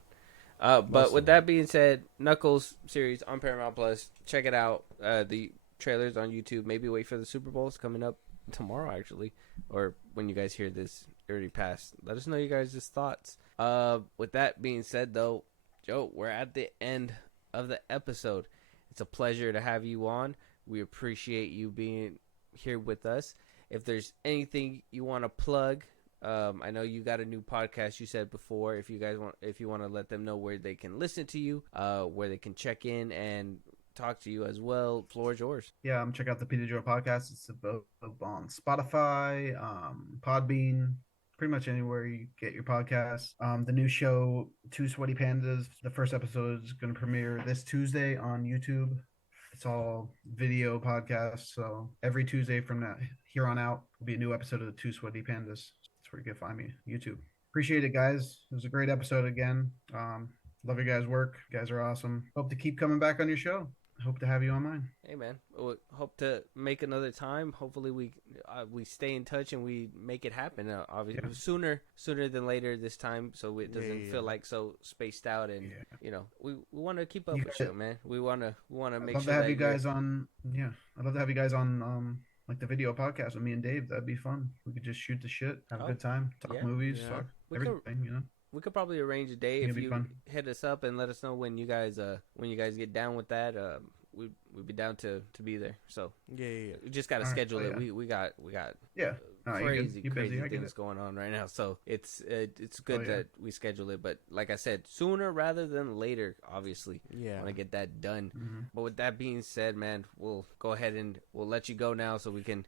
But with that being said, Knuckles series on Paramount Plus. Check it out. The trailers on YouTube. Maybe wait for the Super Bowls coming up tomorrow, actually, or when you guys hear this, it already passed. Let us know you guys' thoughts. With that being said, though, Joe, we're at the end of the episode. It's a pleasure to have you on. We appreciate you being here with us. If there's anything you want to plug, I know you got a new podcast you said before. If you want to let them know where they can listen to you, where they can check in and talk to you as well, floor is yours. Yeah, check out the PitaJoe Podcast. It's available on Spotify, Podbean, pretty much anywhere you get your podcasts. The new show, Two Sweaty Pandas, the first episode is going to premiere this Tuesday on YouTube. It's all video podcasts, so every Tuesday from here on out will be a new episode of the Two Sweaty Pandas. That's where you can find me, YouTube. Appreciate it, guys. It was a great episode again. Love your guys' work. You guys are awesome. Hope to keep coming back on your show. Hope to have you on mine. Hey, man. We'll hope to make another time. Hopefully we stay in touch and we make it happen. Obviously, sooner than later this time, so it doesn't feel like so spaced out. And we want to keep up with you, man. We want to make sure. I'd love to have you guys on. Yeah, I'd love to have you guys on. Like the video podcast with me and Dave. That'd be fun. We could just shoot the shit, have a good time, talk movies, talk everything. We could probably arrange a day if you hit us up and let us know when you guys get down with that. We'd be down to be there. So yeah. We just gotta schedule it. We got crazy things going on right now. So it's good that we schedule it. But like I said, sooner rather than later. Obviously, want to get that done. Mm-hmm. But with that being said, man, we'll go ahead and we'll let you go now so we can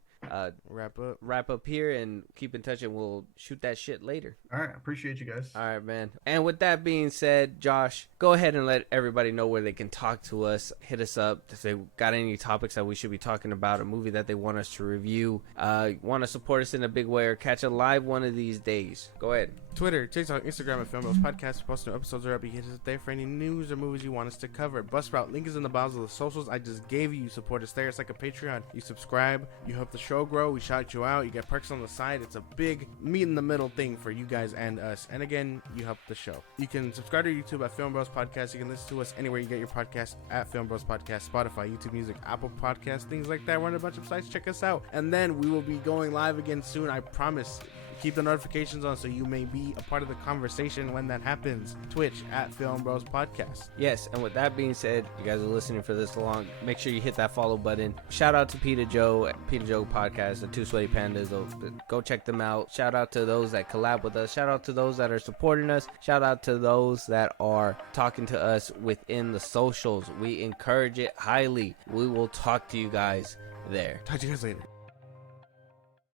wrap up here and keep in touch, and we'll shoot that shit later. All right, appreciate you guys. All right, man. And with that being said, Josh, go ahead and let everybody know where they can talk to us. Hit us up if they got any topics that we should be talking about, a movie that they want us to review, want to support us in a big way, or catch a live one of these days. Go ahead. Twitter, TikTok, Instagram at FIlmbros Podcast. Post new episodes are up. You hit us there for any news or movies you want us to cover. Buzzsprout, link is in the bios of the socials I just gave you. You support us there. It's like a Patreon. You subscribe. You help the show grow. We shout you out. You get perks on the side. It's a big meet in the middle thing for you guys and us. And again, you help the show. You can subscribe to YouTube at FIlmbros Podcast. You can listen to us anywhere you get your podcast at FIlmbros Podcast, Spotify, YouTube Music, Apple Podcasts, things like that. We're on a bunch of sites. Check us out. And then we will be going live again soon. I promise. Keep the notifications on so you may be a part of the conversation when that happens. Twitch at FIlmbros Podcast. Yes, and with that being said, you guys are listening for this long. Make sure you hit that follow button. Shout out to PitaJoe Podcast, the Two Sweaty Pandas. Go check them out. Shout out to those that collab with us. Shout out to those that are supporting us. Shout out to those that are talking to us within the socials. We encourage it highly. We will talk to you guys there. Talk to you guys later.